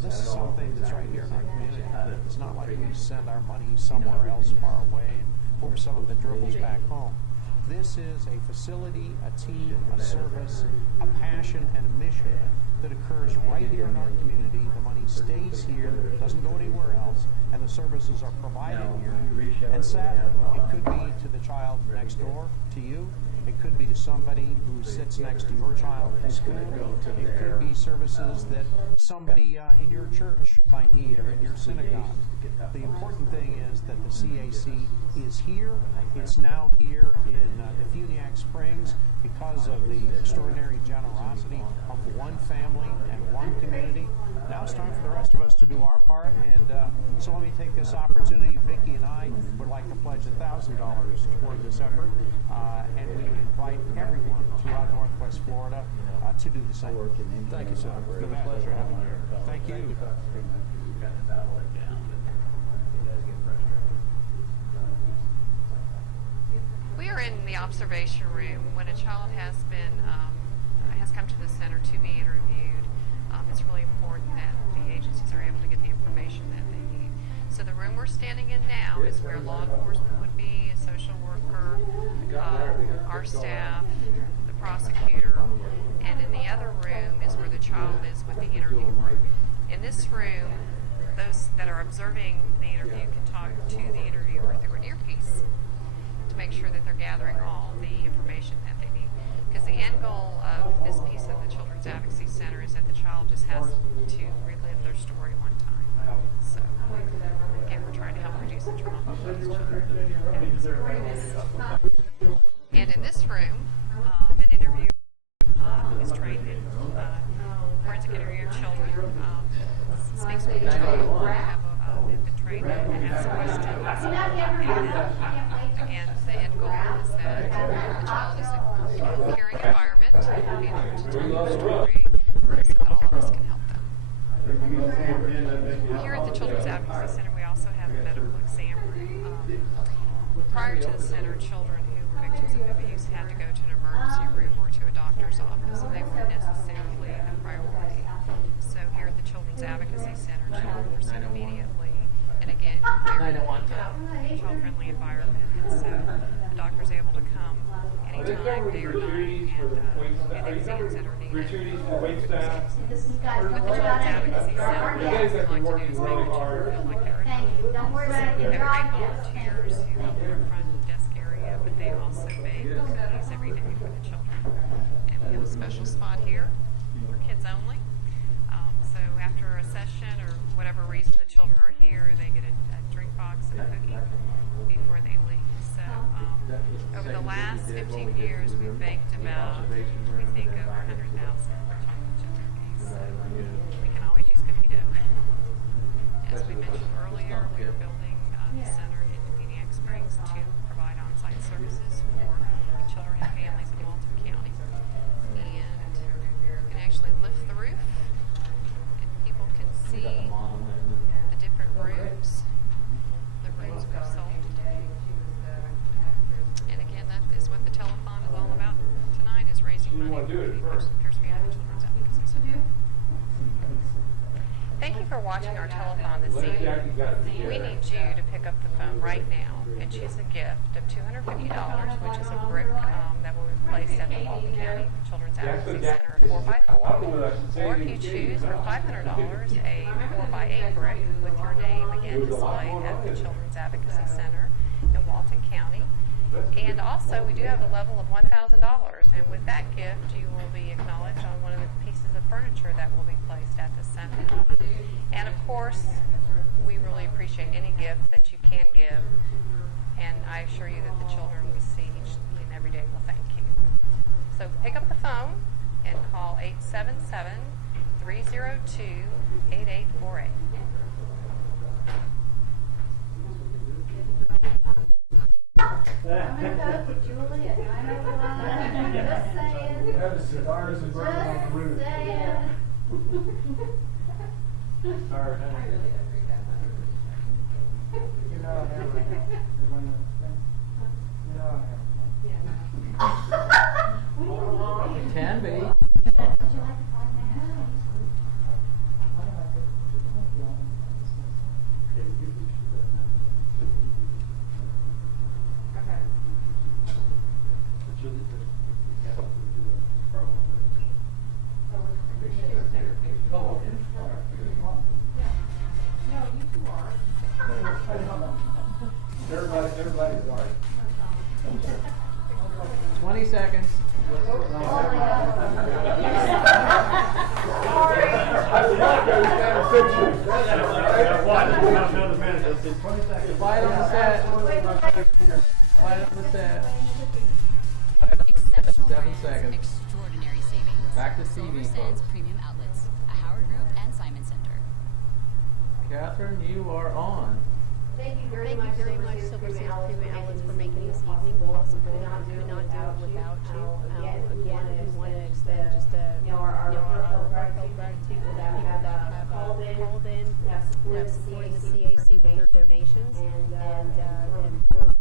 this is something that's right here in our community. It's not like we send our money somewhere else far away and hope some of it dribbles back home. This is a facility, a team, a service, a passion, and a mission that occurs right here in our community. The money stays here, doesn't go anywhere else, and the services are provided here. And sadly, it could be to the child next door to you. It could be to somebody who sits next to your child at school. It could be services that somebody in your church might need or in your synagogue. The important thing is that the CAC is here. It's now here in Defuniak Springs because of the extraordinary generosity of one family and one community. Now it's time for the rest of us to do our part, and so let me take this opportunity. Vicki and I would like to pledge $1,000 toward this effort, and we would invite everyone throughout Northwest Florida to do the same. Thank you, sir. It's been a pleasure having you. Thank you. We are in the observation room when a child has come to the center to be interviewed. It's really important that the agencies are able to get the information that they need. So the room we're standing in now is where law enforcement would be, a social worker, our staff, the prosecutor, and in the other room is where the child is with the interviewer. In this room, those that are observing the interview can talk to the interviewer through an earpiece to make sure that they're gathering all the information that they need. Because the end goal of this piece of the Children's Advocacy Center is that the child just has to relive their story one time. So, again, we're trying to help reduce the trauma of these children. And in this room, an interviewer who is trained in forensic interview of children speaks with the child. They've been trained to ask questions. And again, the end goal is that the child is in a caring environment, be able to tell their story, so that all of us can help them. Here at the Children's Advocacy Center, we also have a medical exam room. Prior to the center, children who were victims of abuse had to go to an emergency room or to a doctor's office, so they weren't necessarily a priority. So here at the Children's Advocacy Center, children were seen immediately, and again, they're in a child-friendly environment, and so the doctor's able to come anytime, day or night, and do the exams that are needed. With the Children's Advocacy Center, what we like to do is make the children feel like they're at home. So we have great volunteers who help in the front desk area, but they also make cookies every day for the children. And we have a special spot here for kids only. So after a session or whatever reason the children are here, they get a drink box and a cookie before they leave. So over the last 15 years, we've baked about, we think, over 100,000 chocolate chip cookies. So we can always use cookie dough. As we mentioned earlier, we are building the center in Defuniak Springs to provide on-site services for children and families in Walton County. And you can actually lift the roof, and people can see the different rooms, the rooms we've sold. And again, that is what the telethon is all about tonight, is raising money for the Pierce Family Children's Advocacy Center. Thank you for watching our telethon this evening. We need you to pick up the phone right now and choose a gift of $250, which is a brick that will be placed at the Walton County Children's Advocacy Center, 4x4. Or if you choose for $500, a 4x8 brick with your name again displayed at the Children's Advocacy Center in Walton County. And also, we do have a level of $1,000, and with that gift, you will be acknowledged on one of the pieces of furniture that will be placed at the center. And of course, we really appreciate any gift that you can give, and I assure you that the children we see each and every day will thank you. So pick up the phone and call 877-302-8848. Juliet, 901. Just saying. You have the cigars and burn on the roof. Just saying. Sorry, honey. You know I have it. You know I have it. It can be. Would you like to find my house? Everybody's already. 20 seconds. Light on the set. Light on the set. Exceptional 7 brands, seconds. extraordinary savings. Back to TV, Silver folks. Sands Premium Outlets, a Howard Group and Simon Center. Catherine, you are on. Thank you very much, Silver Sands Premium Outlets, for making this evening possible. We could not do it without you. Again, we want to extend just our heartfelt gratitude to the people that have called in, have supported the CAC with their donations, and for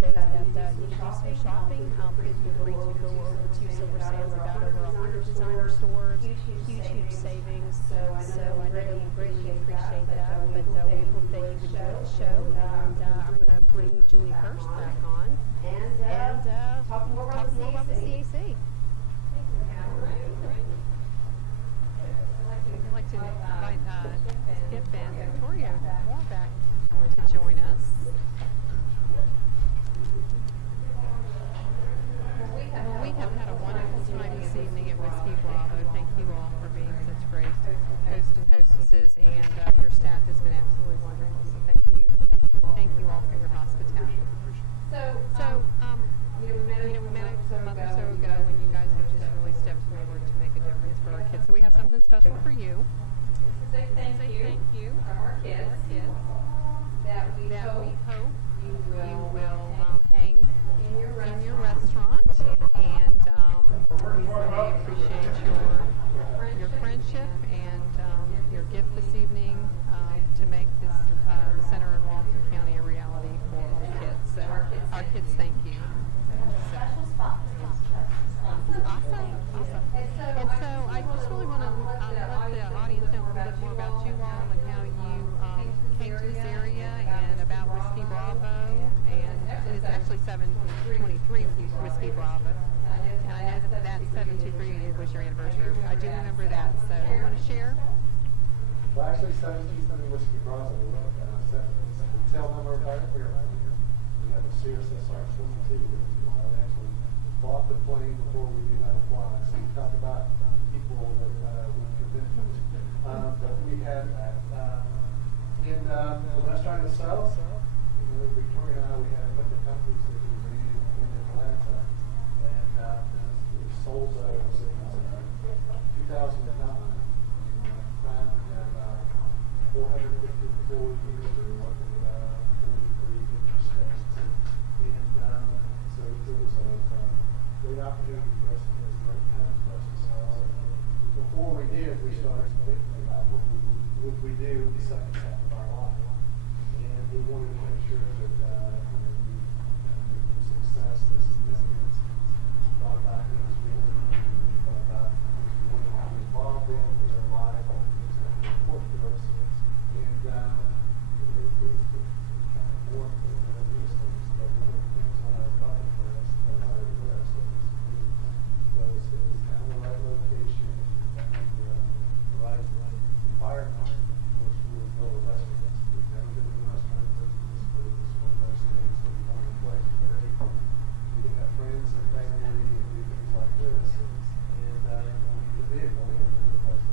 those that need to do some shopping, please feel free to go over to Silver Sands. We've got over 100 designer stores, huge savings. So I know that you greatly appreciate that, but we hope that you enjoy the show. And I'm going to bring Julie Hurst back on and talk more about the CAC. I'd like to invite Skip and Victoria Moore back to join us. Well, we have had a wonderful time this evening at Whiskey Bravo. Thank you all for being such great hosts and hostesses, and your staff has been absolutely wonderful. So thank you all for your hospitality. We met a month or so ago when you guys have just really stepped forward to make a difference for our kids. So we have something special for you. Say thank you from our kids that we hope you will hang in your restaurant, and we really appreciate your friendship and your gift this evening to make this center in Walton County a reality for our kids. So our kids thank you. Special spot. Awesome. And so I just really want to let the audience know a little bit more about you all and how you came to this area and about Whiskey Bravo. And it's actually 723 Whiskey Bravo. And I know that 723 was your anniversary. I do remember that. So you want to share? Well, actually, 1770 Whiskey Bravo. Tell them about it. We have a Cirrus SR-22. I actually bought the plane before we knew how to fly. So we talk about people that we convinced. But we had in the restaurant itself, Victoria and I, we had a couple of companies that we ran in Atlanta, and we sold those in 2009. We had about 450 employees. We were working in 43 different states, and so it was a great opportunity for us. It was a great time for us to sell. Before we did, we started thinking about what would we do the second half of our life, and we wanted to make sure that the success, the significance, thought about things we wanted to do, thought about things we wanted to be involved in their life, and things that were important to us, and it kind of worked with these things. But one of the things on our bucket list, on our list was it was kind of the right location, the right environment, which we would build a restaurant. We've never been in a restaurant business, but it was one of those things that we wanted to play where we could have friends and family and do things like this, and we need the vehicle and the place to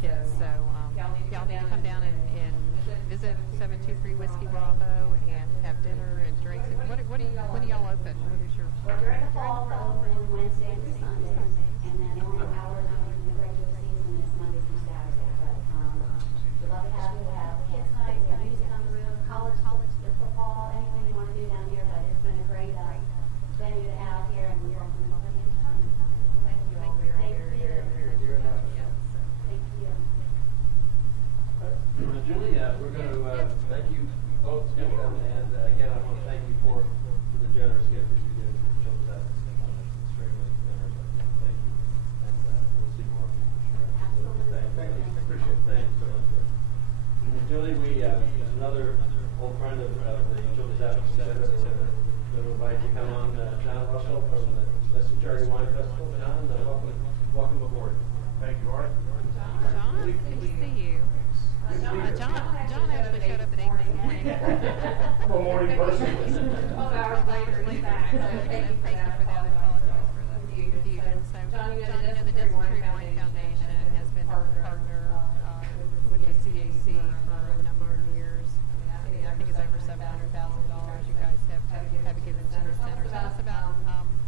kids. So y'all need to come down and visit 723 Whiskey Bravo and have dinner and drinks. And when do y'all open? What is your? Well, during the fall, we're open Wednesday through Sunday, and then normal hours during the regular season is Monday through Saturday. But we'd love to have you. We have kids nights, we have music on the roof, college, football, anything you want to do down here. But it's been a great venue to have here, and we welcome you anytime. Thank you all very, very much. Thank you. Julie, we're going to thank you both, and again, I want to thank you for the generous gift that you did to the children's advocacy fund. It's extremely generous. Thank you, and we'll see more of you for sure. Absolutely. Thank you. Appreciate it. Thank you so much. And Julie, we another old friend of the children's advocacy center. Going to invite you to come on, John Russell from the Leslie Charity Wine Festival. John, welcome aboard. Thank you, Art. John, good to see you. John actually showed up at 8 this morning. I'm a morning person. 12 hours later. Thank you for that. I apologize for the confusion. So, John, you know, the Dysentery Wine Foundation has been a partner with the CAC for a number of years. I think it's over $700,000 you guys have given to the center. Tell us about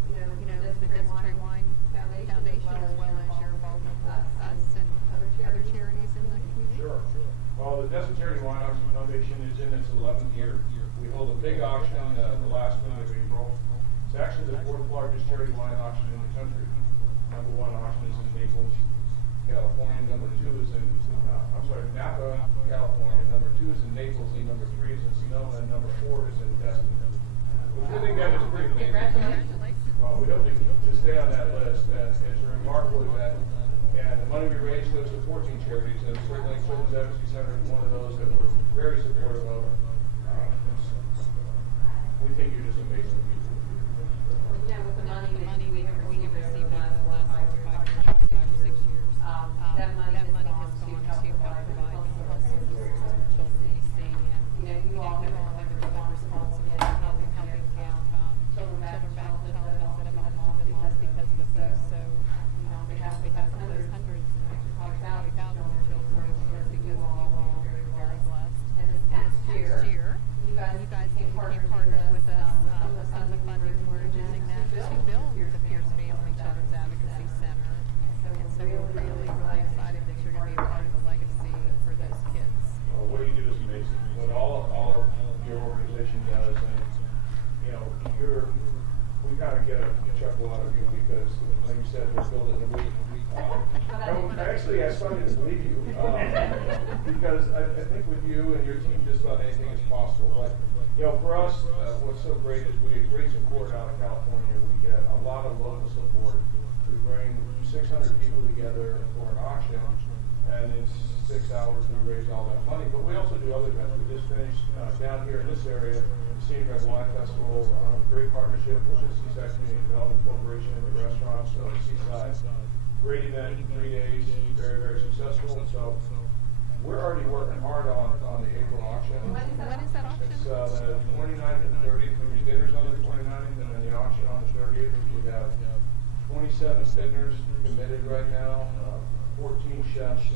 the Dysentery Wine Foundation as well as your involvement with us and other charities in the community. Sure. Well, the Dysentery Wine Auction Foundation is in its 11th year. We hold a big auction the last week of April. It's actually the 4th largest charity wine auction in the country. Number 1 auction is in Naples, California. Number 2 is in Napa, California. Number 2 is in Naples, and number 3 is in Sonoma, and number 4 is in Destin. Which I think that is pretty amazing. Congratulations. Well, we hope to stay on that list. It's a remarkable event. And the money we raise goes to 14 charities, and certainly Children's Advocacy Center is one of those that we're very supportive of. We think you're just amazing. Yeah, with the money we have received in the last 5 or 6 years, that money has gone to help provide mental health services to children in DC. And you all have been really responsible in helping get children back to health instead of often been lost because of abuse. So on behalf of those hundreds and probably thousands of children because you all are very blessed. And this year, you guys became partners with us. Some of the funding we're using that to build the Pierce Family Children's Advocacy Center. And so we're really, really excited that you're going to be a part of the legacy for those kids. Well, what you do is amazing. What all of your organization does, and we kind of get a chuckle out of you because, like you said, we're building a week. Actually, I started to believe you because I think with you and your team, just about anything is possible. But for us, what's so great is we get great support out of California. We get a lot of local support. We bring 600 people together for an auction, and in 6 hours we raise all that money. But we also do other events. We just finished down here in this area, the Senior Red Wine Festival, great partnership with the Seaside Community Development Corporation and the restaurants on the Seaside. Great event, 3 days, very, very successful. And so we're already working hard on the April auction. When is that auction? It's the 29th and 30th. We do dinners on the 29th, and then the auction on the 30th. We have 27 dinners committed right now, 14 chefs,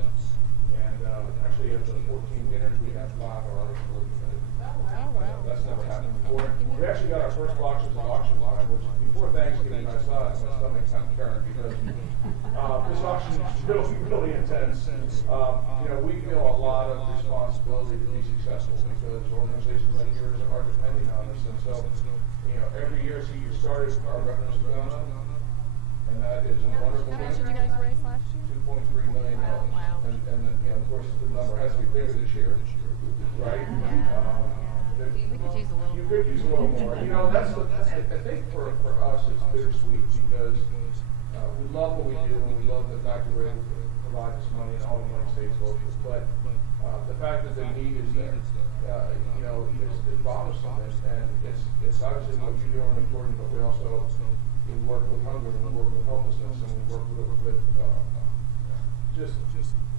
and actually of the 14 dinners, we have 5 already fully committed. Oh, wow. That's never happened before. We actually got our first boxes of auction line, which before Thanksgiving I saw it, my stomach kind of turned because this auction is really, really intense. We feel a lot of responsibility to be successful because organizations like yours are depending on us. And so, every year since you started, our revenues have gone up. And that is a wonderful thing. How much did you guys raise last year? $2.3 million. Wow. And of course, the number has to be bigger this year, right? We could use a little. You could use a little more. That's I think for us it's bittersweet because we love what we do and we love the fact that we're able to provide this money and all the money stays local. But the fact that the need is there, it's bothersome. And it's obviously what you're doing important, but we also we work with hunger and we work with homelessness and we work with just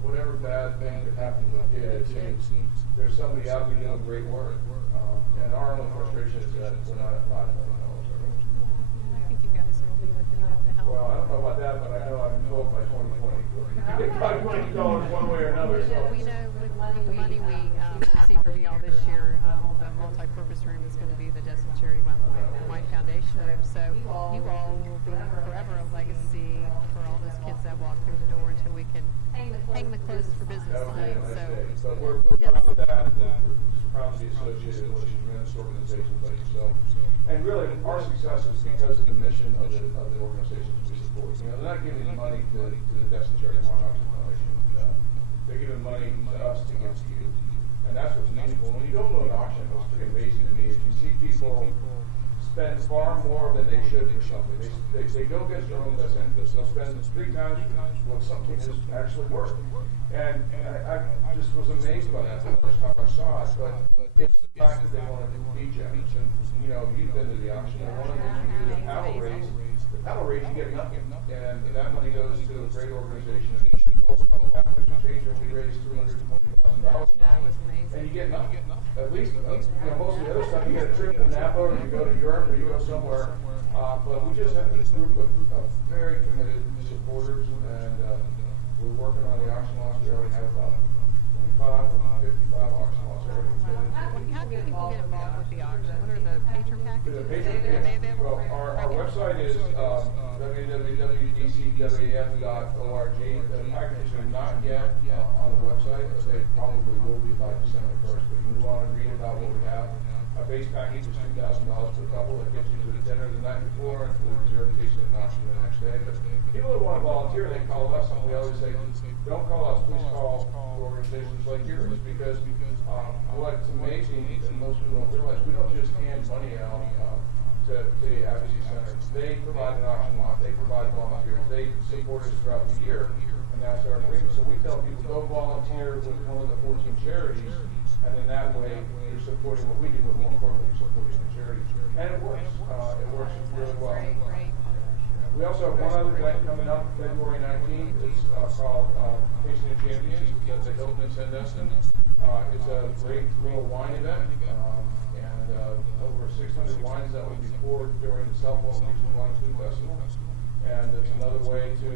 whatever bad thing could happen to a kid. It seems there's somebody out there doing great work. And our only frustration is that we're not at $5 million. I think you guys will be looking at the help. Well, I don't know about that, but I know I've been told by 2020. $5 million one way or another. So. We know with the money we received from y'all this year, the multi-purpose room is going to be the Destin Charity White Foundation room. So you all will be forever a legacy for all those kids that walk through the door until we can hang the clothes for business sign. So we're proud of that. We're proud to be associated with tremendous organizations like yourself. And really, our success is because of the mission of the organizations we support. You know, they're not giving money to the Destin Charity Foundation. They're giving money to us to give to you. And that's what's meaningful. When you don't know an auction, it's pretty amazing to me. If you see people spend far more than they should for something, they go against their own best interest. They'll spend 3 times what something is actually worth. And I just was amazed by that the first time I saw it. But it's the fact that they want to be generous. And, you know, you've been to the auction. And one of the things you do, the paddle raise, you get nothing. And that money goes to a great organization. We raised $320,000. And you get nothing. At least, you know, most of the other stuff, you get a trip to Napa, or you go to Europe, or you go somewhere. But we just have this group of very committed supporters, and we're working on the auction lots. We already have about 25 or 55 auction lots already. How do people get involved with the auction? What are the patron packages? The patron packages. Well, our website is www.dcwaf.org. The packages are not yet on the website, but they probably will be by December 1st. But you want to read about what we have. Our base package is $2,000 per couple. That gets you to the dinner the night before and to the dessert tasting and auction the next day. But people that want to volunteer, they call us, and we always say, don't call us, please call organizations like yours, because what's amazing, and most people don't realize, we don't just hand money out to the advocacy center. They provide an auction lot, they provide volunteers, they support us throughout the year, and that's our agreement. So we tell people, go volunteer with one of the 14 charities, and then that way you're supporting what we do, but more importantly, you're supporting the charity. And it works. It works really well. We also have one other event coming up February 19th. It's called Tasting of Champions. It's at the Hilton in Sandestin. It's a great little wine event, and over 600 wines that will be poured during the South Baltimore Regional Wine Food Festival. And it's another way to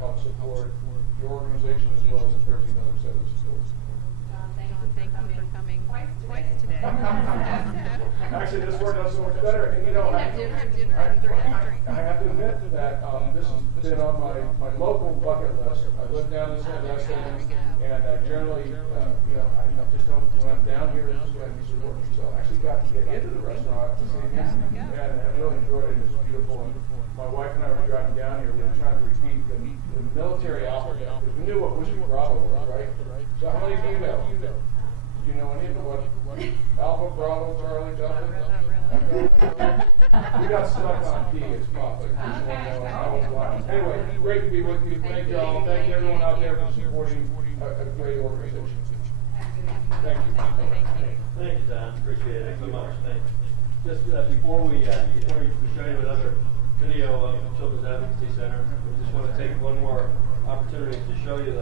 help support your organization as well as the 13 other set of stores. Thank you for coming twice today. Actually, this worked out so much better. And, you know, I have to admit that this has been on my local bucket list. I live down in Sandestin, and generally, you know, I just don't, when I'm down here, it's just going to be supporting. So I actually got to get into the restaurant this evening, and I really enjoyed it. It's beautiful. And my wife and I were driving down here. We were trying to repeat the military alphabet, because we knew what Whiskey Bravo was, right? So how many of you know? Do you know any of what Alpha, Bravo, Charlie, Delta? We got stuck on P. It's Papa. Anyway, great to be with you. Thank you all. Thank you everyone out there for supporting a great organization. Thank you. Thank you, Don. Appreciate it so much. Thank you. Just before we show you another video of the Children's Advocacy Center, we just want to take one more opportunity to show you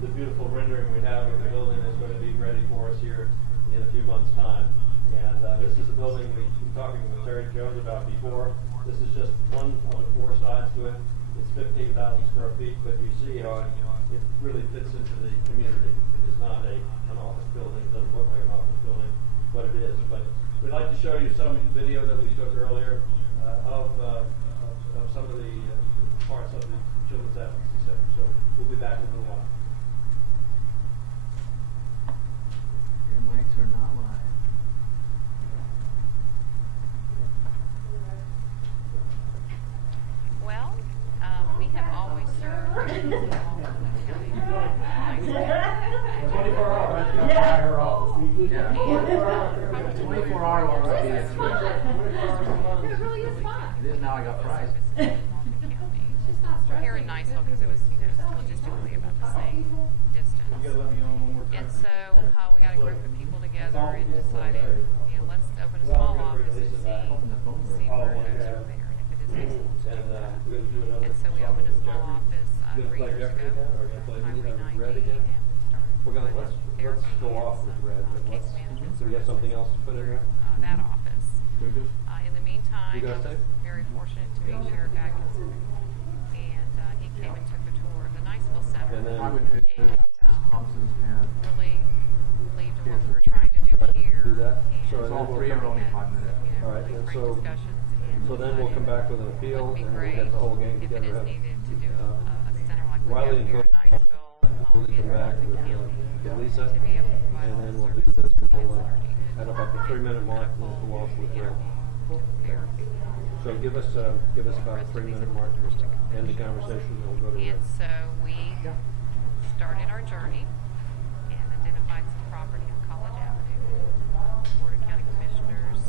the beautiful rendering we have of the building that's going to be ready for us here in a few months' time. And this is the building we were talking with Terry Jones about before. This is just one of the 4 sides to it. It's 15,000 square feet, but you see how it really fits into the community. It is not an office building. It doesn't look like an office building, but it is. But we'd like to show you some video that we took earlier of some of the parts of the Children's Advocacy Center. So we'll be back in a little while. Your mics are not live. Well, we have always served 24 hours. Yeah. 24 hour one would be it. It really is fun. It is now. I got fries. Here in Niceville, because it was, you know, logistically about the same distance. And so we got a group of people together and decided, you know, let's open a small office and see where folks are there and if it is feasible to do that. And so we opened a small office 3 years ago, Highway 90, and We're gonna let's go off with red. But do we have something else to put in there? That office. In the meantime, You guys I was tape? very fortunate to meet Sheriff Atkinson, and he came and took a tour of the Niceville Center, And then- and really believed in what we were trying to do here. Do that. And So then all we'll three come- are only 5 minutes. All right, Really and great so, discussions, and so then we'll come back with an appeal, would be and we'll great get the whole gang if together. it is have- needed to do a center like we Riley have and here in Coach, Niceville, we'll in come back Hamilton with, County, with Lisa, to be able to provide and all then the we'll do services this, for we'll, kids that are needed. at about the 3-minute mark, we'll medical, go off with Ray. therapy. So give us about a 3-minute mark to end the conversation, and we'll go to Ray. And so we started our journey and identified some property on College Avenue. Board of County Commissioners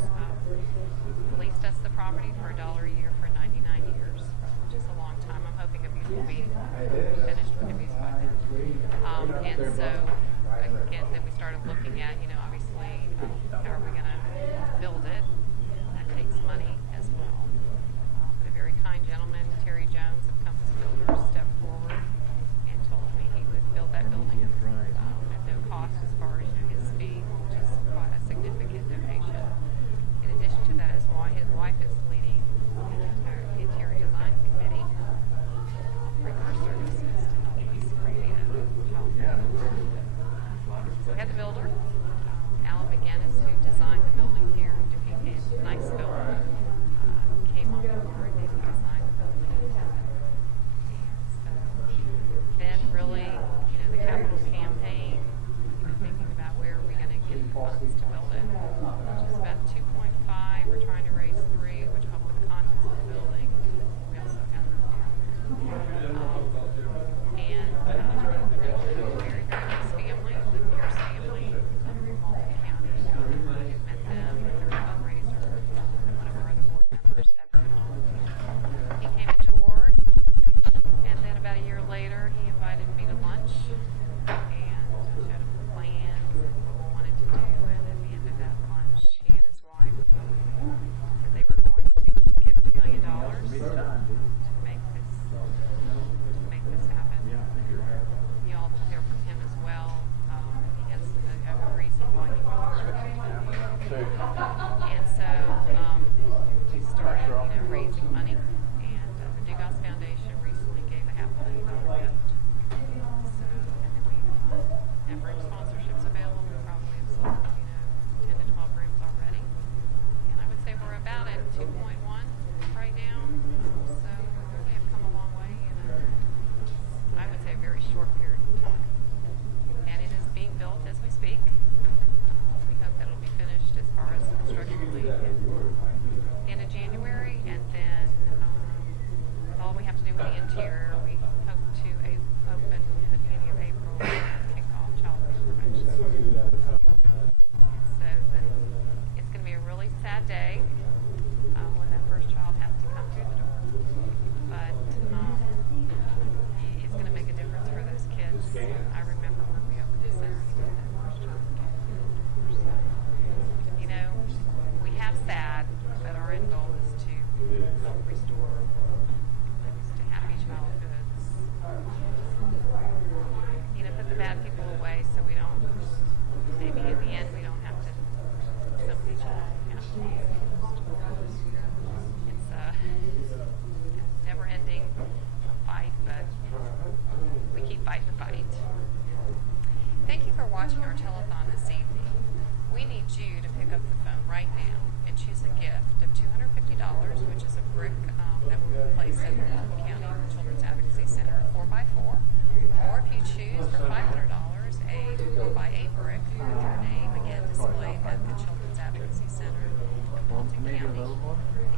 leased us the property for $1 a year for 99 years, which is a long time. I'm hoping abuse will be finished with abuse by then. And so, again, then we started looking at, obviously, how are we going to build it? That takes money as well. But a very kind gentleman, Terry Jones of Compass Builders, stepped forward and told me he would build that building at no cost as far as his fee, which is quite a significant donation. In addition to that, his wife is leading the entire interior design committee for our services to help us create a child. So we had the builder, Alan McGinnis, who designed the building here in Niceville, came on board and he designed the building. And so then really, the capital campaign, thinking about where are we going to get the funds to build it, which is about 2.5. We're trying to raise 3, which will help with the contents of the building. We also have and very, very nice family, the Pierce family from Walton County. I've met them through a fundraiser that one of our other board members had put on. He came and toured, and then about a year later, he invited me to lunch and showed him the plans and what we wanted to do. And at the end of that lunch, he and his wife said they were going to give $1 million to make this happen. You all will hear from him as well. He has a reason why he wants to. And so we started, raising money. And the Dugas Foundation recently gave a $500,000 gift. So, and then we have room sponsorships available. We probably have sold, 10 to 12 rooms already. And I would say we're about at 2.1 right now. So we really have come a long way in I would say a very short period of time. And it is being built as we speak. We hope that it'll be finished as far as structurally in January, and then with all we have to do with the interior, we hope to open at the beginning of April and kick off child abuse prevention. And so it's going to be a really sad day when that first child has to come through the door. But it's going to make a difference for those kids. I remember when we opened the center, that first child came through the door. So, we have SAD, but our end goal is to help restore lives to happy childhoods. Put the bad people away so we don't, maybe in the end, we don't have to, somebody child have to be abused. It's a never-ending fight, but we keep fighting the fight. Thank you for watching our telethon this evening. We need you to pick up the phone right now and choose a gift of $250, which is a brick that will be placed at the Walton County Children's Advocacy Center, 4x4. Or if you choose for $500, a 4x8 brick with your name again displayed at the Children's Advocacy Center in Walton County.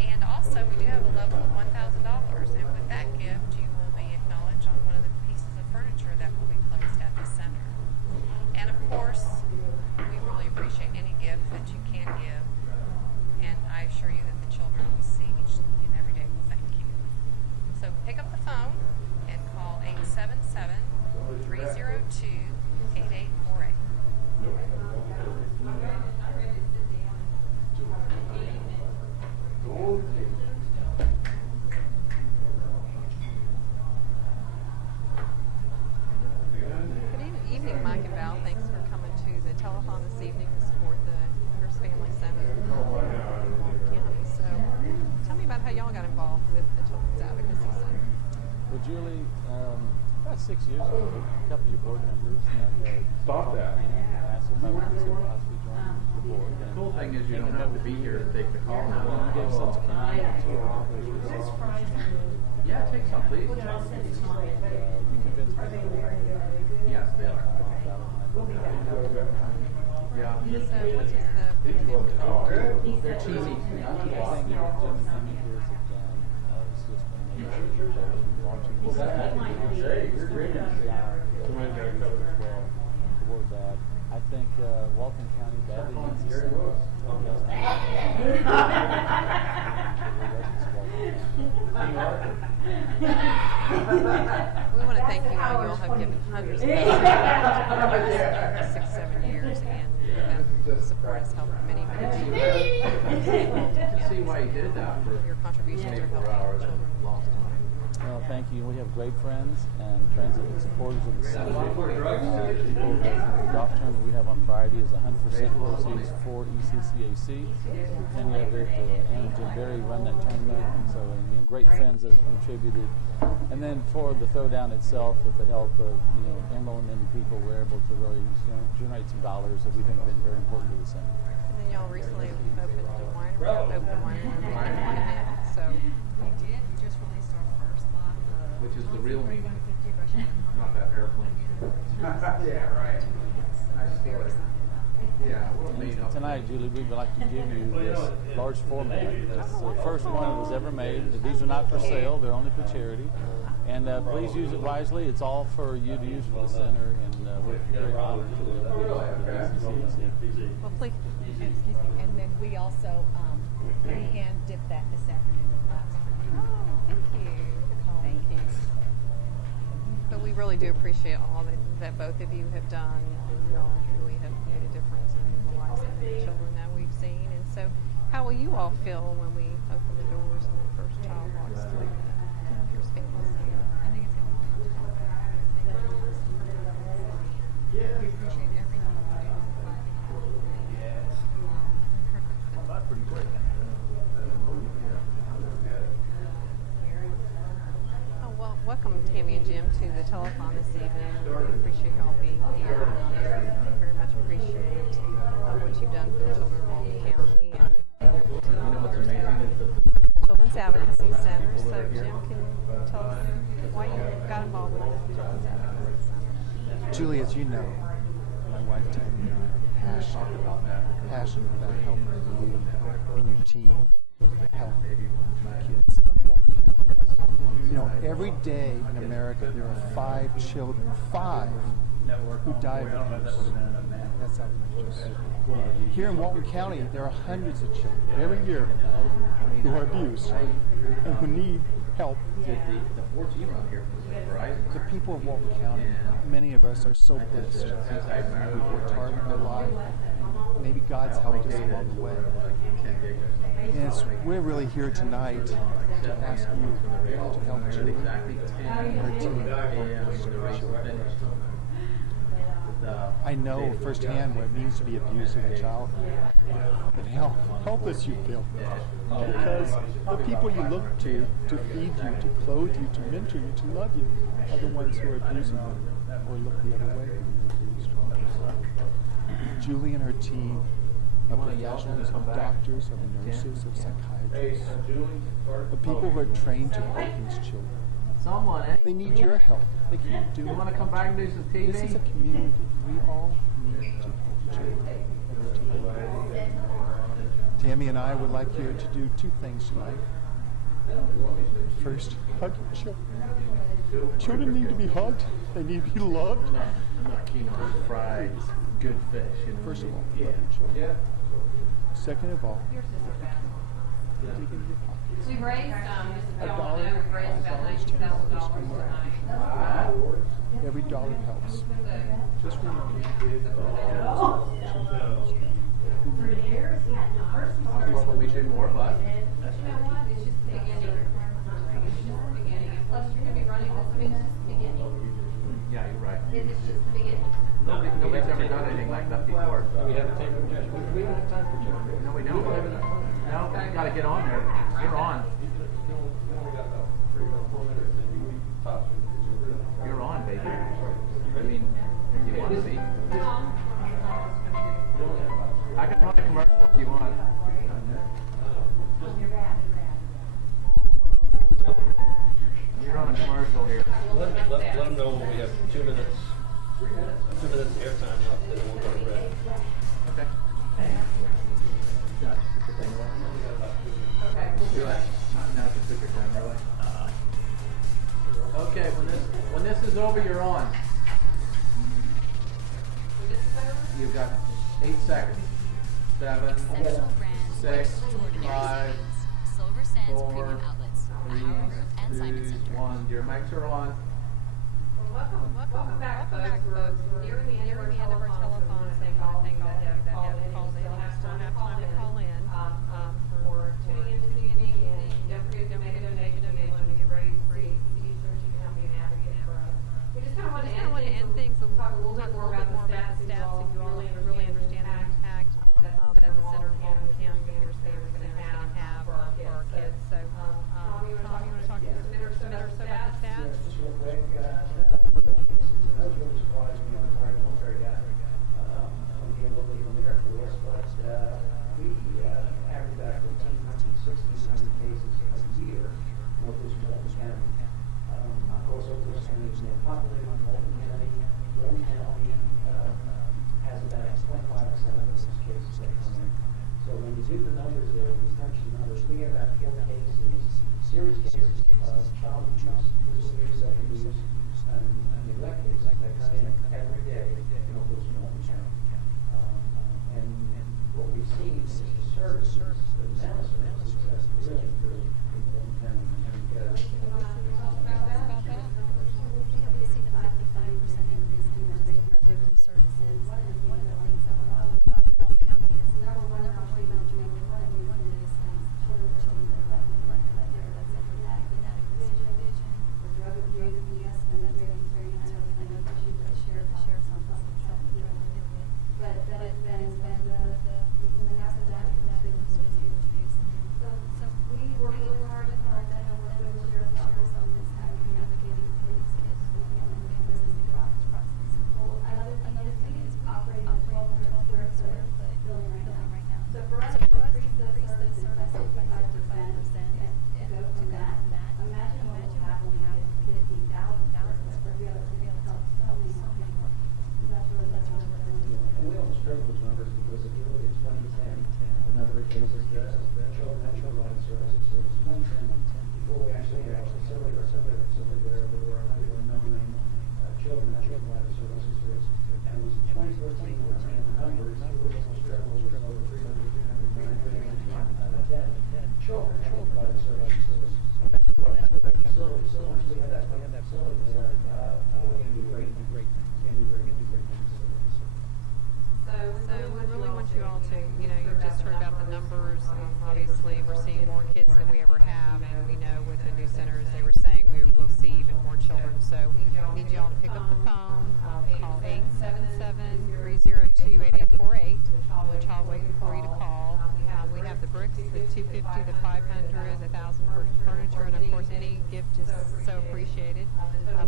And also, we do have a level of $1,000, and with that gift, you will be acknowledged on one of the pieces of furniture that will be placed at the center. And of course, we really appreciate any gift that you can give, and I assure you that the children we see each and every day will thank you. So pick up the phone and call 877-302-8848. Good evening, Mike and Val. Thanks for coming to the telethon this evening to support the Centers Family Center in Walton County. So tell me about how y'all got involved with the Children's Advocacy Center. Well, Julie, about 6 years ago, a couple of your board members Stop that. asked if I would consider possibly joining the board. The cool thing is you don't have to be here to take the call. You gave such a command to our Yeah, take some, please. you convinced me to go. Yes, they are. Yeah. So what is the They're cheesy. I think Jim and Amy Pierce have done is just amazing. Launching this well toward that. I think Walton County badly needs a center. We want to thank you all. You all have given hundreds of thousands over the last 6-7 years, and that support has helped many, many children. See why you did that for your contributions are 24 helping hours children. and lost time. Well, thank you. We have great friends and supporters of the center. The golf tournament we have on Friday is 100% proceeds for ECCAC. Penny Everett and Jim Berry run that tournament, and so again, great friends have contributed. And then for the throwdown itself, with the help of Emerald and many people, we're able to really generate some dollars that we think have been very important to the center. And then y'all recently opened a winery, so We did. We just released our first lot of Which is the real meaning, 50 Russian. not that airplane. Yeah, right. Nice story. Yeah, what a made up. Tonight, Julie, we would like to give you this large format. It's the first one that was ever made. These are not for sale; they're only for charity. And please use it wisely. It's all for you to use for the center, and we're very honored to be able to give it to the ECCAC. well, please. Excuse me. And then we also hand dipped that this afternoon. Oh, thank you. Thank you. But we really do appreciate all that both of you have done. You all truly have made a difference in the lives of the children that we've seen. And so, how will you all feel when we open the doors and the first child walks through the Pierce Family Center? I think it's going to be fun. We appreciate everything you do. That's pretty quick. Oh, well, welcome Tammy and Jim to the telethon this evening. We appreciate y'all being here. We very much appreciate what you've done for the children of Walton County and You know what's amazing is that Children's Advocacy Center. So, Jim, can you tell us why you got involved with the Children's Advocacy Center? Julie, as you know, my wife Tammy and I are passionate about helping you and your team help the kids of Walton County. Every day in America there are 5 children, 5, who die of abuse. That's outrageous. Here in Walton County, there are hundreds of children every year who are abused and who need help. the 4G run here for Verizon. The people of Walton County, many of us are so blessed. We've worked hard in our life. Maybe God's helped us along the way. And we're really here tonight to ask you to help Julie and her team. I know firsthand what it means to be abused as a child. But help us, you feel. Because the people you look to feed you, to clothe you, to mentor you, to love you, are the ones who are abusing you or look the other way when you're abused. Julie and her team of professionals, of doctors, of nurses, of psychiatrists, of people who are trained to help these children. They need your help. They can't do it. You want to come back and do some TV? This is a community. We all need to help children. Tammy and I would like you to do 2 things tonight. First, hug your children. Children need to be hugged. They need to be loved. I'm not keen on fried good fish. First of all, love your children. Second of all, dig into your pockets. We've raised, $1, we've raised about $90,000 tonight. Every dollar helps. Just remember. Obviously, we did more, but You know what? It's just the beginning. It's just the beginning. And plus, you're going to be running this. I mean, it's just the beginning. yeah, you're right. It's just the beginning. Nobody's ever done anything like that before. We have a tape projection. We don't have time for tape. No, we don't. No, you gotta get on there. You're on. You're on, baby. I mean, if you want to be. I can run a commercial if you want. You're on a commercial here. Let them know when we have 2 minutes. 2 minutes airtime left, then we'll go to break. Okay. Do it. Now it's a picture time, really. Okay, when this is over, you're on. You've got 8 seconds. 7, 6, 5, 4, 3, 2, 1. Your mics are on. Welcome back, folks. We're nearing the end of our telephone, so I want to thank all of you that have called in. You still have time to call in for tuning in, and don't forget to make a donation when we get ready for CAC so you can help be an advocate for us. We just kind of want to end things and talk a little bit more about the stats so you all really understand the impact that the Center of Walton County Affairs Family Center is going to have for our kids. So, Tom, you want to talk just a minute or so about the stats? Just real quick, that was really surprised me on the retired military guy. Being a little bit on the Air Force, but we average about 1,500, 1,600 cases a year in Oklahoma County. Of course, Oklahoma County is more populated than Walton County. Walton County has about 25% of those cases that come in. So when you do the numbers there, when you crunch the numbers, we have about 4 cases, serious cases of child abuse, physical abuse, sexual abuse, and neglect cases that come in every day in Oklahoma County. And what we've seen is the services, the amount of services has really improved in Walton County. We've seen a 55% increase in our victim services. One of the things that we talk about in Walton County is the number one metric. One of these things, children that have been neglected out there, that's inadequate supervision, drug abuse, and that's been very concerning. I know that the sheriff's office itself is trying to do it. But then after that, physical abuse. So we work really hard at that, and work with the sheriff's office, how we navigating through these kids and families as they go through this process. Another thing is we operate in a 1,200 square foot building right now. So for us to increase those services by 55% and to go from that, imagine what will happen when we get 15,000 square foot. We have to help so many more people. That's really what we're doing. And we almost struggle with numbers because if you look at 2010, the number of cases that children had provided services, 2010, before we actually had our facility there were 109 children that provided services. And it was 2014 when we ran the numbers, we almost struggled with over 300, 310 children that provided services. And that's with our facility. So once we have that facility there, we're going to do great things. So we really want you all to, you just heard about the numbers. Obviously, we're seeing more kids than we ever have, and we know with the new centers, they were saying we will see even more children. So we need you all to pick up the phone, call 877-302-8848. The child waiting for you to call. We have the bricks, the 250, the 500, the 1,000 for furniture, and of course any gift is so appreciated.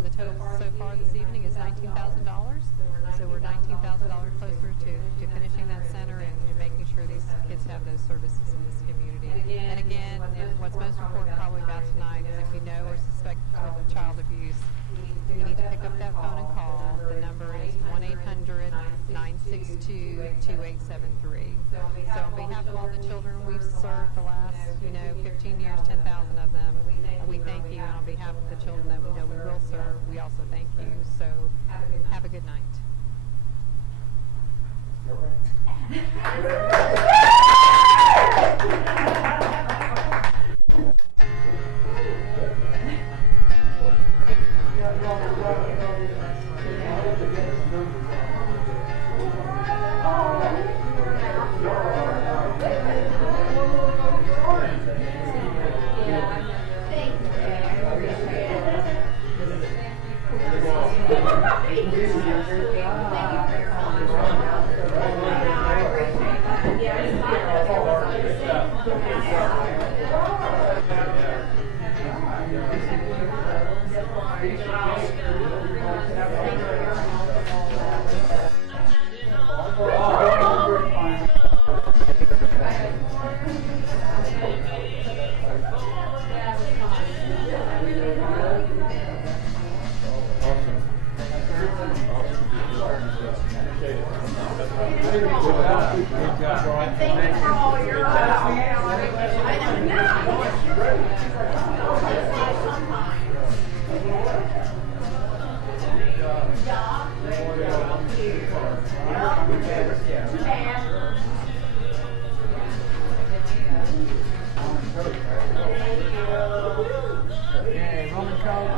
The total so far this evening is $19,000. So we're $19,000 closer to finishing that center and making sure these kids have those services in this community. And again, and what's most important probably about tonight is if you know or suspect child abuse, you need to pick up that phone and call. The number is 1-800-962-2873. So on behalf of all the children we've served the last, 15 years, 10,000 of them, we thank you. And on behalf of the children that we know we will serve, we also thank you. So have a good night. Thank you. Okay, Roman code.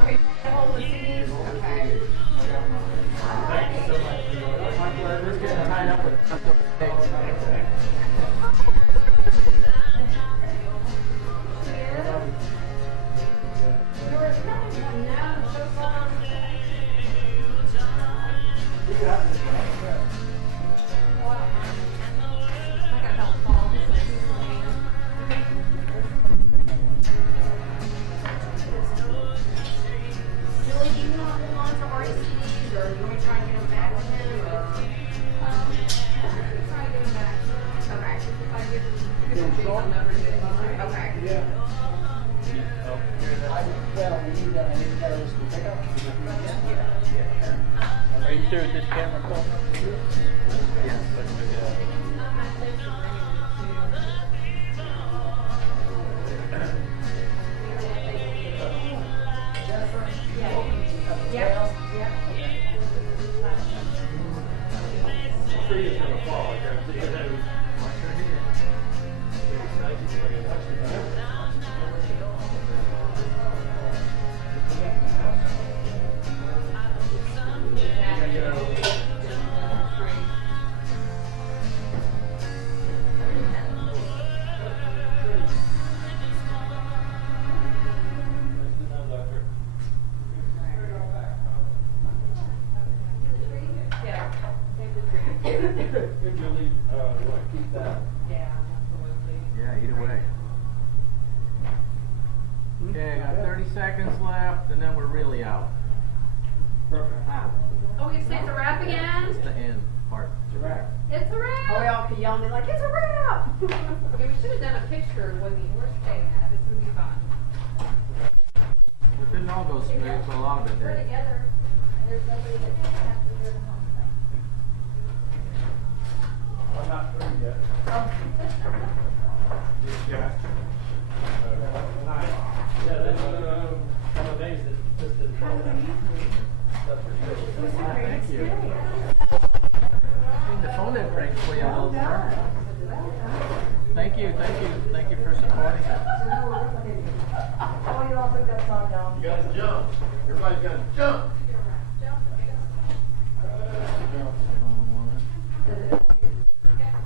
Okay, hold the CDs. Okay. Thank you so much. My pleasure. Just getting tied up with Julie, do you want to hold on to our CDs, or do you want to try and get them back to him, or? Try to get them back. Okay. If I give them some numbers, okay. Yeah. Well, we need those to pick up. Are you through with this camera call? Yes. Tree is gonna fall, I guarantee you that. Hey, Julie, you wanna keep that? Yeah, absolutely. Yeah, either way. Okay, got 30 seconds left, and then we're really out. Perfect. Oh, we say it's a wrap again? It's the end part. It's a wrap. It's a wrap! Oh, we all could yell at me like, it's a wrap! Okay, we should have done a picture when we're staying at. This would be fun. It didn't all go smooth for a lot of it We're did. together. There's nobody that has to do the home I'm not through yet. Yeah. Yeah, that's one of the days that just didn't. Thank you. The phone didn't ring for you all the time. Thank you for supporting us. Oh, you all think that's all down? You gotta jump. Everybody's gotta jump.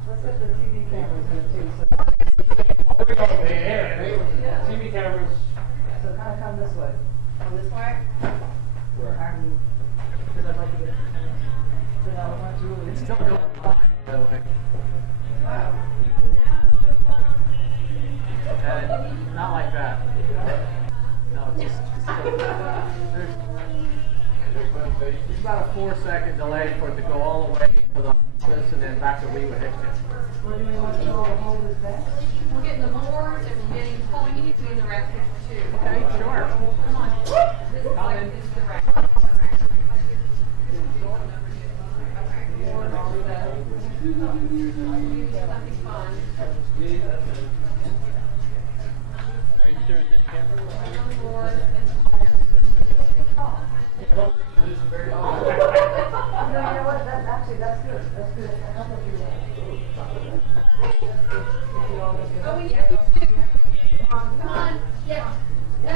Let's get the TV cameras in too, so. TV cameras. So kind of come this way. Come this way? Because I'd like to get, so now I want Julie. It's still going fine, by the way. Not like that. No, just there's about a 4-second delay for it to go all the way to the office and then back to Weaver Hickson. Or do we want you all to hold this back? We're getting the moors and we're getting, Paul, you need to be in the wrap picture too. Okay, sure. Come on. This is like, this is the wrap. Okay. Something fun. Are you through with this camera? Moors. No, you know what, actually, that's good, that's good. How about you? Oh, we have you too. Come on. Yeah. No,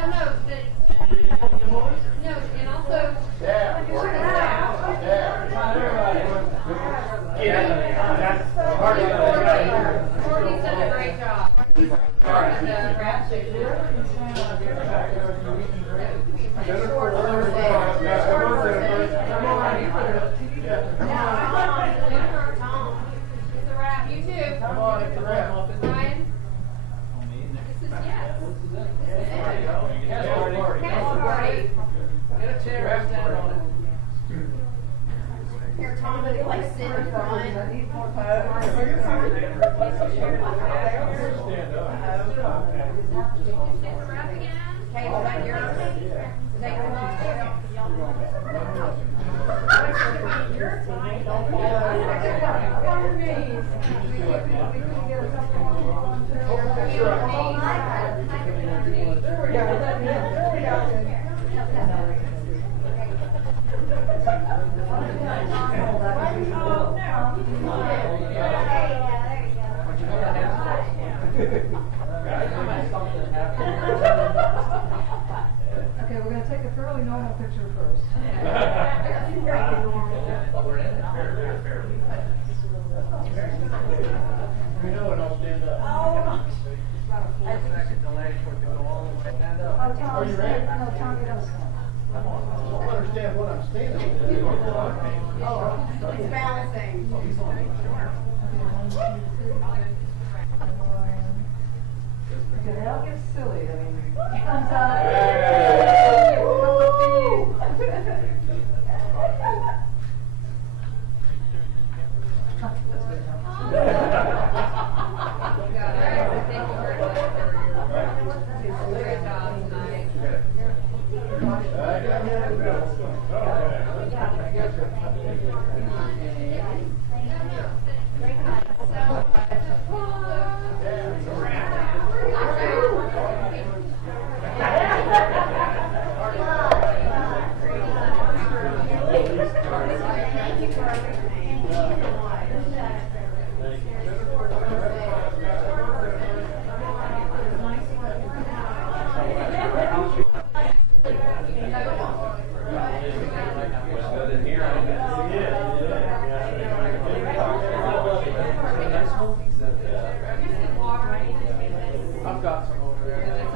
and also. Yeah. Courtney's done a great job. Part of the wrap picture. It's a wrap. You too. Come on, it's a wrap. Ryan? This is, yes. This is it. Yes, Marty. Yes, Marty. Get a chair, stand on it. Here, Tom, do they like sit in front? Stand up. It's a wrap again. Okay, is that yours? Okay, we're going to take a fairly normal picture first. You know it, I'll stand up. About a 4-second delay for it to go all the way. Stand up. Oh, Tom, Are you ready? No, Tom, you don't. I don't understand what I'm standing on. Oh, he's balancing. Okay, that'll get silly. I mean, thumbs up. I've got some over there.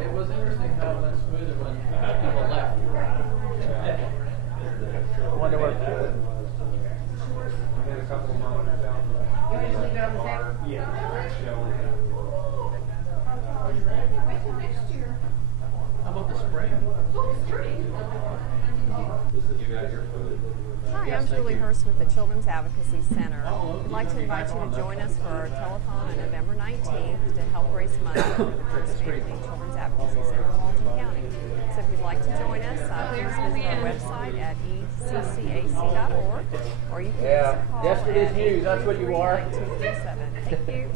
It was interesting how it went smoother when people left. I wonder what. How about the spring? Hi, I'm Julie Hurst with the Children's Advocacy Center. We'd like to invite you to join us for our telethon on November 19th to help raise money for the First Family Children's Advocacy Center in Walton County. So if you'd like to join us, please visit our website at eccac.org, or you can give us a call Yesterday's at news, that's what you are. 833-9237. Thank you.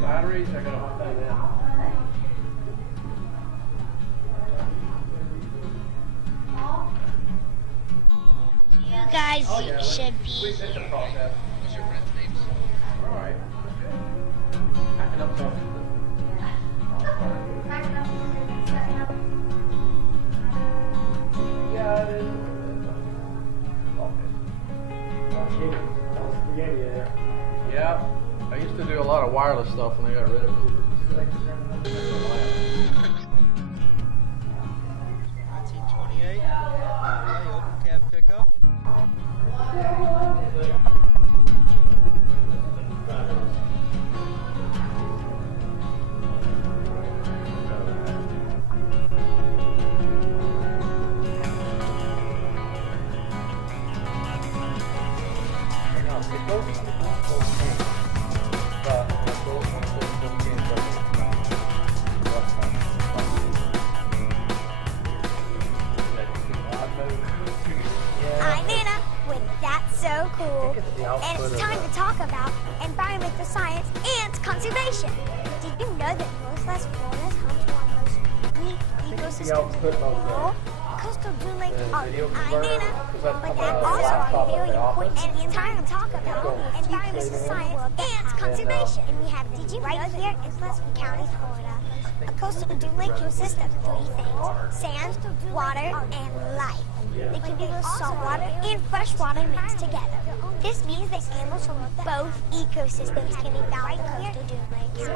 Batteries, I gotta put that in. You guys should be here. What's your friend's name? All right. Packing up stuff. Yeah, it is. Yeah, I used to do a lot of wireless stuff when I got rid of it. 1928. Okay, open cab pickup. I knew so cool. And it's time to talk about environmental science and conservation. Did you know that Northwest Florida is home to one of the most unique ecosystems in the world? Coastal dune lakes are Nina, but that also are very important. And it's time to talk about environmental science and conservation. And we have did you right here in Pleasant County, Florida. A coastal dune lake consists of three things: sand, water, and life. They can be both saltwater and freshwater mixed together. This means that animals from both ecosystems can be found in coastal dune lakes.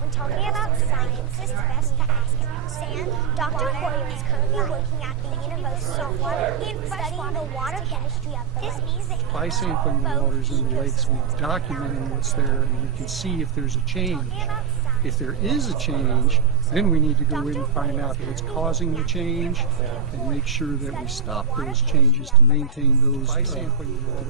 When talking about science, it's best to ask about sand. Dr. Hoyer is currently working at the University of Saltwater and studying the water chemistry of the This means that By sampling the waters in the lakes, we're documenting what's there, and we can see if there's a change. If there is a change, then we need to go in and find out what's causing the change and make sure that we stop those changes to maintain those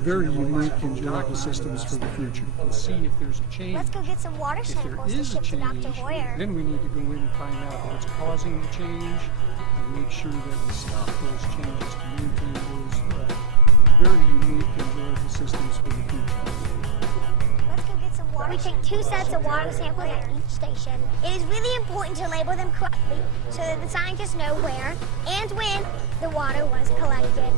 very unique and durable systems for the future. And see if there's a change. Let's go get some water If there samples to is a ship to change, Dr. Hoyer. then we need to go in and find out what's causing the change and make sure that we stop those changes to maintain those very unique and durable systems for the future. Let's go get some water. We take 2 sets of water samples at each station. It is really important to label them correctly so that the scientists know where and when the water was collected.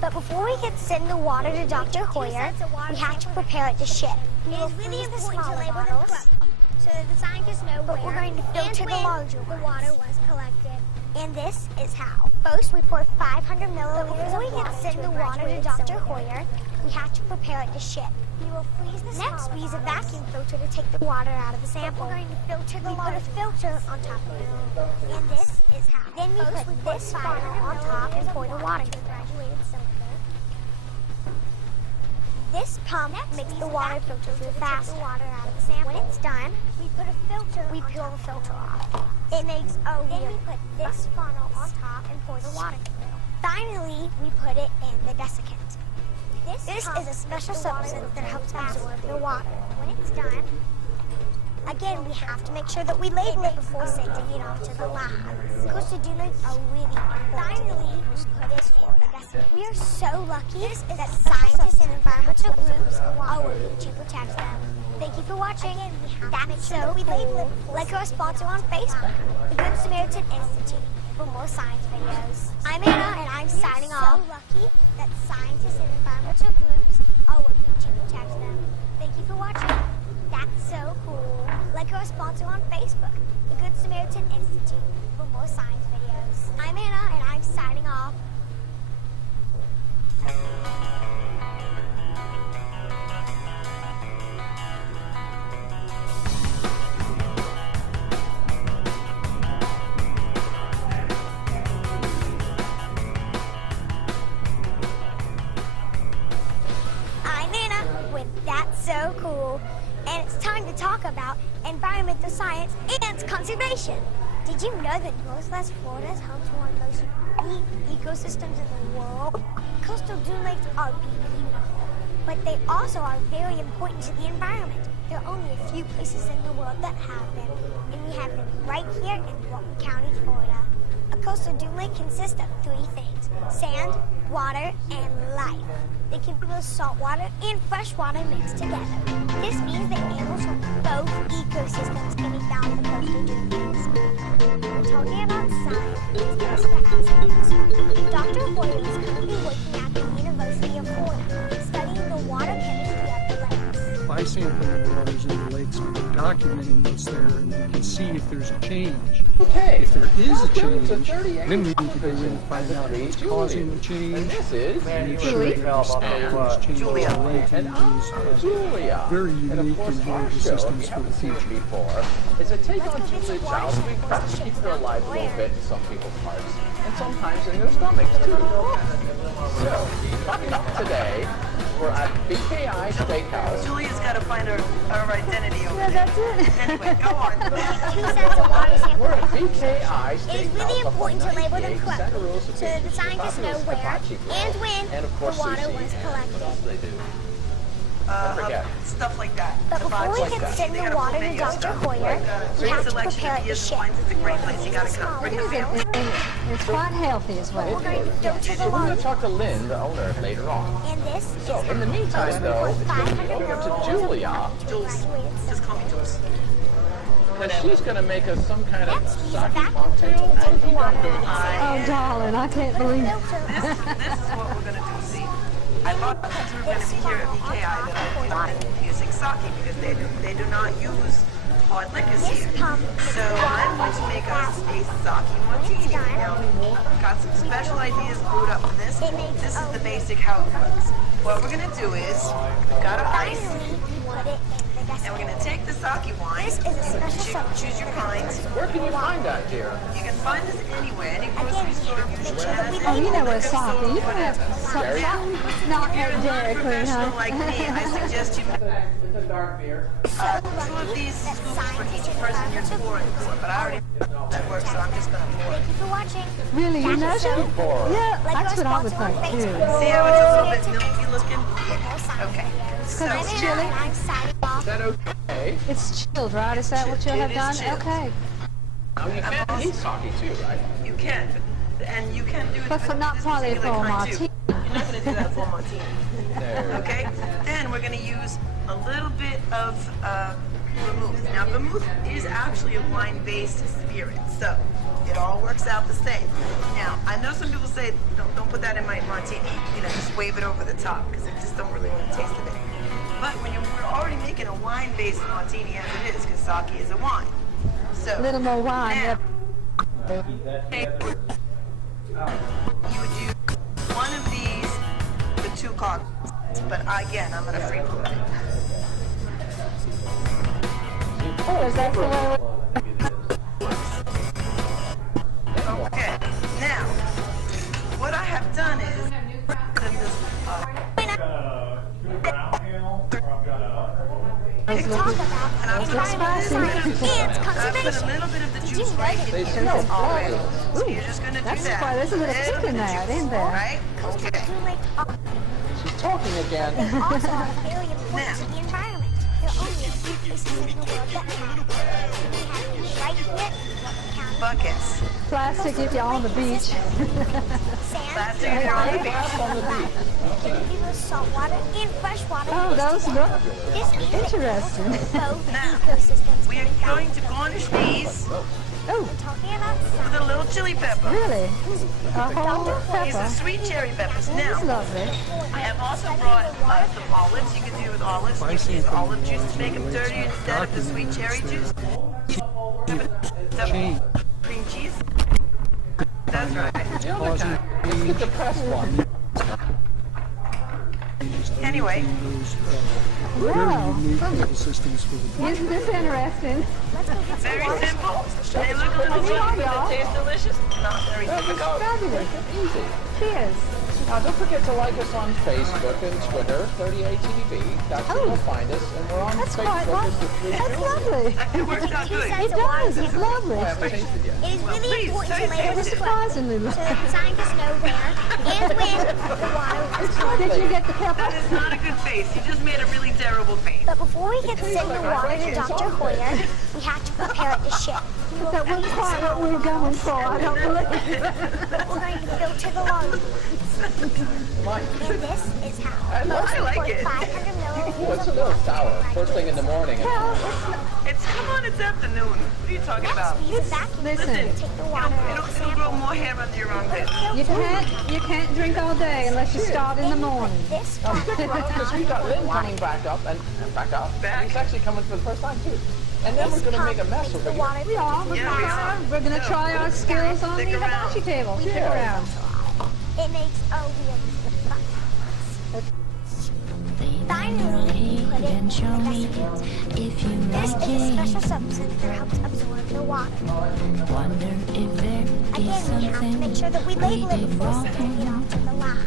But before we can send the water to Dr. Hoyer, we have to prepare it to ship. It is really important to label them correctly so that the scientists know where we're going to filter the larger the water was collected. And this is how. First, we pour 500 milliliters before we can send the water to Dr. Hoyer, we have to prepare it to ship. We will freeze the Next, we use a vacuum filter to take the water out of the sample. We're going to filter the water. We put a filter on top of it. And this is how. Then we put this funnel on top and pour the water to the graduated cylinder. This pump makes the water filter through faster. When it's done, we put a filter. We peel the filter off. It makes a Then we put this funnel on top and pour the water through. Finally, we put it in the desiccant. This is a special substance that helps absorb the water. When it's done, again, we have to make sure that we label it before sending it off to the lab. Coastal dune lakes are really important. Finally, we put it in the desiccant. We are so lucky that scientists and environmental groups are working to protect them. Thank you for watching. That's so cool. Like our sponsor on Facebook, the Good Samaritan Institute, for more science videos. I'm Anna, and I'm signing off. So lucky that scientists and environmental groups are working to protect them. Thank you for watching. That's so cool. Like our sponsor on Facebook, the Good Samaritan Institute, for more science videos. I'm Anna, and I'm signing off. That's so cool. And it's time to talk about environmental science and conservation. Did you know that Northwest Florida is home to one of the most unique ecosystems in the world? Coastal dune lakes are beautiful, but they also are very important to the environment. There are only a few places in the world that have them, and we have them right here in Walton County, Florida. A coastal dune lake consists of 3 things: sand, water, and life. They can be both saltwater and freshwater mixed together. This means that animals from both ecosystems can be found in the coastal dune lakes. We're talking about science. It's best to ask about. Dr. Hoyer is currently working at the University of Florida, studying the water chemistry of the lakes. By sampling the waters in the lakes, we're documenting what's there, and we can see if there's a change. If there is a change, then we need to go in and find out what's causing the change. And make sure that we stop those changes to maintain those very unique and durable systems for the future. It's a take on Julia Child's. We try to keep her alive a little bit in some people's hearts, and sometimes in their stomachs too. So, coming up today, we're at BKI Steakhouse. Julia's got to find her identity over No, that's it. Anyway, go on. 2 sets of water samples. We're at BKI Steakhouse. It is really important to label them correctly Rosa so that the scientists know where and when and of course the water sushi was and collected. what else do they do? stuff like that. But before we can send the water to Dr. Hoyer, we have to prepare it to ship. It's a great place. You gotta come. Bring the family. It's quite healthy as well. We're going to go to the So we're going lawn. to talk to Lynn, the owner, later on. And this So, in the meantime, though, over to Julia, Just call me Jules. because she's going to make us some kind of sake cocktail. Oh, darling, I can't believe This is what we're gonna do. See, I thought because we were gonna be here at BKI that I ended up using sake because they do not use hard liquors here. So I'm going to make us a sake martini. Now, I've got some special ideas brewed up for this. This is the basic how it works. What we're gonna do is we've got our ice. And we're going to take the sake wine. This is a special choose your kind. Where can you find that, dear? You can find this anywhere. Any grocery store usually has it. Oh, you know where sake. You can have sake. Not at Dairy Queen, huh? Like me, I suggest you. It's a dark beer. 2 of these scoops for each person you're pouring for. But I already know that works, so I'm just going to pour. Thank you for watching. Really, you measure? Yeah, that's what I would think too. See how it's a little bit milky looking? Okay. So, Because it's chilly. Is that okay? It's chilled, right? Is that what you'll have It is done? chilled. Okay. Now, you can eat sake too, right? you can. And you can do it But for with not this probably particular for a kind, too. martini. You're not going to do that for a martini. There. Okay? Then we're going to use a little bit of vermouth. Now, vermouth is actually a wine-based spirit, so it all works out the same. Now, I know some people say, don't put that in my martini. You know, just wave it over the top, because I just don't really want to taste of it. But when we're already making a wine-based martini as it is, because sake is a wine. So, A little more wine. now, Yep. you would do one of these with 2 cocktails, but again, I'm going to free pour it. Oh, is that the way? Okay, now, what I have done is, Let's talk about and I've put environmental science and conservation. a little bit of the Did you juice know right that in there's there no already. oil? So you're just going to do That's that. why there's a little kick in that, isn't there? Right? Okay. She's talking again. They also are very important to the environment. There are only a few places in the world that have them. We have them right here in County. Buckets. Plastic if you're on the beach. Sand. Plastic if you're on the beach. People saltwater and freshwater. Oh, those look This interesting. both Now, ecosystems. we are going to garnish these Oh, Talking about with a little chili pepper. really? A whole These are pepper. sweet cherry peppers. That's Now, lovely. I have also brought some olives. You can do it with olives. You can use olive juice to make them dirty instead of the sweet cherry juice. Change. Cream cheese. That's right. Let's get the pressed one. Anyway, Very Wow. unique ecosystems for the Isn't this interesting? very simple. They look a little funny, but they taste delicious. Not very difficult. Fabulous. Easy. Cheers. Now, don't forget to like us on Facebook and Twitter, 38TV. That's where you'll find us. And we're on That's quite Facebook as the lovely. Three That's Jewels. lovely. It works out good. It does. It's lovely. I haven't tasted yet. It is really important to layer It's this well surprisingly so lovely. that scientists know where and when the water is flowing. Did you get the pepper? That is not a good face. You just made a really terrible face. But before we can send the water to Dr. Hoyer, we have to prepare it to ship. But that wasn't quite what we were going for, I don't believe. We're going to filter the water. And this is how. I like it. 500 milliliters It's a of little water. sour. First thing in the morning. Come on, it's afternoon. What are you talking about? We use a vacuum Listen. to take the water out of the It'll grow sample. more hair under your armpit. You can't drink all day unless you start in the morning. This Now, stick around because we got Lynn coming back up and back up. Back. He's actually coming for the first time too. And then we're going to make a mess over the here. water We are. We're Yeah, we are. We're going to try our skills on the Stick around. hibachi table. Stick Yeah. around. It makes a weird fun. Finally, we put it in the recipient. This is a special substance that helps absorb the water. Again, we have to make sure that we label it before sending it off to the lab.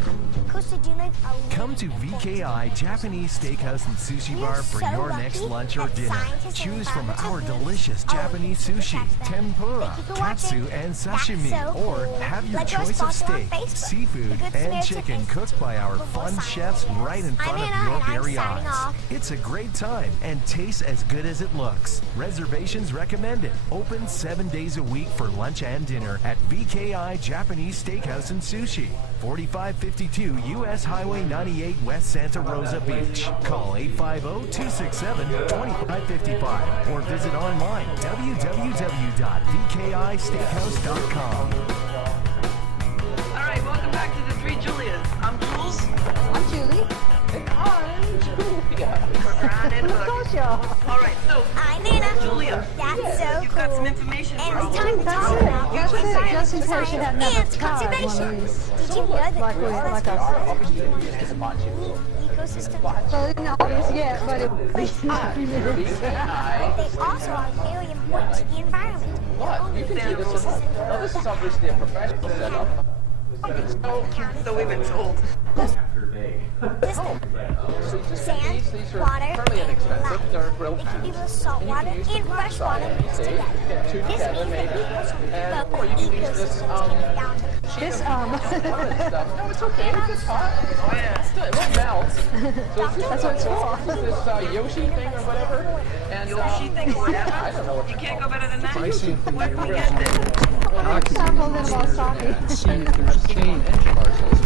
supposed to do like a Come to VKI Japanese Steakhouse and Sushi Bar for your next lunch or dinner. Choose from our delicious Japanese sushi, tempura, katsu, and sashimi, or have your choice of steak, seafood, and chicken cooked by our fun chefs right in front of your very eyes. It's a great time and tastes as good as it looks. Reservations recommended. Open 7 days a week for lunch and dinner at VKI Japanese Steakhouse and Sushi, 4552 U.S. Highway 98 West Santa Rosa Beach. Call 850-267-2555 or visit online www.vkisteakhouse.com. All right, welcome back to the Three Julias. I'm Jules. I'm Julie. And I'm Julia. All right, so I'm Anna. Julia, That's so you've got some information for And us. it's time to talk about That's it. science, Just in case you hadn't and had enough time, one conservation. of these. Did you know that Like us. ecosystem So it's not obvious yet, but it they also are very important to the environment. But you can see this is, now this is obviously a professional setup. So we've been told. After day. So just Sand, these are water, fairly and inexpensive. light. They're grilled It can be foods. both salt water and fresh water mixed See, you together. get two This together means made that up. And both or you can use this ecosystems can be down to this stuff. No, it's okay. It gets hot. Oh yeah. It won't melt. So That's what it's for. This Yoshi thing or whatever. And Yoshi thing, whatever. I don't know what You can't go better than that. If I see anything Where that can we is get this? Sample them all and see if there's a change. If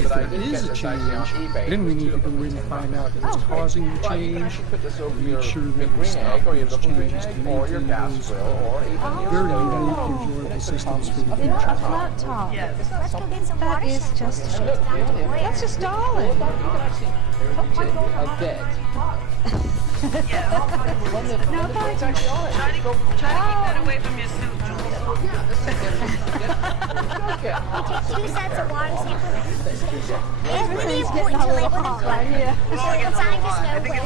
But I there did is get a this change, idea on eBay. then we need to go in and find out what's causing the But you can change. actually put this over your Make sure that big we green stop egg or your those little green changes egg to or your maintain gas those grill or even your very stove. unique, enjoyable systems for the in a future. flat top. Yes. Let's go get some That water is samples. just, That's just darling. You can actually touch it a bit. Yeah. No, thank you. Try to keep that away from your suit, Julia. Two sets of water samples. It's really Everything's important getting a to little label hot them right here. so that scientists know where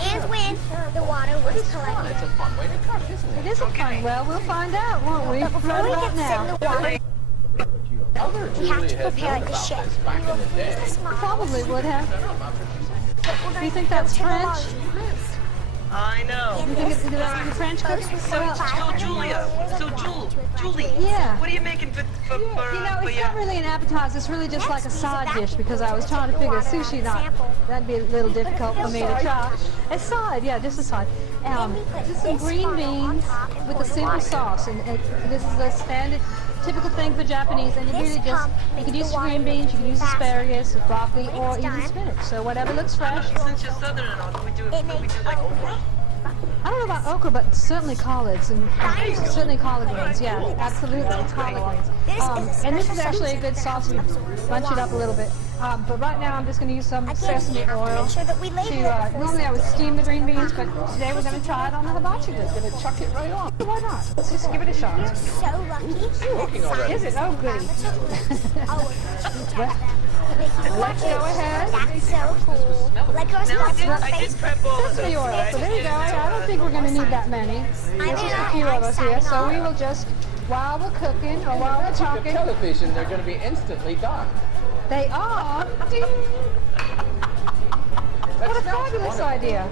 and when the water was collected. It's a fun way to cook, isn't it? It is a fun. Well, we'll find out, won't we? But before we Right get set in now. the water, Other we have Julia to had prepare known like a about ship. this back in the day. Probably would have. Do you think that's French? I know. You think it's the French cooking? So Julia, Julie, Yeah. what are you making for You know, for it's your... not really an appetizer. It's really just like a side dish because I was trying to figure sushi not. That'd be a little difficult for me to try. A side, yeah, just a side. Just some green beans with a simple sauce, and this is a standard, typical thing for Japanese. And you really just you can use green beans, you can use asparagus, broccoli, or even spinach. So whatever looks fresh. Since you're southern and all, can we do like okra? I don't know about okra, but certainly collards and certainly collard greens. Yeah, absolutely collard greens. And this is actually a good sauce. We bunch it up a little bit. But right now I'm just going to use some sesame oil to. Normally I would steam the green beans, but today we're going to try it on the hibachi grill. Going to chuck it right on. Why not? Let's just give it a shot. You're so lucky. Is it? Oh, goody. Let's go ahead. That's so cool. Like our stuff. I did prep all of Sesame this. oil. So there you go. I don't think we're going to need that many. There's just a few of us here, so we will just, while we're cooking or while we're The talking. television, they're going to be instantly dark. They are. Ding. What a fabulous idea.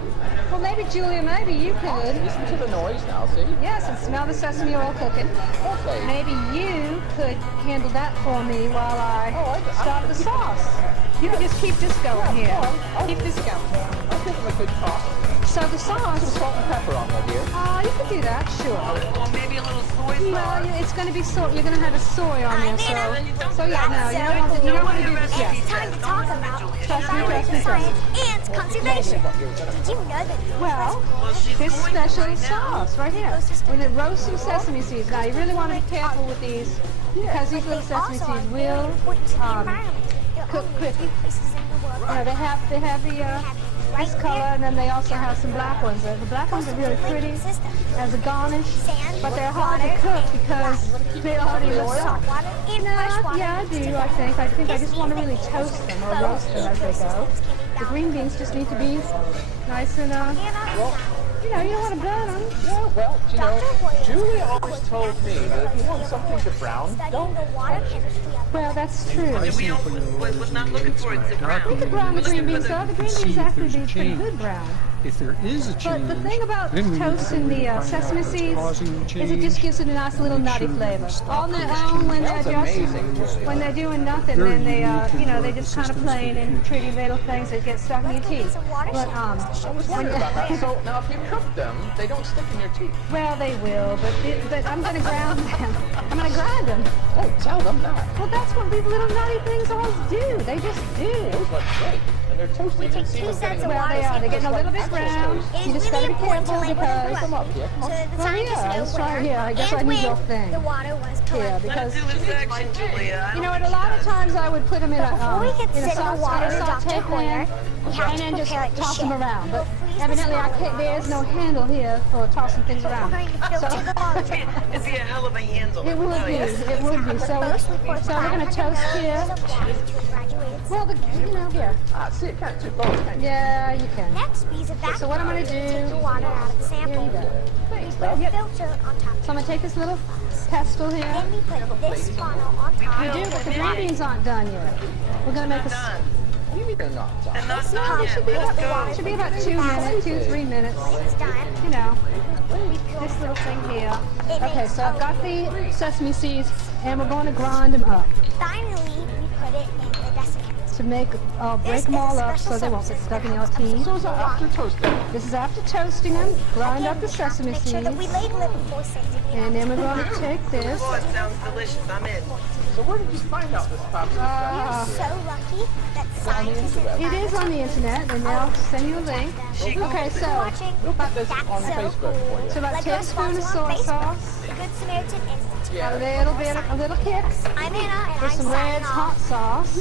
Well, maybe, Julia, maybe you could. Listen to the noise now, see? Yes, and smell the sesame oil cooking. Okay. Maybe you could handle that for me while I start the sauce. You can just keep this going here. Keep this going. I'll give them a good toss. So the sauce. Some salt and pepper on that here. You could do that, sure. Or maybe a little soy No, sauce. it's going to be soy. You're going to have a soy on there, so yeah, no, you don't want to do this yet. It's time to talk about Trust me, science and conservation. Did you know that? Well, this special sauce right here. We're going to roast some sesame seeds. Now, you really want to be careful with these because these little sesame seeds will cook quickly. They have this color, and then they also have some black ones. The black ones are really pretty as a garnish, but they're hard to cook because they already look soft. Yeah, I do. I think I just want to really toast them or roast them as they go. The green beans just need to be nice and you know, you don't want to burn them. Yeah, well, you know, Julie always told me that if you want something to brown, don't touch it. Well, that's true. We was not looking for it to brown. We could brown the green beans, so the green beans actually be pretty good brown. If there is a change, But the thing about then we toasting need to the find out sesame what's seeds causing the is it change. just gives it a nice little Make nutty sure flavor. we stop On their those own, when they're That's just amazing. when they're doing nothing, Very then they unique you know in they the just kind of systems playing and pretty little things that get stuck in your teeth. But I was when wondering about that. So now, if you cook them, they don't stick in your teeth. well they will, but I'm gonna ground them. I'm gonna grind them. Oh, tell them that. Well, that's what these little nutty things always do. They just do. Those look great, and they're toasted. We You take see 2 them sets getting of them Well, they are. They're getting a little bit brown. It You is just gotta really be important to careful label them because. Come up here. so that the Well, scientists yeah, know let's try where here. I guess and I need your when thing. the water was Yeah, collected. because Do the section, Julia. you know what? A lot of times I would put them in a Before we could in a sit in the water, saute Dr. Hoyer, pan, we have and to then just prepare it to toss them ship. around. But We'll freeze the evidently, I smaller can't. There's bottles. no handle here for tossing things But around. we're going to filter the water. It'd be a hell of a handle. It would be. It would be. So we're gonna toast here. Well, you know, here. Ah, see, it can't do both, can you? Yeah, you can. Next, we use a vacuum So what I'm gonna cleaner to take the do? water out of the sample. Here you go. We put a filter on top. So I'm gonna take this little pestle here. Then we put this funnel on top. We do, but the green beans aren't done yet. We're gonna make a. What do you mean they're not done? And not No, done it yet. should be Let's about, go. should be about 2 minutes, 2-3 minutes. When it's done, You know, we peel this little thing here. It Okay, makes so I've got a- the sesame seeds, and we're going to grind them up Finally, we put it in the desiccant. to make break This them is all a up special so they won't get substance stuck in that your helps teeth. So is that after toasting? This is after toasting them. Grind up the sesame Make sure that we seeds, label it before sending it and out. then we're going to take this. Oh, it sounds delicious. I'm in. So where did you find out this popular We stuff? are so lucky that scientists and It is on the internet, and they'll send you a link. Okay, so watching. We'll put this That's on so Facebook for you. so about a Like our tablespoon of sponsor soy on Facebook, sauce, Good Samaritan Institute. Yeah. a little bit, a little kick, I'm Anna, and with I'm some signing Red's off. hot sauce.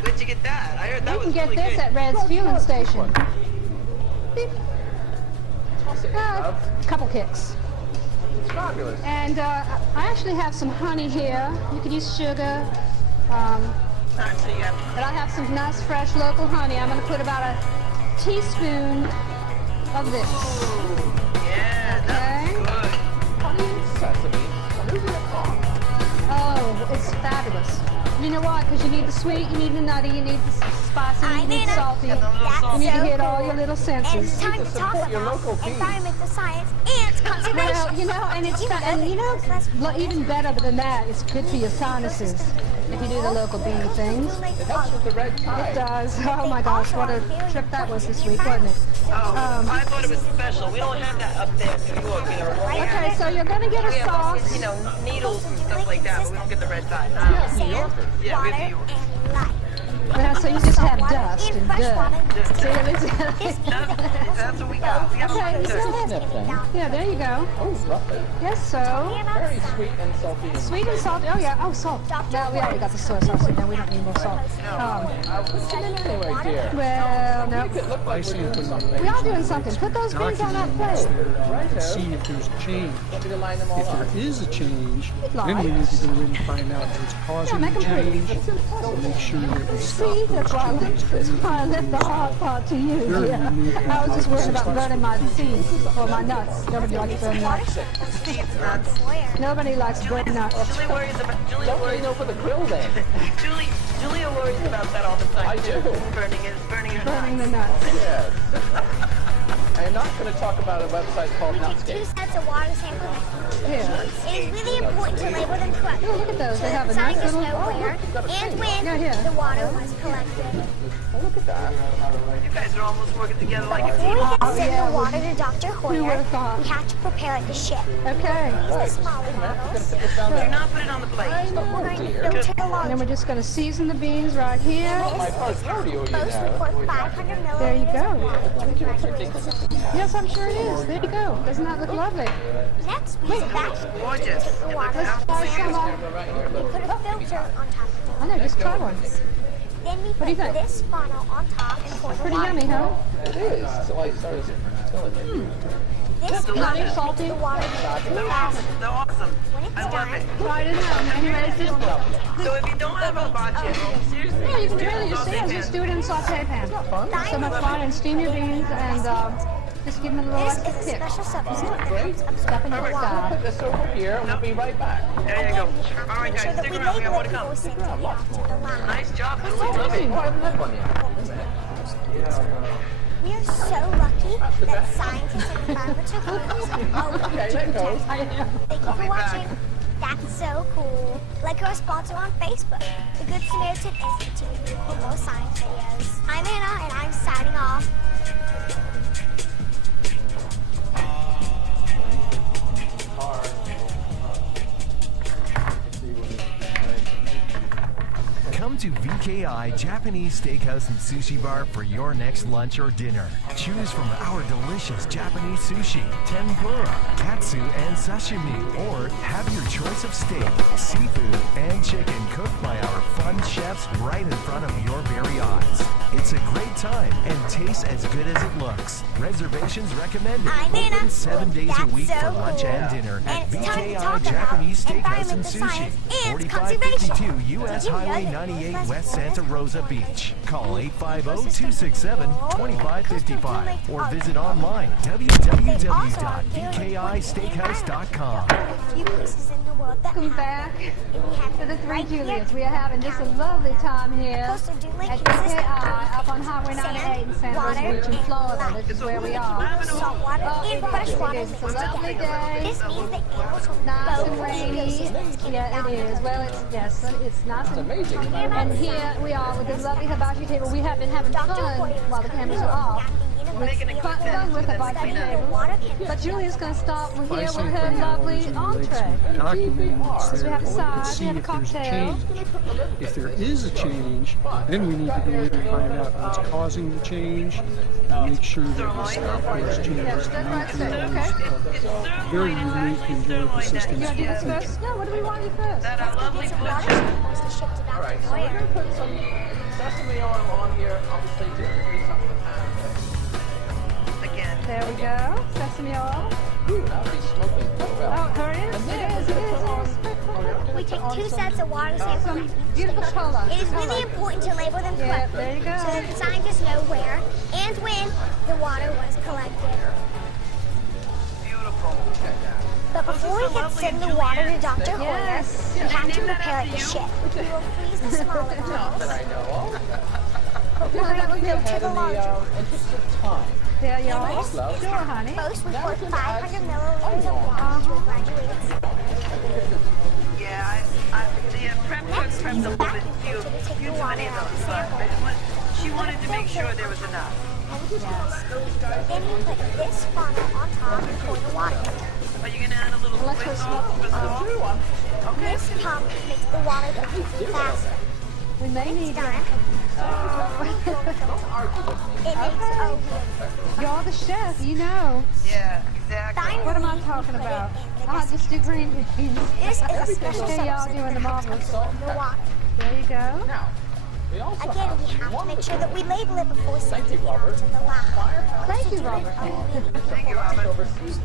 Where'd you get that? I heard that You was can get really this good. at Red's fueling station. Beep. Toss it in, love. A couple kicks. It's fabulous. And I actually have some honey here. You could use sugar. Actually, you have But I have some nice fresh local honey. I'm going to put about a teaspoon of this. yeah, that's Okay. good. Honey and sesame. Where's it from? Oh, it's fabulous. You know why? Because you need the sweet, you need the nutty, you need the spicy, you I'm need the Anna. salty. That's You need to so hit all cool. your little And it's senses. time to talk support your about local bees. environmental science and conservation. Well, you know, and it's even better than that, it's good for your sinuses if you do the local bee things. It helps with the red tide. It does. Oh my gosh, what a trip that was this week, wasn't it? Oh, I thought it was special. We don't have that up there in New York. You know, we Okay, have, so you're gonna get we a have, sauce. you know, needles and stuff like that, but we don't get the red dye. Sand, Yeah, we water, have New York. and light. Yeah, so you just have Water dust in and fresh dirt. water. See, This That's what we got. We got Okay, the so dirt. Sniffing. yeah, there you go. Oh, lovely. Yes, so Very sweet and salty. And sweet and salty. Oh yeah, oh salt. Well, we already got the soy sauce in there. We don't need more salt. What's in it anyway, dear? Well, no. Make it look like we're doing something. We are doing something. Put those beans on that plate. You can see if there's a change. Want me to line them all If up? there is a change, Lie. then we need to go in and find out what's causing make the 'em pretty. change. So make sure that we stop See, those that's why I left the hard part to you. Very Yeah. unique. I was just worried about burning my seeds or my nuts. Nobody likes burning nuts. Seeds, nuts. Nobody likes burning nuts. Julie worries about. Julia Don't worries. lean over the grill then. Julia worries about that all the time. I too. do. Burning her Burning the nuts. nuts. Yes. I am not going to talk about a website called We take 2 Nutscape. sets of water samples. Yeah. It is really important to label them correctly. Oh, look at those. They have a nice Scientists little. know where and when Yeah, here. the water was collected. Oh, look at that. You guys are almost working together like a Before team. we get to send yeah, the water to Dr. Hoyer, would've thought? we have to prepare it to ship. Okay. Use the smaller bottles. Do not put it on the plate. We're going to dear. filter the And then large. we're just going to season the beans right here. My first rodeo, you Most know. report 500 milliliters There you go. of water to graduate. Yes, I'm sure it is. There you go. Doesn't that look lovely? Next, we vacuum Gorgeous. the water. Let's try some. We put a filter on top of it. I know, just try one. Then we do put you think? this funnel on top and pour the Pretty water. yummy, huh? It is. So I started filling it. This Honey, funnel makes salty. the water They're awesome. They're awesome. When it's I love done, it. Try it out. Anyways, just So if you don't have a hibachi at home, seriously, yeah, you can do really just saute just do it in a saute pan. So much fun, and steam your beans, and Just give them a little This extra is a tip. special substance that Great. helps absorb the water. Put this over here and we'll be right back. There you go. All right, Make sure guys, that stick we around. We label got more it to before come. sending it out to the lab. Nice job. Oh, I haven't had one yet. Wait a minute. We are so lucky that scientists and environmental groups are working Okay, to there it goes. protect. Thank you for watching. That's so cool. Like our sponsor on Facebook, the Good Samaritan Institute, for more science videos. I'm Anna, and I'm signing off. Come to VKI Japanese Steakhouse and Sushi Bar for your next lunch or dinner. Choose from our delicious Japanese sushi, tempura, katsu, and sashimi, or have your choice of steak, seafood, and chicken cooked by our fun chefs right in front of your very eyes. It's a great time and tastes as good as it looks. Reservations recommended. I'm Anna. Open 7 days a That's week so for lunch cool. and dinner And at it's time to VKI talk about Japanese Steakhouse and environmental Sushi, science and conservation. 4552 U.S. Did you know Highway that 98 Northwest West Florida Santa Rosa Beach. Call 850-267-2555 or visit online www.vkisteakhouse.com. Few places in the world that Welcome have back them. And we have to them the Three right here Juliets. We are in having just a County. lovely time here Close to Dune Lake at consistent VKI up on Highway 98 in San Luis Beach in Florida. This is where we are. Salt water Oh, and fresh water it's mixed a lovely together. day. This means that animals from Nice both and rainy. ecosystems can Yeah, be it is. Well, it's nice and amazing. And here we are with this lovely hibachi table. We have been having fun while the cameras are off. Fun with the hibachi table. But Julia's going to start here with her lovely entree. Documenting what's So we there, have a and side, see we have a if there's a cocktail. change. If there is a change, then we need to go in and find out what's causing the change and make sure that we stop those changes. Very unique and joyful system. You want to do this first? No, what do we want to do first? That our lovely All right, so we're going to put some sesame oil on here, obviously, to increase up the pan. Again. There we go. Sesame oil. Ooh, that'll be smoking quite well. Oh, here it is. It is. We take 2 sets of water samples. Beautiful color. It is really important to label them Yeah, correctly there you go. so that scientists know where and when the water was collected. Beautiful. But before we can send the water to Dr. Hoyer, Yes. we have to prepare it to ship. We will freeze the smaller Not bottles, that I know of. but we Have will you go to had the in larger the interest of time? There you are. Most Love. Sure, honey. we pour 500 milliliters of water to a graduated Yeah, the prep cook prepped a little bit few too many of those, but I just she wanted to make sure there was enough. Then we put this funnel on top and pour the water. Are you gonna add a little Let's whistle? This pump makes the water go faster. We may need Done. It makes You're the chef, you know. Yeah, exactly. What am I talking about? I just do green beans. This is a special Here y'all substance doing the that helps marbles. absorb the water. There you go. Now, we also Again, have we have to one make sure that we label it before Thank sending you, it out Robert. to the lab. Thank you, Robert. Thank you, Robert. overseas.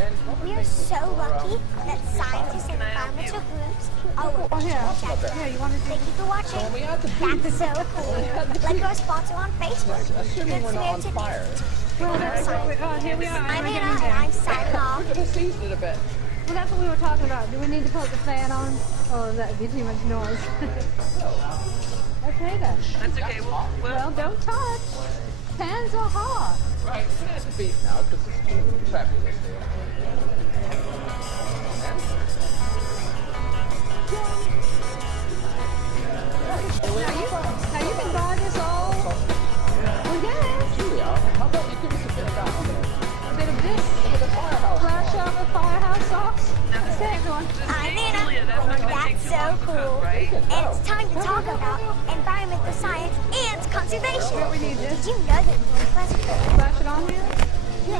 And We are so lucky that scientists and environmental groups are working Oh, to here. protect. Here, you want to do Thank you for watching. we had to That's so cool. Like our sponsor on Facebook, assuming we're Good not on Samaritan fire. Institute. Well, that's what we, oh, here we are. I'm We're Anna, getting and there. I'm signing off. We're going to season it a bit. Well, that's what we were talking about. Do we need to put the fan on? Or that would be too much noise? Okay, then. That's okay. Well, don't touch. Pans are hot. Right, we're going to have to beat now because it's too fabulous there. Now you can buy this all. Well, yes. Julia, how about you give us a bit of that on there? A bit of this. With a firehouse. Flash over firehouse sauce. Okay, everyone. I'm Anna. That's so cool. And it's time to talk about environmental science and conservation. We need this. Did you know that Northwest Florida Flash it on here.